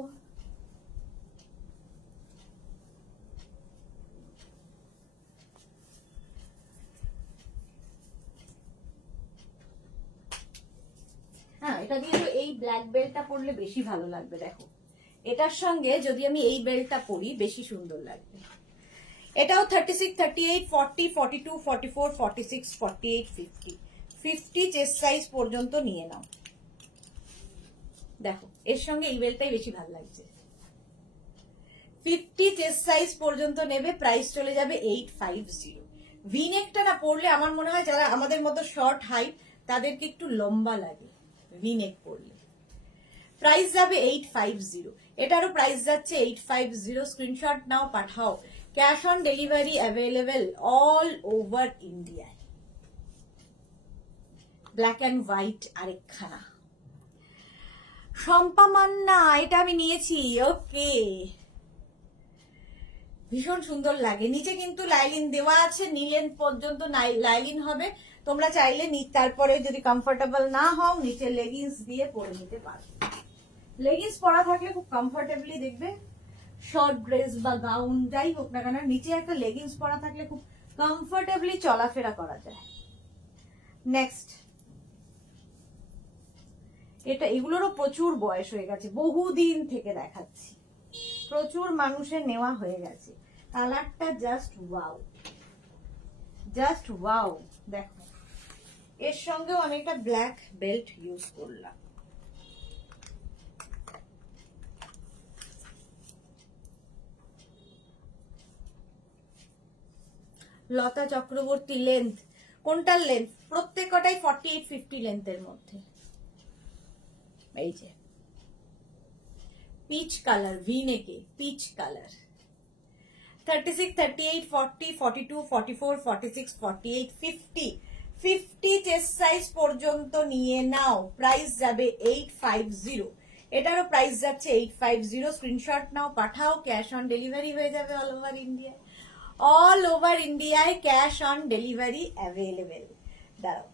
হ্যাঁ, এটা দিয়ে তো এই ব্ল্যাক বেল্টটা পরলে বেশি ভালো লাগবে। দেখো, এটার সঙ্গে যদি আমি এই বেল্টটা পরি বেশি সুন্দর লাগবে। এটাও 36, 38, 40, 42, 44, 46, 48, 50। 50 চেস্ট সাইজ পর্যন্ত নিয়ে নাও। দেখো, এর সঙ্গে এই বেল্টটাই বেশি ভালো লাগছে। 50 চেস্ট সাইজ পর্যন্ত নেবে, প্রাইস চলে যাবে 850। ভিনেকটা না পরলে আমার মনে হয় যারা আমাদের মতো শর্ট হাইট তাদেরকে একটু লম্বা লাগে ভিনেক পরলে। প্রাইস যাবে 850। এটারও প্রাইস যাচ্ছে 850। স্ক্রিনশট নাও, পাঠাও। Cash on delivery available all over ইন্ডিয়ায়। ব্ল্যাক অ্যান্ড হোয়াইট আরেকখানা শম্পা মান্না, এটা আমি নিয়েছি। ওকে, ভীষণ সুন্দর লাগে। নিচে কিন্তু লাইলিন দেওয়া আছে, নি লেন্থ পর্যন্ত লাইলিন হবে। তোমরা চাইলে তারপরে যদি কমফোর্টেবল না হও নিচে লেগিংস দিয়ে পরে নিতে পারো। লেগিংস পরা থাকলে খুব কমফোর্টেবলি দেখবে, শর্ট ড্রেস বা গাউন যাই হোক না কেন, নিচে একটা লেগিংস পরা থাকলে খুব কমফোর্টেবলি চলাফেরা করা যায়। নেক্সট, এটা এগুলোরও প্রচুর বয়স হয়ে গেছে, বহুদিন থেকে দেখাচ্ছি, প্রচুর মানুষের নেওয়া হয়ে গেছে। কালারটা জাস্ট ওয়াও, জাস্ট ওয়াও। দেখো, এর সঙ্গেও আমি একটা ব্ল্যাক বেল্ট ইউজ করলাম। লতা চক্রবর্তী লেন্থ, কোনটার লেন্থ? প্রত্যেকটাই 48, 50 লেন্থের মধ্যে। এই যে পিচ কালার, ভি নেকে পিচ কালার। 36, 38, 40, 42, 44, 46, 48, 50। 50 চেস্ট সাইজ পর্যন্ত নিয়ে নাও, প্রাইস যাবে 850। এটারও প্রাইস যাচ্ছে 850। স্ক্রিনশট নাও, পাঠাও। ক্যাশ অন ডেলিভারি হয়ে যাবে অল ওভার ইন্ডিয়ায়। অল ওভার ইন্ডিয়ায় ক্যাশ অন ডেলিভারি অ্যাভেলেবেল। দাঁড়াও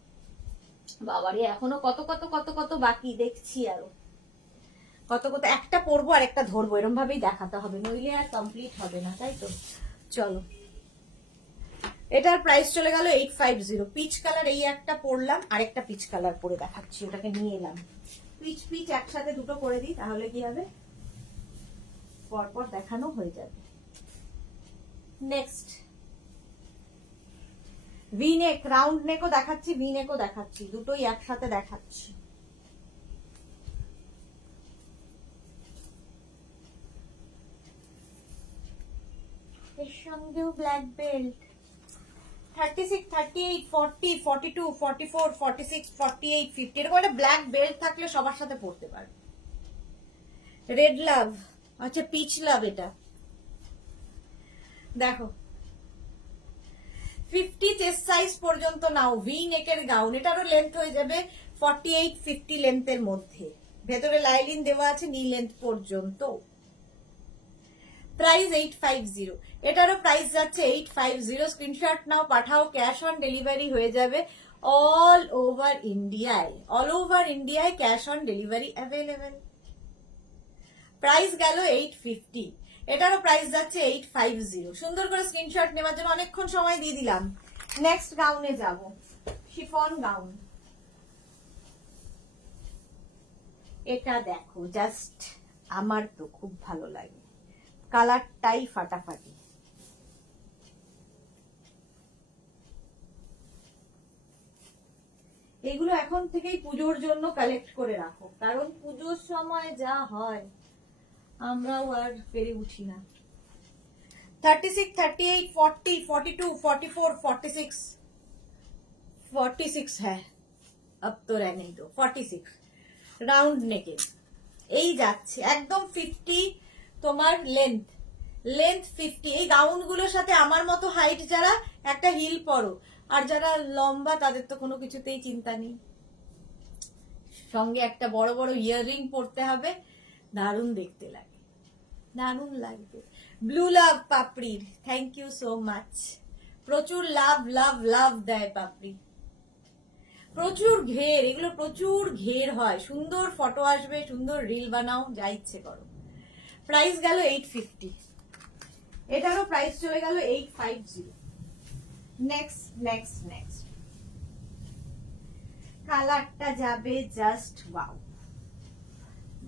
বাবারে, এখনো কত কত কত কত বাকি দেখছি, আরো কত কত। একটা পরবো আর একটা ধরবো, এরকম ভাবেই দেখাতে হবে, নইলে আর কমপ্লিট হবে না, তাই তো। চলো, এটার প্রাইস চলে গেল 850। পিচ কালার এই একটা পরলাম, আরেকটা পিচ কালার পরে দেখাচ্ছি, ওটাকে নিয়ে এলাম। পিচ পিচ একসাথে দুটো করে দিই, তাহলে কি হবে, পরপর দেখানো হয়ে যাবে। নেক্সট, ভি নেক, রাউন্ড নেকও দেখাচ্ছি, ভি নেকও দেখাচ্ছি, দুটোই একসাথে দেখাচ্ছি। এর সঙ্গেও ব্ল্যাক বেল্ট। 36, 38, 40, 42, 44, 46, 48, 50। এরকম একটা ব্ল্যাক বেল্ট থাকলে সবার সাথে পড়তে পারবে। রেড লাভ, আচ্ছা পিচ লাভ। এটা দেখো, 50 চেস্ট সাইজ পর্যন্ত নাও, ভি নেকের গাউন। এটারও লেন্থ হয়ে যাবে 48, 50 লেন্থের মধ্যে। ভেতরে লাইলিন দেওয়া আছে নি লেন্থ পর্যন্ত। প্রাইস 850। এটারও প্রাইস যাচ্ছে 850। স্ক্রিনশট নাও, পাঠাও। ক্যাশ অন ডেলিভারি হয়ে যাবে অল ওভার ইন্ডিয়ায়। অল ওভার ইন্ডিয়ায় cash on delivery available. Price গেল 850। এটারও প্রাইস যাচ্ছে 850। সুন্দর করে স্ক্রিনশট নেওয়ার জন্য অনেকক্ষণ সময় দিয়ে দিলাম। নেক্সট গাউনে যাব, শিফন গাউন। এটা দেখো, জাস্ট আমার তো খুব ভালো লাগে, কালারটাই ফাটাফাটি। এগুলো এখন থেকেই পুজোর জন্য কালেক্ট করে রাখো, কারণ পুজোর সময় যা হয় আমরাও আর পেরে উঠি না। 36, 38, 40, 42, 44, 46, 46 है, अब तो रह नहीं दो। 46 রাউন্ড নেকে এই যাচ্ছে একদম 50 তোমার লেন্থ, লেন্থ 50। এই গাউন গুলোর সাথে আমার মতো হাইট যারা একটা হিল পরো, আর যারা লম্বা তাদের তো কোনো কিছুতেই চিন্তা নেই। সঙ্গে একটা বড় বড় ইয়াররিং পরতে হবে, দারুণ দেখতে লাগে, দারুণ লাগবে। ব্লু লাভ পাপড়ির, থ্যাংক ইউ সো মাচ। প্রচুর লাভ লাভ লাভ দেয় পাপড়ি, প্রচুর ঘের, এগুলো প্রচুর ঘের হয়, সুন্দর ফটো আসবে, সুন্দর রিল বানাও, যা ইচ্ছে করো। প্রাইস গেল 850, এটারও প্রাইস চলে গেল 850। নেক্সট নেক্সট নেক্সট কালারটা যাবে জাস্ট ওয়াও।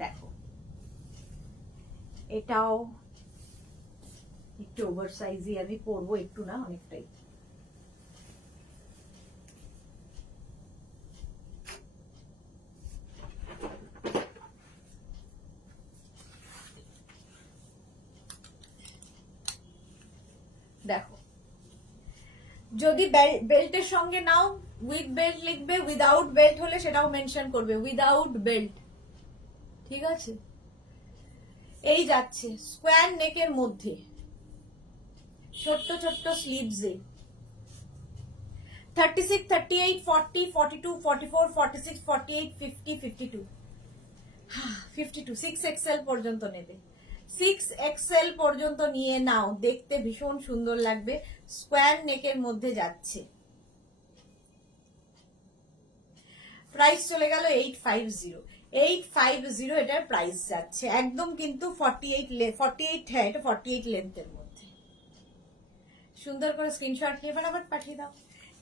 দেখো এটাও একটু ওভার সাইজই আমি পরবো, একটু না অনেকটাই। দেখো যদি বেল্টের সঙ্গে নাও উইথ বেল্ট লিখবে, উইদাউট বেল্ট হলে সেটাও মেনশন করবে উইদাউট বেল্ট, ঠিক আছে। এই যাচ্ছে স্কোয়ার নেকের মধ্যে, ছোট্ট ছোট্ট স্লিভসে, 36, 38, 40, 42, 44, 46, 48, 50, 52, 52, 6XL পর্যন্ত নেবে, 6XL পর্যন্ত নিয়ে নাও, দেখতে ভীষণ সুন্দর লাগবে। স্কোয়ার নেকের মধ্যে যাচ্ছে, প্রাইস চলে গেল 850। 850 এটার প্রাইস যাচ্ছে, একদম কিন্তু 48, হ্যাঁ এটা 48 লেন্থের মধ্যে। সুন্দর করে স্ক্রিনশট নিয়ে ফটাফট পাঠিয়ে দাও,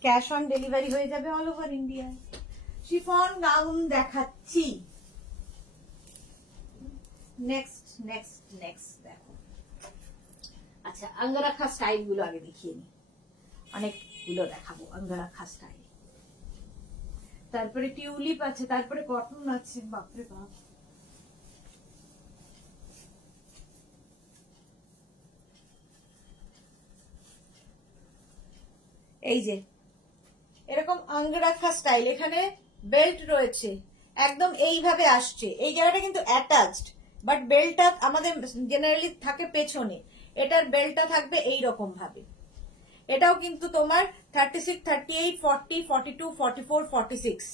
ক্যাশ অন ডেলিভারি হয়ে যাবে অল ওভার ইন্ডিয়ায়। শিফন গাউন দেখাচ্ছি। নেক্সট নেক্সট নেক্সট দেখো, আচ্ছা আঙ্গারাখা স্টাইল গুলো আগে দেখিয়ে নি, অনেকগুলো দেখাবো আঙ্গারাখা স্টাইল। তারপরে টিউলিপ আছে, তারপরে কটন আছে, বাপরে বাপ। এই যে এরকম আঙ্গরাখা স্টাইল, এখানে বেল্ট রয়েছে, একদম এইভাবে আসছে, এই জায়গাটা কিন্তু অ্যাটাচড, বাট বেল্টটা আমাদের জেনারেলি থাকে পেছনে, এটার বেল্টটা থাকবে এই রকম ভাবে। এটাও কিন্তু তোমার 36, 38, 40, 42, 44, 46,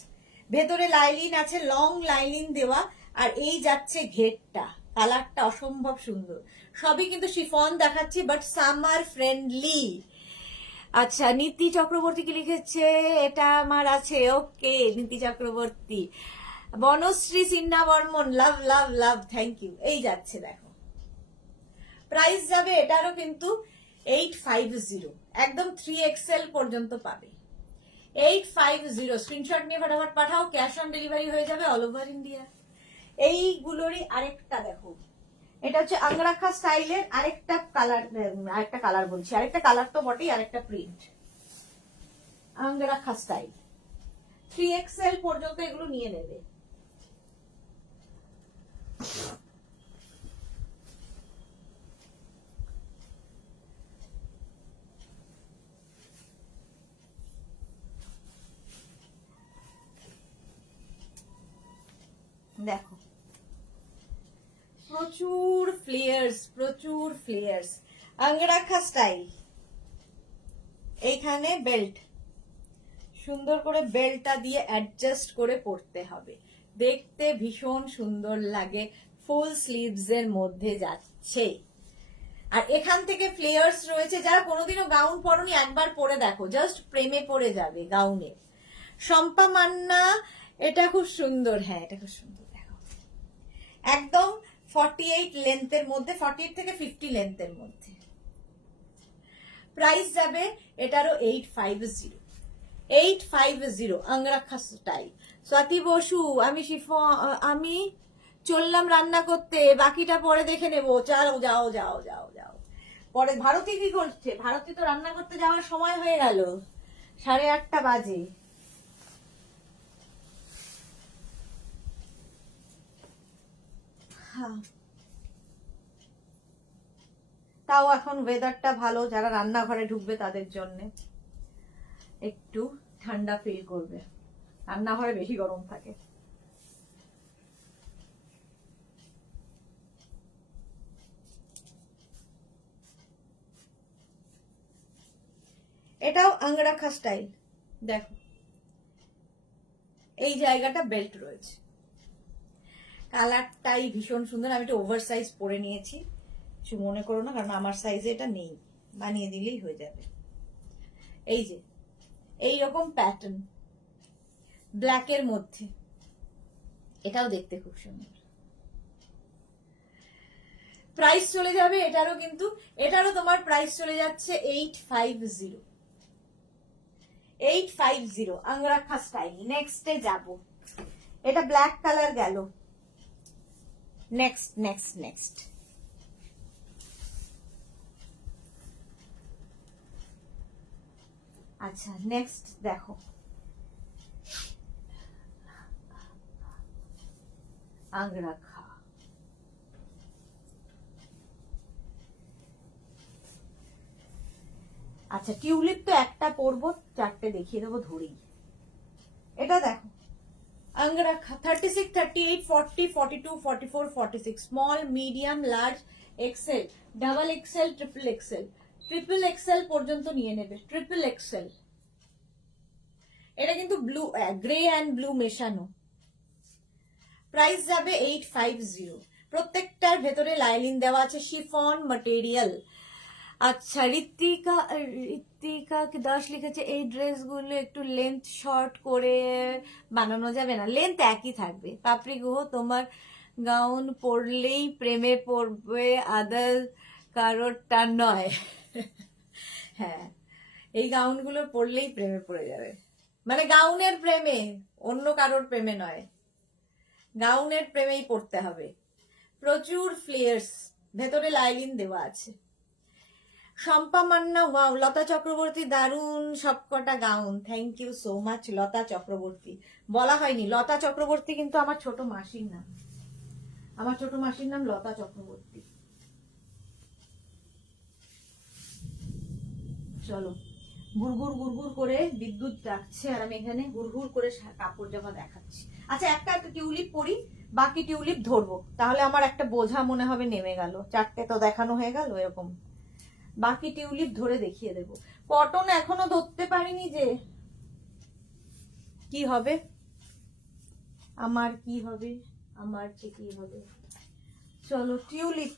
ভেতরে লাইলিন আছে, লং লাইলিন দেওয়া, আর এই যাচ্ছে ঘেরটা, কালারটা অসম্ভব সুন্দর। সবই কিন্তু শিফন দেখাচ্ছি, বাট সামার ফ্রেন্ডলি। আচ্ছা নীতি চক্রবর্তী কি লিখেছে, এটা আমার আছে, ওকে নীতি চক্রবর্তী। বনশ্রী সিন্হা বর্মন, লাভ লাভ লাভ, থ্যাংক ইউ। এই যাচ্ছে দেখো, প্রাইস যাবে এটারও কিন্তু 850, একদম 3XL পর্যন্ত পাবে। 850, স্ক্রিনশট নিয়ে ফটাফট পাঠাও, ক্যাশ অন ডেলিভারি হয়ে যাবে অল ওভার ইন্ডিয়া। এইগুলোরই আরেকটা দেখো, এটা হচ্ছে আঙ্গরাখা স্টাইলের আরেকটা কালার বলছি, আরেকটা কালার তো বটেই, আরেকটা প্রিন্ট। আঙ্গরাখা স্টাইল 3XL পর্যন্ত এগুলো নিয়ে নেবে। দেখো প্রচুর ফ্লেয়ার্স, প্রচুর ফ্লেয়ার্স, আঙ্গরাখা স্টাইল। এইখানে বেল্ট, সুন্দর করে বেল্টটা দিয়ে অ্যাডজাস্ট করে পরতে হবে, দেখতে ভীষণ সুন্দর লাগে, ফুল স্লিভস এর মধ্যে যাচ্ছে। আর এখান থেকে ফ্লেয়ার্স রয়েছে, যারা কোনোদিনও গাউন পরনি একবার পরে দেখো, জাস্ট প্রেমে পড়ে যাবে গাউনে। শম্পা মান্না, এটা খুব সুন্দর, হ্যাঁ এটা খুব সুন্দর, দেখো একদম 48 লেন্থের মধ্যে, 48 থেকে 50 লেন্থের মধ্যে। প্রাইস যাবে এটারও 850, 850 আঙ্গরাখা স্টাইল। স্বাতি বসু, আমি চললাম রান্না করতে, বাকিটা পরে দেখে নেবো, যাও যাও যাও যাও যাও। পরে ভারতী কি করছে? ভারতী তো রান্না করতে যাওয়ার সময় হয়ে গেল, 8:30 বাজে। তাও এখন ওয়েদারটা ভালো, যারা রান্নাঘরে ঢুকবে তাদের জন্য একটু ঠান্ডা ফিল করবে, রান্নাঘরে বেশি গরম থাকে। এটাও আঙ্গরাখা স্টাইল, দেখো এই জায়গাটা বেল্ট রয়েছে, কালারটাই ভীষণ সুন্দর। আমি একটা ওভার সাইজ পরে নিয়েছি, কিছু মনে করো না, কারণ আমার সাইজে এটা নেই, বানিয়ে দিলেই হয়ে যাবে। এই যে এইরকম প্যাটার্ন ব্ল্যাকের মধ্যে, এটাও দেখতে খুব সুন্দর। প্রাইস চলে যাবে এটারও, কিন্তু এটারও তোমার প্রাইস চলে যাচ্ছে 850, 850 আঙ্গরাখা স্টাইল। নেক্সটে যাব, এটা ব্ল্যাক কালার গেল। নেক্সট নেক্সট নেক্সট আচ্ছা, নেক্সট দেখো আঙ্গরাখা। আচ্ছা, টিউলিপ তো একটা পরবো, চারটে দেখিয়ে দেবো ধরেই। এটা দেখো angrakha 36, 38, 40, 42, 44, 46, small, medium, large, XL, double XL, triple XL. Triple XL পর্যন্ত নিয়ে নেবে, ট্রিপল এক্সেল। এটা কিন্তু ব্লু, গ্রে অ্যান্ড ব্লু মেশানো। প্রাইস যাবে 850। প্রত্যেকটার ভেতরে লাইলিন দেওয়া আছে, শিফন ম্যাটেরিয়াল। আচ্ছা, ঋত্বিকা দাস লিখেছে এই ড্রেসগুলো একটু লেন্থ শর্ট করে বানানো যাবে না? লেন্থ একই থাকবে। পাপড়ি গুহ, তোমার গাউন পরলেই প্রেমে পড়বে, আদার কারোরটা নয়। হ্যাঁ, এই গাউনগুলো পরলেই প্রেমে পড়ে যাবে, মানে গাউনের প্রেমে, অন্য কারোর প্রেমে নয়, গাউনের প্রেমেই পড়তে হবে। প্রচুর ফ্লেয়ার্স, ভেতরে লাইলিন দেওয়া আছে। শম্পা মান্না, ওয়াও। লতা চক্রবর্তী, দারুণ সবকটা gown, thank you so much Lata Chakraborty. বলা হয়নি, লতা চক্রবর্তী কিন্তু আমার ছোট মাসির নাম, আমার ছোট মাসির নাম লতা চক্রবর্তী। চলো, গুড়গুড় গুড়গুড় করে বিদ্যুৎ ডাকছে, আর আমি এখানে গুড়গুড় করে কাপড় জামা দেখাচ্ছি। আচ্ছা, একটা টিউলিপ পরি, বাকি টিউলিপ ধরবো, তাহলে আমার একটা বোঝা মনে হবে নেমে গেল। চারটে তো দেখানো হয়ে গেল, এরকম বাকি টিউলিপ ধরে দেখিয়ে দেবো। কটন এখনো ধরতে পারিনি, যে কি হবে আমার, কি হবে আমার, কি হবে। চলো, টিউলিপ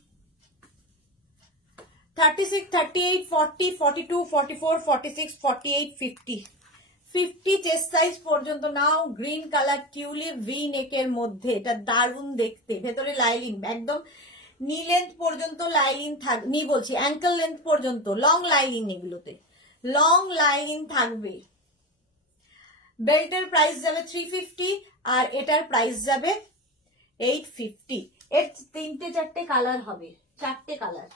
36, 38, 40, 42, 44, 46, 48, 50, 50 চেস্ট সাইজ পর্যন্ত নাও। গ্রিন কালার টিউলিপ, ভি নেকের মধ্যে, এটা দারুণ দেখতে। ভেতরে লাইলিন, একদম নি লেন্থ পর্যন্ত লাইলিন থাক, নি বলছি অ্যাঙ্কেল লেন্থ পর্যন্ত লং লাইলিন, এগুলোতে লং লাইলিন থাকবে। বেল্টের প্রাইস যাবে 350, আর এটার প্রাইস যাবে 850। এর তিনটে চারটে কালার হবে, চারটে কালার।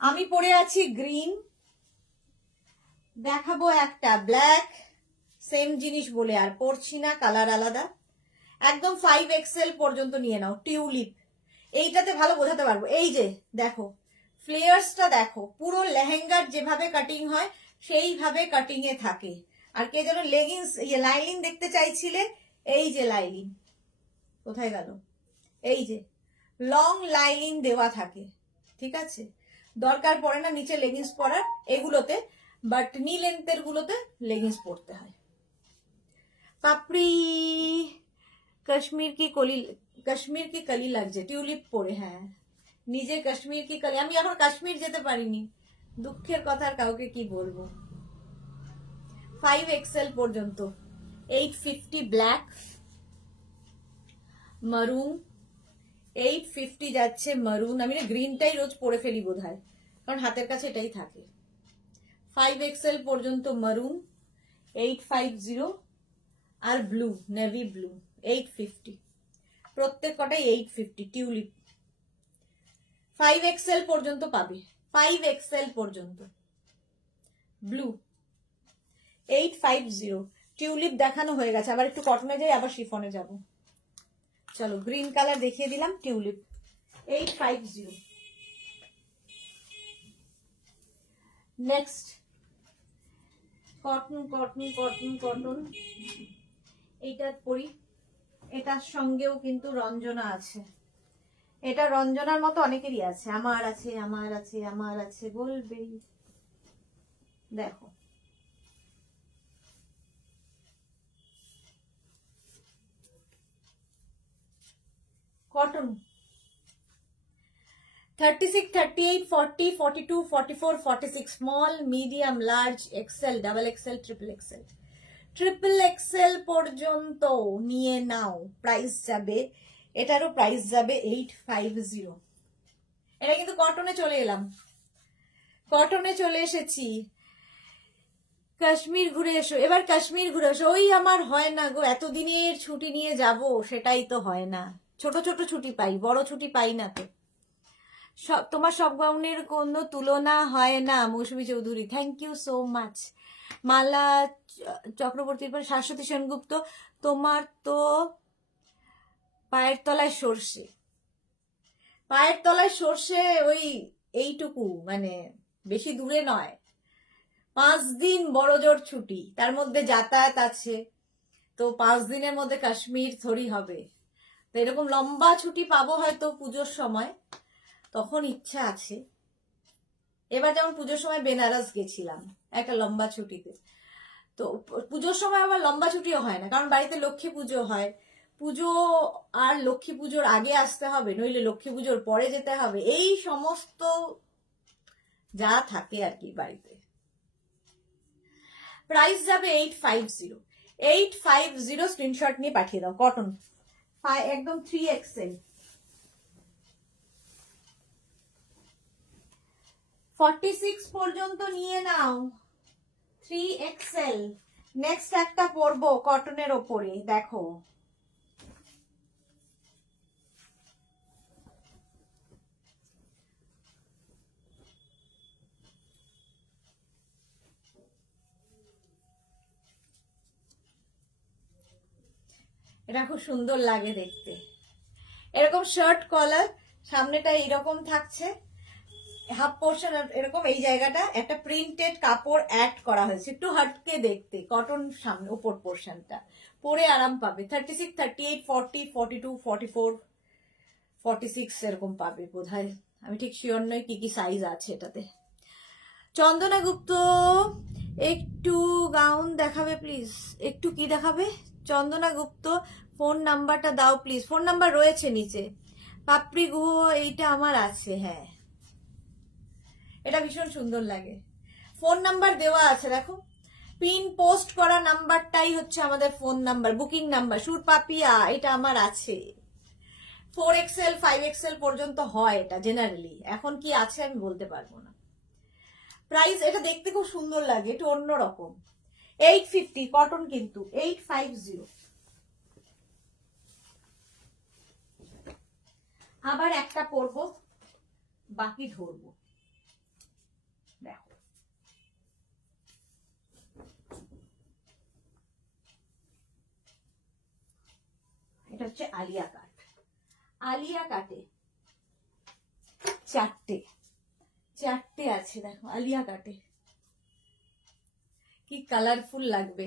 আমি পরে আছি গ্রিন, দেখাবো একটা ব্ল্যাক, সেম জিনিস বলে আর পরছি না, কালার আলাদা। একদম 5XL পর্যন্ত নিয়ে নাও। টিউলিপ, এইটাতে ভালো বোঝাতে পারবো। এই যে দেখো ফ্লেয়ার্সটা দেখো, পুরো লেহেঙ্গার যেভাবে কাটিং হয় সেইভাবে কাটিং এ থাকে। আর কে যেন লেগিংস লাইলিন দেখতে চাইছিলে, এই যে লাইলিন কোথায় গেল, এই যে লং লাইলিন দেওয়া থাকে, ঠিক আছে? দরকার পড়ে না নিচে লেগিংস পরার এগুলোতে, বাট নি লেন্থের গুলোতে লেগিংস পরতে হয়। পাপড়ি কাশ্মীর কি কলি লাগছে টিউলিপ পরে। হ্যাঁ, নিজে কাশ্মীর কি কলি। আমি এখন কাশ্মীর যেতে পারিনি, দুঃখের কথা, আর কাউকে কি বলবো। 5XL পর্যন্ত 850। ব্ল্যাক, মারুন 850 যাচ্ছে, মারুন। আমি না গ্রিনটাই রোজ পরে ফেলি বোধহয়, কারণ হাতের কাছে এটাই থাকে। 5XL পর্যন্ত মারুন 850, আর ব্লু, নেভি ব্লু 850। প্রত্যেক কটাই 850। টিউলিপ 5XL পর্যন্ত পাবে, 5XL পর্যন্ত। ব্লু 850। টিউলিপ দেখানো হয়ে গেছে, আবার একটু কটনে যাই, আবার শিফনে যাব। চলো, গ্রিন কালার দেখিয়ে দিলাম, tulip 850। Next cotton cotton cotton cotton, এইটা পরি। এটার সঙ্গেও কিন্তু রঞ্জনা আছে, এটা রঞ্জনার মতো অনেকেরই আছে, আমার আছে, আমার আছে, আমার আছে বলবেই। দেখো cotton 36, 38, 40, 42, 44, 46, small, medium, large, XL, double XL, triple XL পর্যন্ত নিয়ে নাও। প্রাইস যাবে, এটারও প্রাইস যাবে 850। এটা কিন্তু কটনে চলে এলাম, কটনে চলে এসেছি। কাশ্মীর ঘুরে এসো, এবার কাশ্মীর ঘুরে এসো। ওই আমার হয় না গো, এতদিনের ছুটি নিয়ে যাব, সেটাই তো হয় না। ছোট ছোট ছুটি পাই, বড় ছুটি পাই না তো। সব তোমার সব গাউনের কোনো তুলনা হয় না। Mousumi Chowdhury, thank you so much. Mala চক্রবর্তীর পর শাশ্বতী সেনগুপ্ত, তোমার তো পায়ের তলায় সর্ষে, পায়ের তলায় সর্ষে ওই এইটুকু, মানে বেশি দূরে নয়। 5 দিন বড় জোর ছুটি, তার মধ্যে যাতায়াত আছে, তো 5 দিনের মধ্যে কাশ্মীর থরি হবে। তো এরকম লম্বা ছুটি পাবো হয়তো পুজোর সময়, তখন ইচ্ছা আছে। এবার যেমন পুজোর সময় বেনারস গেছিলাম একটা লম্বা ছুটিতে, তো পুজোর সময় আবার লম্বা ছুটিও হয় না, কারণ বাড়িতে লক্ষ্মী পুজো হয়। পুজো আর লক্ষ্মী পুজোর আগে আসতে হবে, নইলে লক্ষ্মী পুজোর পরে যেতে হবে, এই সমস্ত যা থাকে আর কি বাড়িতে। প্রাইস যাবে 850। 850 স্ক্রিনশট নিয়ে পাঠিয়ে দাও। কটন একদম 3XL, 46 পর্যন্ত নিয়ে নাও। 3XL। নেক্সট একটা পরবো কটনের ওপরে, দেখো এটা খুব সুন্দর লাগে দেখতে। এরকম শার্ট কলার, সামনেটা এইরকম থাকছে, হাফ পোর্শন এরকম, এই জায়গাটা একটা প্রিন্টেড কাপড় অ্যাড করা হয়েছে, একটু হাটকে দেখতে। কটন সামনে উপর পোর্শনটা, পরে আরাম পাবে। 36, 38, 40, 42, 44, 46 এরকম পাবে বোধহয়, আমি ঠিক শিওর নই কি কি সাইজ আছে এটাতে। চন্দনা গুপ্ত, একটু গাউন দেখাবে প্লিজ। একটু কি দেখাবে চন্দনা গুপ্ত? ফোন নাম্বারটা দাও প্লিজ। ফোন নাম্বার রয়েছে নিচে। পাপড়ি গুহ, এইটা আমার আছে, হ্যাঁ এটা ভীষণ সুন্দর লাগে। ফোন নাম্বার দেওয়া আছে দেখো, পিন পোস্ট করা নাম্বারটাই হচ্ছে আমাদের ফোন নাম্বার, বুকিং নাম্বার। সুর পাপিয়া, এটা আমার আছে। 4XL 5XL পর্যন্ত হয় এটা জেনারেলি, এখন কি আছে আমি বলতে পারবো না। প্রাইস, এটা দেখতে খুব সুন্দর লাগে, একটু অন্যরকম। 850 কটন, কিন্তু 850। আবার একটা পরবো, বাকি ধরবো। দেখো এটা হচ্ছে আলিয়া কাট। আলিয়া কাটে চারটে আছে, দেখো আলিয়া কাটে কি কালারফুল লাগবে।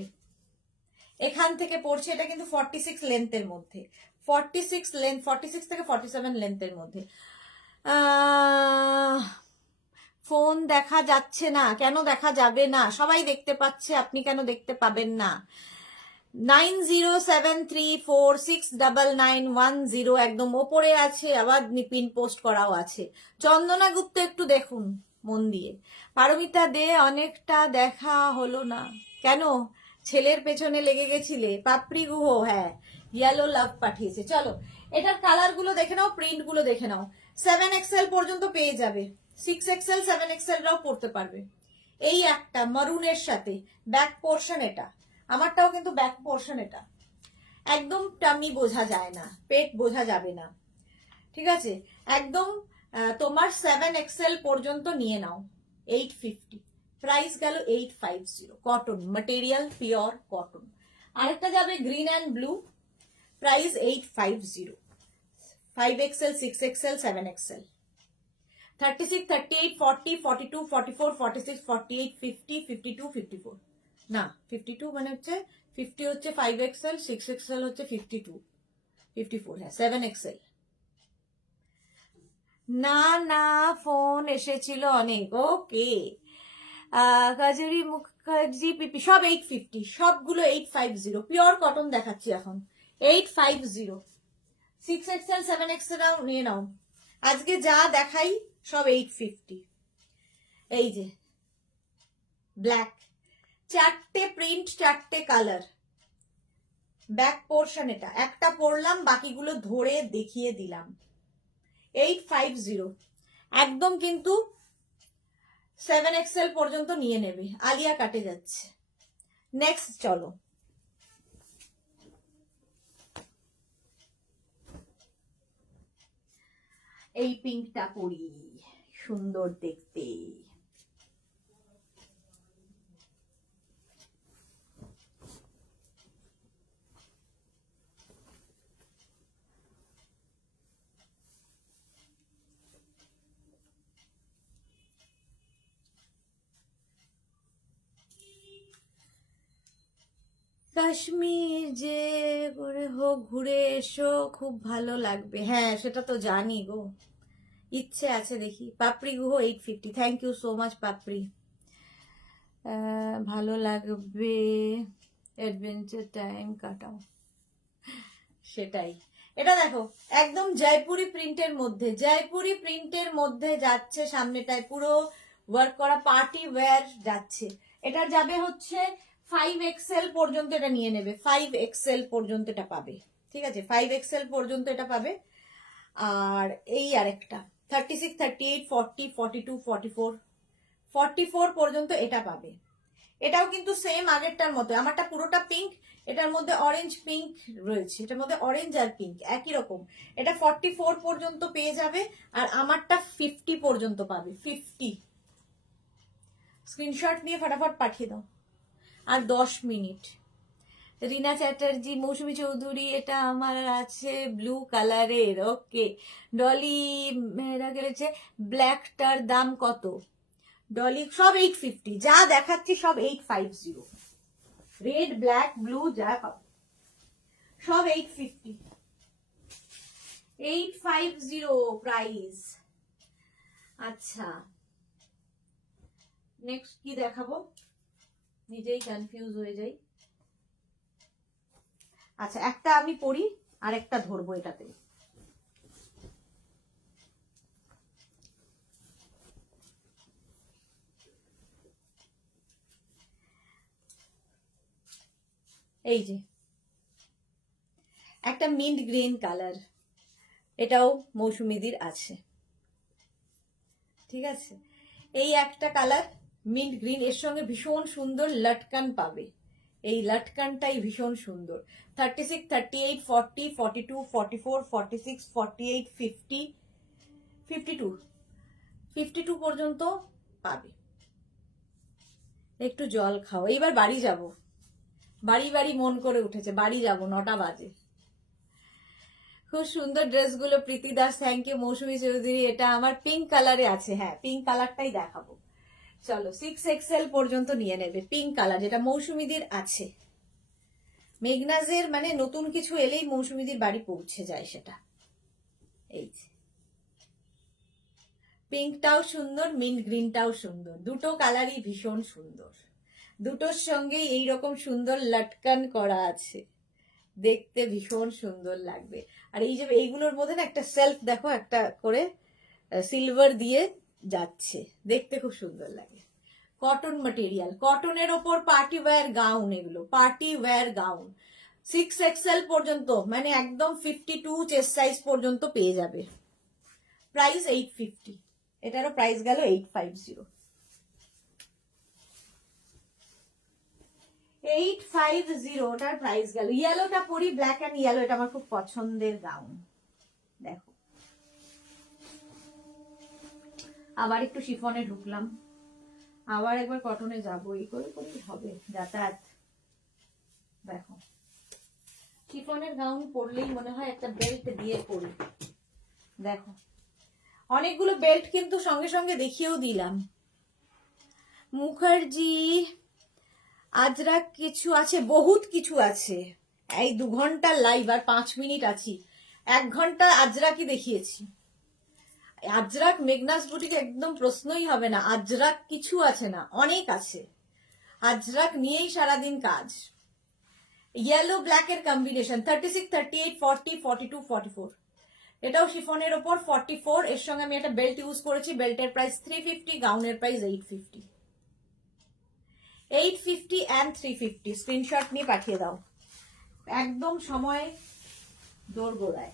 এখান থেকে পড়ছে, এটা কিন্তু 46 লেন্থের মধ্যে, 46 লেন্থ, 46 থেকে 47 লেন্থের মধ্যে। ফোন দেখা যাচ্ছে না, কেন দেখা যাবে না? সবাই দেখতে পাচ্ছে, আপনি কেন দেখতে পাবেন না? 9073469910 একদম ওপরে আছে, আবার পিন পোস্ট করাও আছে। চন্দনা গুপ্ত, একটু দেখুন মন দিয়ে। পারমিতা দে, অনেকটা দেখা হলো না কেন? ছেলের পেছনে লেগে গেছিলে। পাপড়ি গুহ, হ্যাঁ ইয়েলো লাভ পাঠিয়েছে। চলো এটার কালার গুলো দেখে নাও, প্রিন্ট গুলো দেখে নাও। 7XL পর্যন্ত পেয়ে যাবে, 6XL 7XL রাও পড়তে পারবে। এই একটা মারুনের সাথে ব্যাক পোর্শন, এটা আমারটাও কিন্তু ব্যাক পোর্শন। এটা একদম টামি বোঝা যায় না, পেট বোঝা যাবে না, ঠিক আছে? একদম তোমার 7XL পর্যন্ত নিয়ে নাও। 850 প্রাইস গেল। 850 কটন ম্যাটেরিয়াল, পিওর কটন। আরেকটা যাবে green and blue, price 850। 5XL 6XL 7XL 36, 38, 40, 42, 44, 46, 48, 50, 52, 54 না 52 মানে হচ্ছে 50 হচ্ছে 5XL, 6XL হচ্ছে 52, 54, হ্যাঁ 7XL। না না, ফোন এসেছিল অনেক। ওকে, কাজরি মুখার্জি পিপি, সব 850, সবগুলো 850। পিওর কটন দেখাচ্ছি এখন, 850। 6XL 7XL নিয়ে নাও। আজকে যা দেখাই সব 850। এই যে ব্ল্যাক, 4টে প্রিন্ট, 4টে কালার, ব্যাক পোর্শন এটা একটা পরলাম, বাকিগুলো ধরে দেখিয়ে দিলাম। 850 একদম, কিন্তু 7XL পর্যন্ত নিয়ে নেবে। আলিয়া কাটে যাচ্ছে। নেক্সট চলো, এই পিঙ্কটা পরি, সুন্দর দেখতে। কাশ্মীর যে করে হোক ঘুরে এসো, খুব ভালো লাগবে। হ্যাঁ সেটা তো জানি গো, ইচ্ছে আছে দেখি। Papri Guha 850, thank you so much Papri. ভালো লাগবে, অ্যাডভেঞ্চার টাইম কাটাও। সেটাই, এটা দেখো একদম জয়পুরি প্রিন্টের মধ্যে, জয়পুরি প্রিন্টের মধ্যে যাচ্ছে। সামনেটায় পুরো ওয়ার্ক করা পার্টি ওয়্যার যাচ্ছে। এটা যাবে হচ্ছে 5XL পর্যন্ত, এটা নিয়ে নেবে। 5XL পর্যন্ত এটা পাবে, ঠিক আছে? 5XL পর্যন্ত এটা পাবে। আর এই আরেকটা 36, 38, 40, 42, 44, 44 পর্যন্ত এটা পাবে। এটাও কিন্তু সেম আগেরটার মতো, আমারটা পুরোটা পিঙ্ক, এটার মধ্যে অরেঞ্জ পিঙ্ক রয়েছে, এটার মধ্যে অরেঞ্জ আর পিঙ্ক একই রকম। এটা 44 পর্যন্ত পেয়ে যাবে, আর আমারটা 50 পর্যন্ত পাবে। 50 স্ক্রিনশট নিয়ে ফটাফট পাঠিয়ে দাও। আর 10 মিনিট। রিনা চ্যাটার্জি, মৌসুমী চৌধুরী, এটা আমার আছে ব্লু কালারের। ওকে, ডলি মেয়েরা গেলেছে, ব্ল্যাকটার দাম কত? ডলি সব 850, যা দেখাচ্ছি সব 850। রেড, ব্ল্যাক, ব্লু যা পাবো সব 850। 850 প্রাইস। আচ্ছা নেক্সট কি দেখাবো, নিজেই কনফিউজ হয়ে যাই। আচ্ছা একটা আমি পড়ি, আর একটা ধরবো এটাতে। এই যে একটা মিন্ট গ্রিন কালার, এটাও মৌসুমীদির আছে, ঠিক আছে? এই একটা কালার মিন্ট গ্রিন, এর সঙ্গে ভীষণ সুন্দর লটকান পাবে। এই লটকানটাই ভীষণ সুন্দর। 36, 38, 40, 42, 44, 46, 48, 50, 52, 52 পর্যন্ত পাবে। একটু জল খাও, এইবার বাড়ি যাব। বাড়ি বাড়ি মন করে উঠেছে, বাড়ি যাব, 9টা বাজে। খুব সুন্দর ড্রেসগুলো, প্রীতি দাস, থ্যাংক ইউ। মৌসুমী চৌধুরী, এটা আমার পিঙ্ক কালারে আছে। হ্যাঁ পিঙ্ক কালারটাই দেখাবো। চলো 6XL পর্যন্ত নিয়ে নেবে, পিঙ্ক কালার যেটা মৌসুমীদের আছে। মেঘনাজের মানে নতুন কিছু এলেই মৌসুমীদের বাড়ি পৌঁছে যায় সেটা। এই যে পিঙ্কটাও সুন্দর, মিন্ট গ্রিনটাও সুন্দর, দুটো কালারই ভীষণ সুন্দর। দুটোর সঙ্গে এইরকম সুন্দর লটকান করা আছে, দেখতে ভীষণ সুন্দর লাগবে। আর এই যে এইগুলোর মধ্যে না একটা সেলফ দেখো, একটা করে সিলভার দিয়ে যাচ্ছে, দেখতে খুব সুন্দর লাগে। কটন ম্যাটেরিয়াল, কটনের ওপর পার্টি ওয়্যার গাউন, এগুলো পার্টি ওয়্যার গাউন। 6XL পর্যন্ত, মানে একদম 52 চেস্ট সাইজ পর্যন্ত পেয়ে যাবে। প্রাইস 850, এটারও প্রাইস গেল 850। 850 ওটার প্রাইস গেল। ইয়েলোটা পরি, ব্ল্যাক অ্যান্ড ইয়েলো, এটা আমার খুব পছন্দের গাউন। দেখো আবার একটু শিফনে ঢুকলাম, আবার একবার কটনে যাবো, এই করে করেই হবে যাতায়াত। দেখো শিফনের গাউন পরলেই মনে হয় একটা বেল্ট দিয়ে পরি। দেখো অনেকগুলো বেল্ট কিন্তু সঙ্গে সঙ্গে দেখিয়েও দিলাম। মুখার্জি, আজরাক কিছু আছে, বহুত কিছু আছে। এই 2 ঘন্টার লাইভ আর 5 মিনিট আছি, 1 ঘন্টা আজরাকই দেখিয়েছি। আজরাক মেঘনাস বুটিক একদম প্রশ্নই হবে না, আজরাক কিছু আছে না, অনেক আছে। আজরাক নিয়েই সারাদিন কাজ। ইয়েলো ব্ল্যাকের কম্বিনেশন 36, 38, 40, 42, 44। এটাও শিফনের ওপর 44। এর সঙ্গে আমি একটা বেল্ট ইউজ করেছি। বেল্টের প্রাইস 350, গাউনের প্রাইস 850। 850 অ্যান্ড 350 স্ক্রিনশট নিয়ে পাঠিয়ে দাও। একদম সময় দোরগোড়ায়।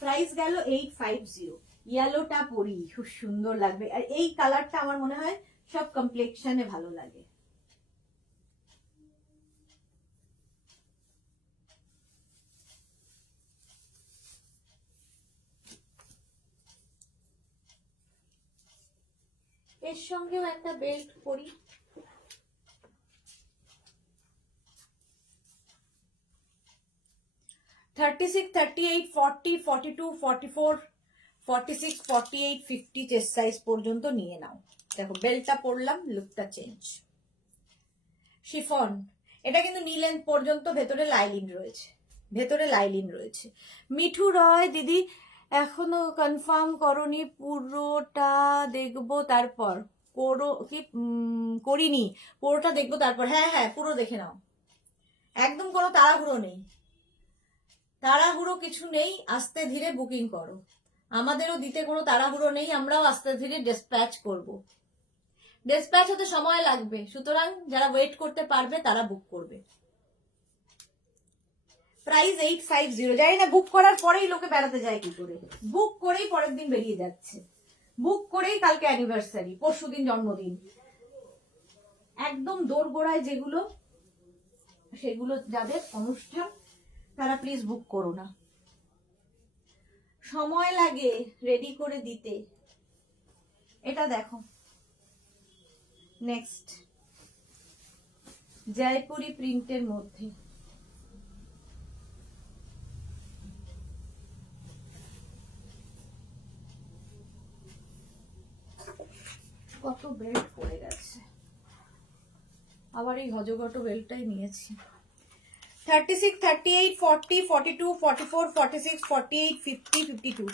প্রাইস গেল 850। ইয়েলোটা পরি, খুব সুন্দর লাগবে। আর এই কালারটা আমার মনে হয় সব কমপ্লেক্সনে ভালো লাগে। এর সঙ্গেও একটা বেল্ট পরি। থার্টি সিক্স, 38, 40, 42, 44, 46, 48, 50 চেস্ট সাইজ পর্যন্ত নিয়ে নাও। দেখো বেল্টটা পরলাম, লুকটা চেঞ্জ। শিফন, এটা কিন্তু নি লেন্থ পর্যন্ত, ভেতরে লাইলিন রয়েছে, ভেতরে লাইলিন রয়েছে। মিঠু রয় দিদি এখনো কনফার্ম করনি, পুরোটা দেখবো তারপর করো কি? করিনি, পুরোটা দেখবো তারপর। হ্যাঁ হ্যাঁ, পুরো দেখে নাও, একদম কোনো তাড়াহুড়ো নেই, তাড়াহুড়ো কিছু নেই, আস্তে ধীরে বুকিং করো। আমাদেরও দিতে কোনো তাড়াহুড়ো নেই, আমরাও আস্তে ধীরে ডিসপ্যাচ করব। ডিসপ্যাচ হতে সময় লাগবে, সুতরাং যারা ওয়েট করতে পারবে তারা বুক করবে। প্রাইস 850। জানি না বুক করার পরেই লোকে বেড়াতে যায় কি করে, বুক করেই পরের দিন বেরিয়ে যাচ্ছে, বুক করেই কালকে অ্যানিভার্সারি, পরশুদিন জন্মদিন। একদম দোরগোড়ায় যেগুলো, সেগুলো যাদের অনুষ্ঠান তারা প্লিজ বুক করো না, সময় লাগে রেডি করে দিতে। এটা দেখো, নেক্সট জয়পুরি প্রিন্টের মধ্যে, কত বেল্ট পড়ে গেছে, আবার এই হজগট বেল্টটাই নিয়েছি। 36, 38, 40, 42, 44, 46, 48, 50, 52,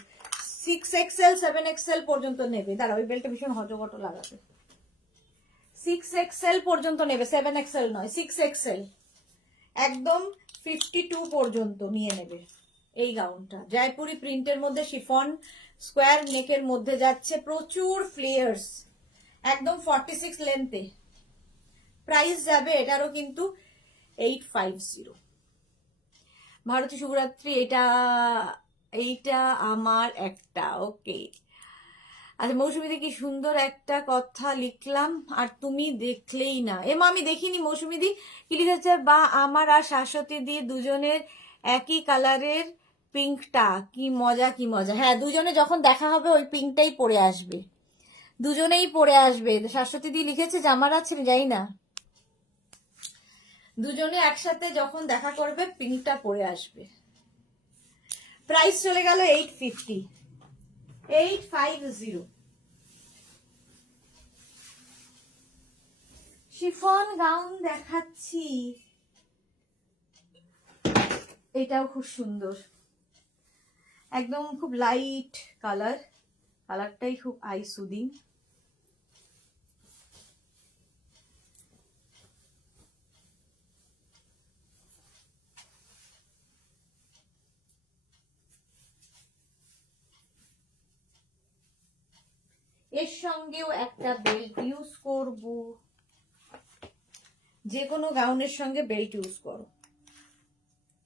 6XL, 7XL পর্যন্ত নেবে। দাঁড়া, ওই বেল্টটা ভীষণ হজগট লাগাবে। 6XL পর্যন্ত নেবে, 7XL নয়, 6XL একদম 52 পর্যন্ত নিয়ে নেবে। এই গাউনটা জয়পুরি প্রিন্টের মধ্যে, শিফন স্কোয়ার নেকের মধ্যে যাচ্ছে, প্রচুর ফ্লেয়ার্স, একদম 46 লেন্থে। প্রাইস যাবে এটারও কিন্তু 850। ভারতী শুভরাত্রি, এইটা আমার একটা। ওকে, আচ্ছা মৌসুমীদি কি সুন্দর একটা কথা লিখলাম আর তুমি দেখলেই না। এমা আমি দেখিনি মৌসুমীদি, কি লিখেছে? বা আমার আর শাশ্বতী দি দুজনের একই কালারের পিঙ্কটা, কি মজা কি মজা। হ্যাঁ, দুজনে যখন দেখা হবে ওই পিঙ্কটাই পরে আসবে, দুজনেই পরে আসবে। শাশ্বতী দি লিখেছে যে আমার আছে, আমি জানি না, দুজনে একসাথে যখন দেখা করবে পিঙ্কটা পরে আসবে। প্রাইস চলে গেল 850। 850। শিফন গাউন দেখাচ্ছি, এটাও খুব সুন্দর, একদম খুব লাইট কালার, কালারটাই খুব আই সুদিং। এর সঙ্গেও একটা বেল্ট ইউজ করব, যে কোনো গাউনের সঙ্গে বেল্ট ইউজ করো।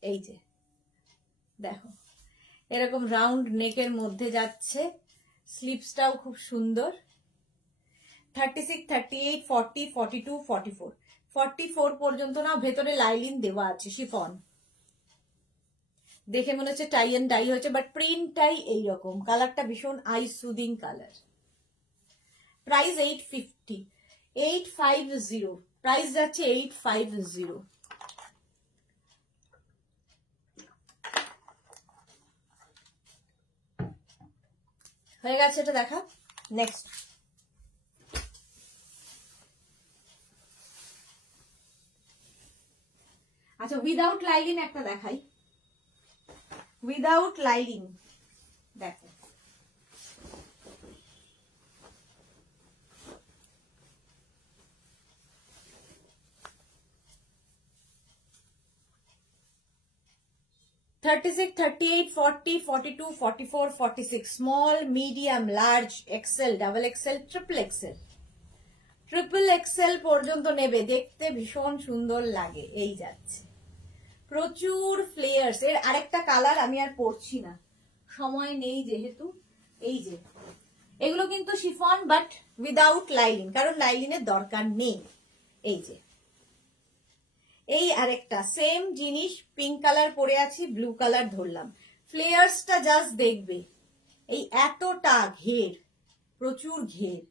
এই যে দেখো, এরকম রাউন্ড নেকের মধ্যে যাচ্ছে, স্লিভসটাও খুব সুন্দর। 36, 38, 40, 42, 44, 44 পর্যন্ত না, ভেতরে লাইলিন দেওয়া আছে, শিফন। দেখে মনে হচ্ছে টাই এন্ড ডাই হয়েছে, বাট প্রিন্টটাই এইরকম, কালারটা ভীষণ I soothing colour. Price 850। 850 price যাচ্ছে, 850। হয়ে গেছে এটা দেখা। নেক্সট, আচ্ছা উইদাউট লাইলিন একটা দেখাই, উইদাউট লাইলিন দেখো, 36, 38, 40, 42, 44, 46, small, medium, large, XL, double XL, triple XL পর্যন্ত নেবে, দেখতে ভীষণ সুন্দর লাগে। এই যাচ্ছে, প্রচুর ফ্লেয়ার্স। এর আরেকটা কালার আমি আর পরছি না, সময় নেই যেহেতু। এই যে এগুলো কিন্তু শিফন বাট উইদাউট লাইলিন, কারণ লাইলিনের দরকার নেই। এই যে এই আরেকটা সেম জিনিস, পিঙ্ক কালার পরে আছি, ব্লু কালার ধরলাম। ফ্লেয়ার্সটা জাস্ট দেখবে, এই এতটা ঘের, প্রচুর ঘের,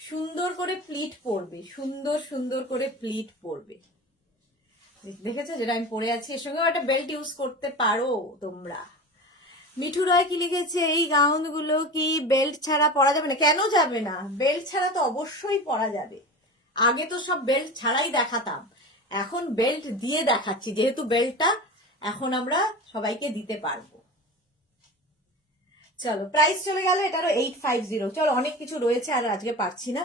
সুন্দর করে প্লিট পড়বে, সুন্দর সুন্দর করে প্লিট পড়বে। দেখেছো যেটা আমি পরে আছি, এর সঙ্গেও একটা বেল্ট ইউজ করতে পারো তোমরা। মিঠু রয় কি লিখেছে, এই গাউন গুলো কি বেল্ট ছাড়া পরা যাবে না? কেন যাবে না, বেল্ট ছাড়া তো অবশ্যই পরা যাবে। আগে তো সব বেল্ট ছাড়াই দেখাতাম, এখন বেল্ট দিয়ে দেখাচ্ছি, যেহেতু বেল্টটা এখন আমরা সবাইকে দিতে পারবো। চলো প্রাইস চলে গেল, এটারও 850। চলো অনেক কিছু রয়েছে, আর আজকে পারছি না।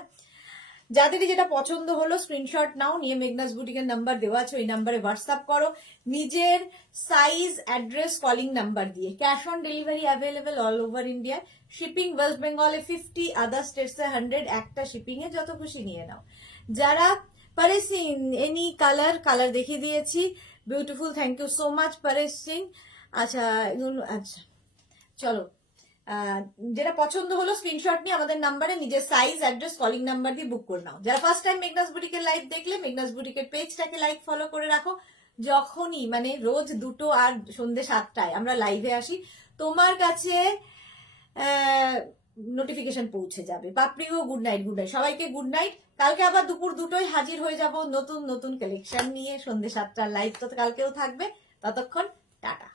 যাদেরই যেটা পছন্দ হলো স্ক্রিনশট নাও, নিয়ে মেঘনাস বুটিকের নাম্বার দেওয়া আছে, ওই নাম্বারে হোয়াটসঅ্যাপ করো নিজের সাইজ, অ্যাড্রেস, কলিং নাম্বার দিয়ে। Cash on delivery available all over India. Shipping West বেঙ্গলে 50, আদার স্টেটসে 100। একটা শিপিং এ যত খুশি নিয়ে নাও। যারা পরেশ সিং, এনি কালার দেখিয়ে দিয়েছি, beautiful, thank you so much Paresh Singh. আচ্ছা আচ্ছা চলো, যেটা পছন্দ হলো স্ক্রিনশট নিয়ে আমাদের নাম্বারে নিজের সাইজ, অ্যাড্রেস, কলিং নাম্বার দিয়ে বুক করে নাও। যারা ফার্স্ট টাইম মেঘনাস বুটিকের লাইভ দেখলে, মেঘনাস বুটিকের পেজটাকে লাইক ফলো করে রাখো। যখনই মানে রোজ 2 আর সন্ধ্যে 7টায় আমরা লাইভে আসি, তোমার কাছে নোটিফিকেশন পৌঁছে যাবে। পাপড়িও গুড নাইট, সবাইকে গুড নাইট। কালকে আবার দুপুর 2টোয় হাজির হয়ে যাব নতুন নতুন কালেকশন নিয়ে, সন্ধ্যে 7টার লাইভ তো কালকেও থাকবে। ততক্ষণ টাটা।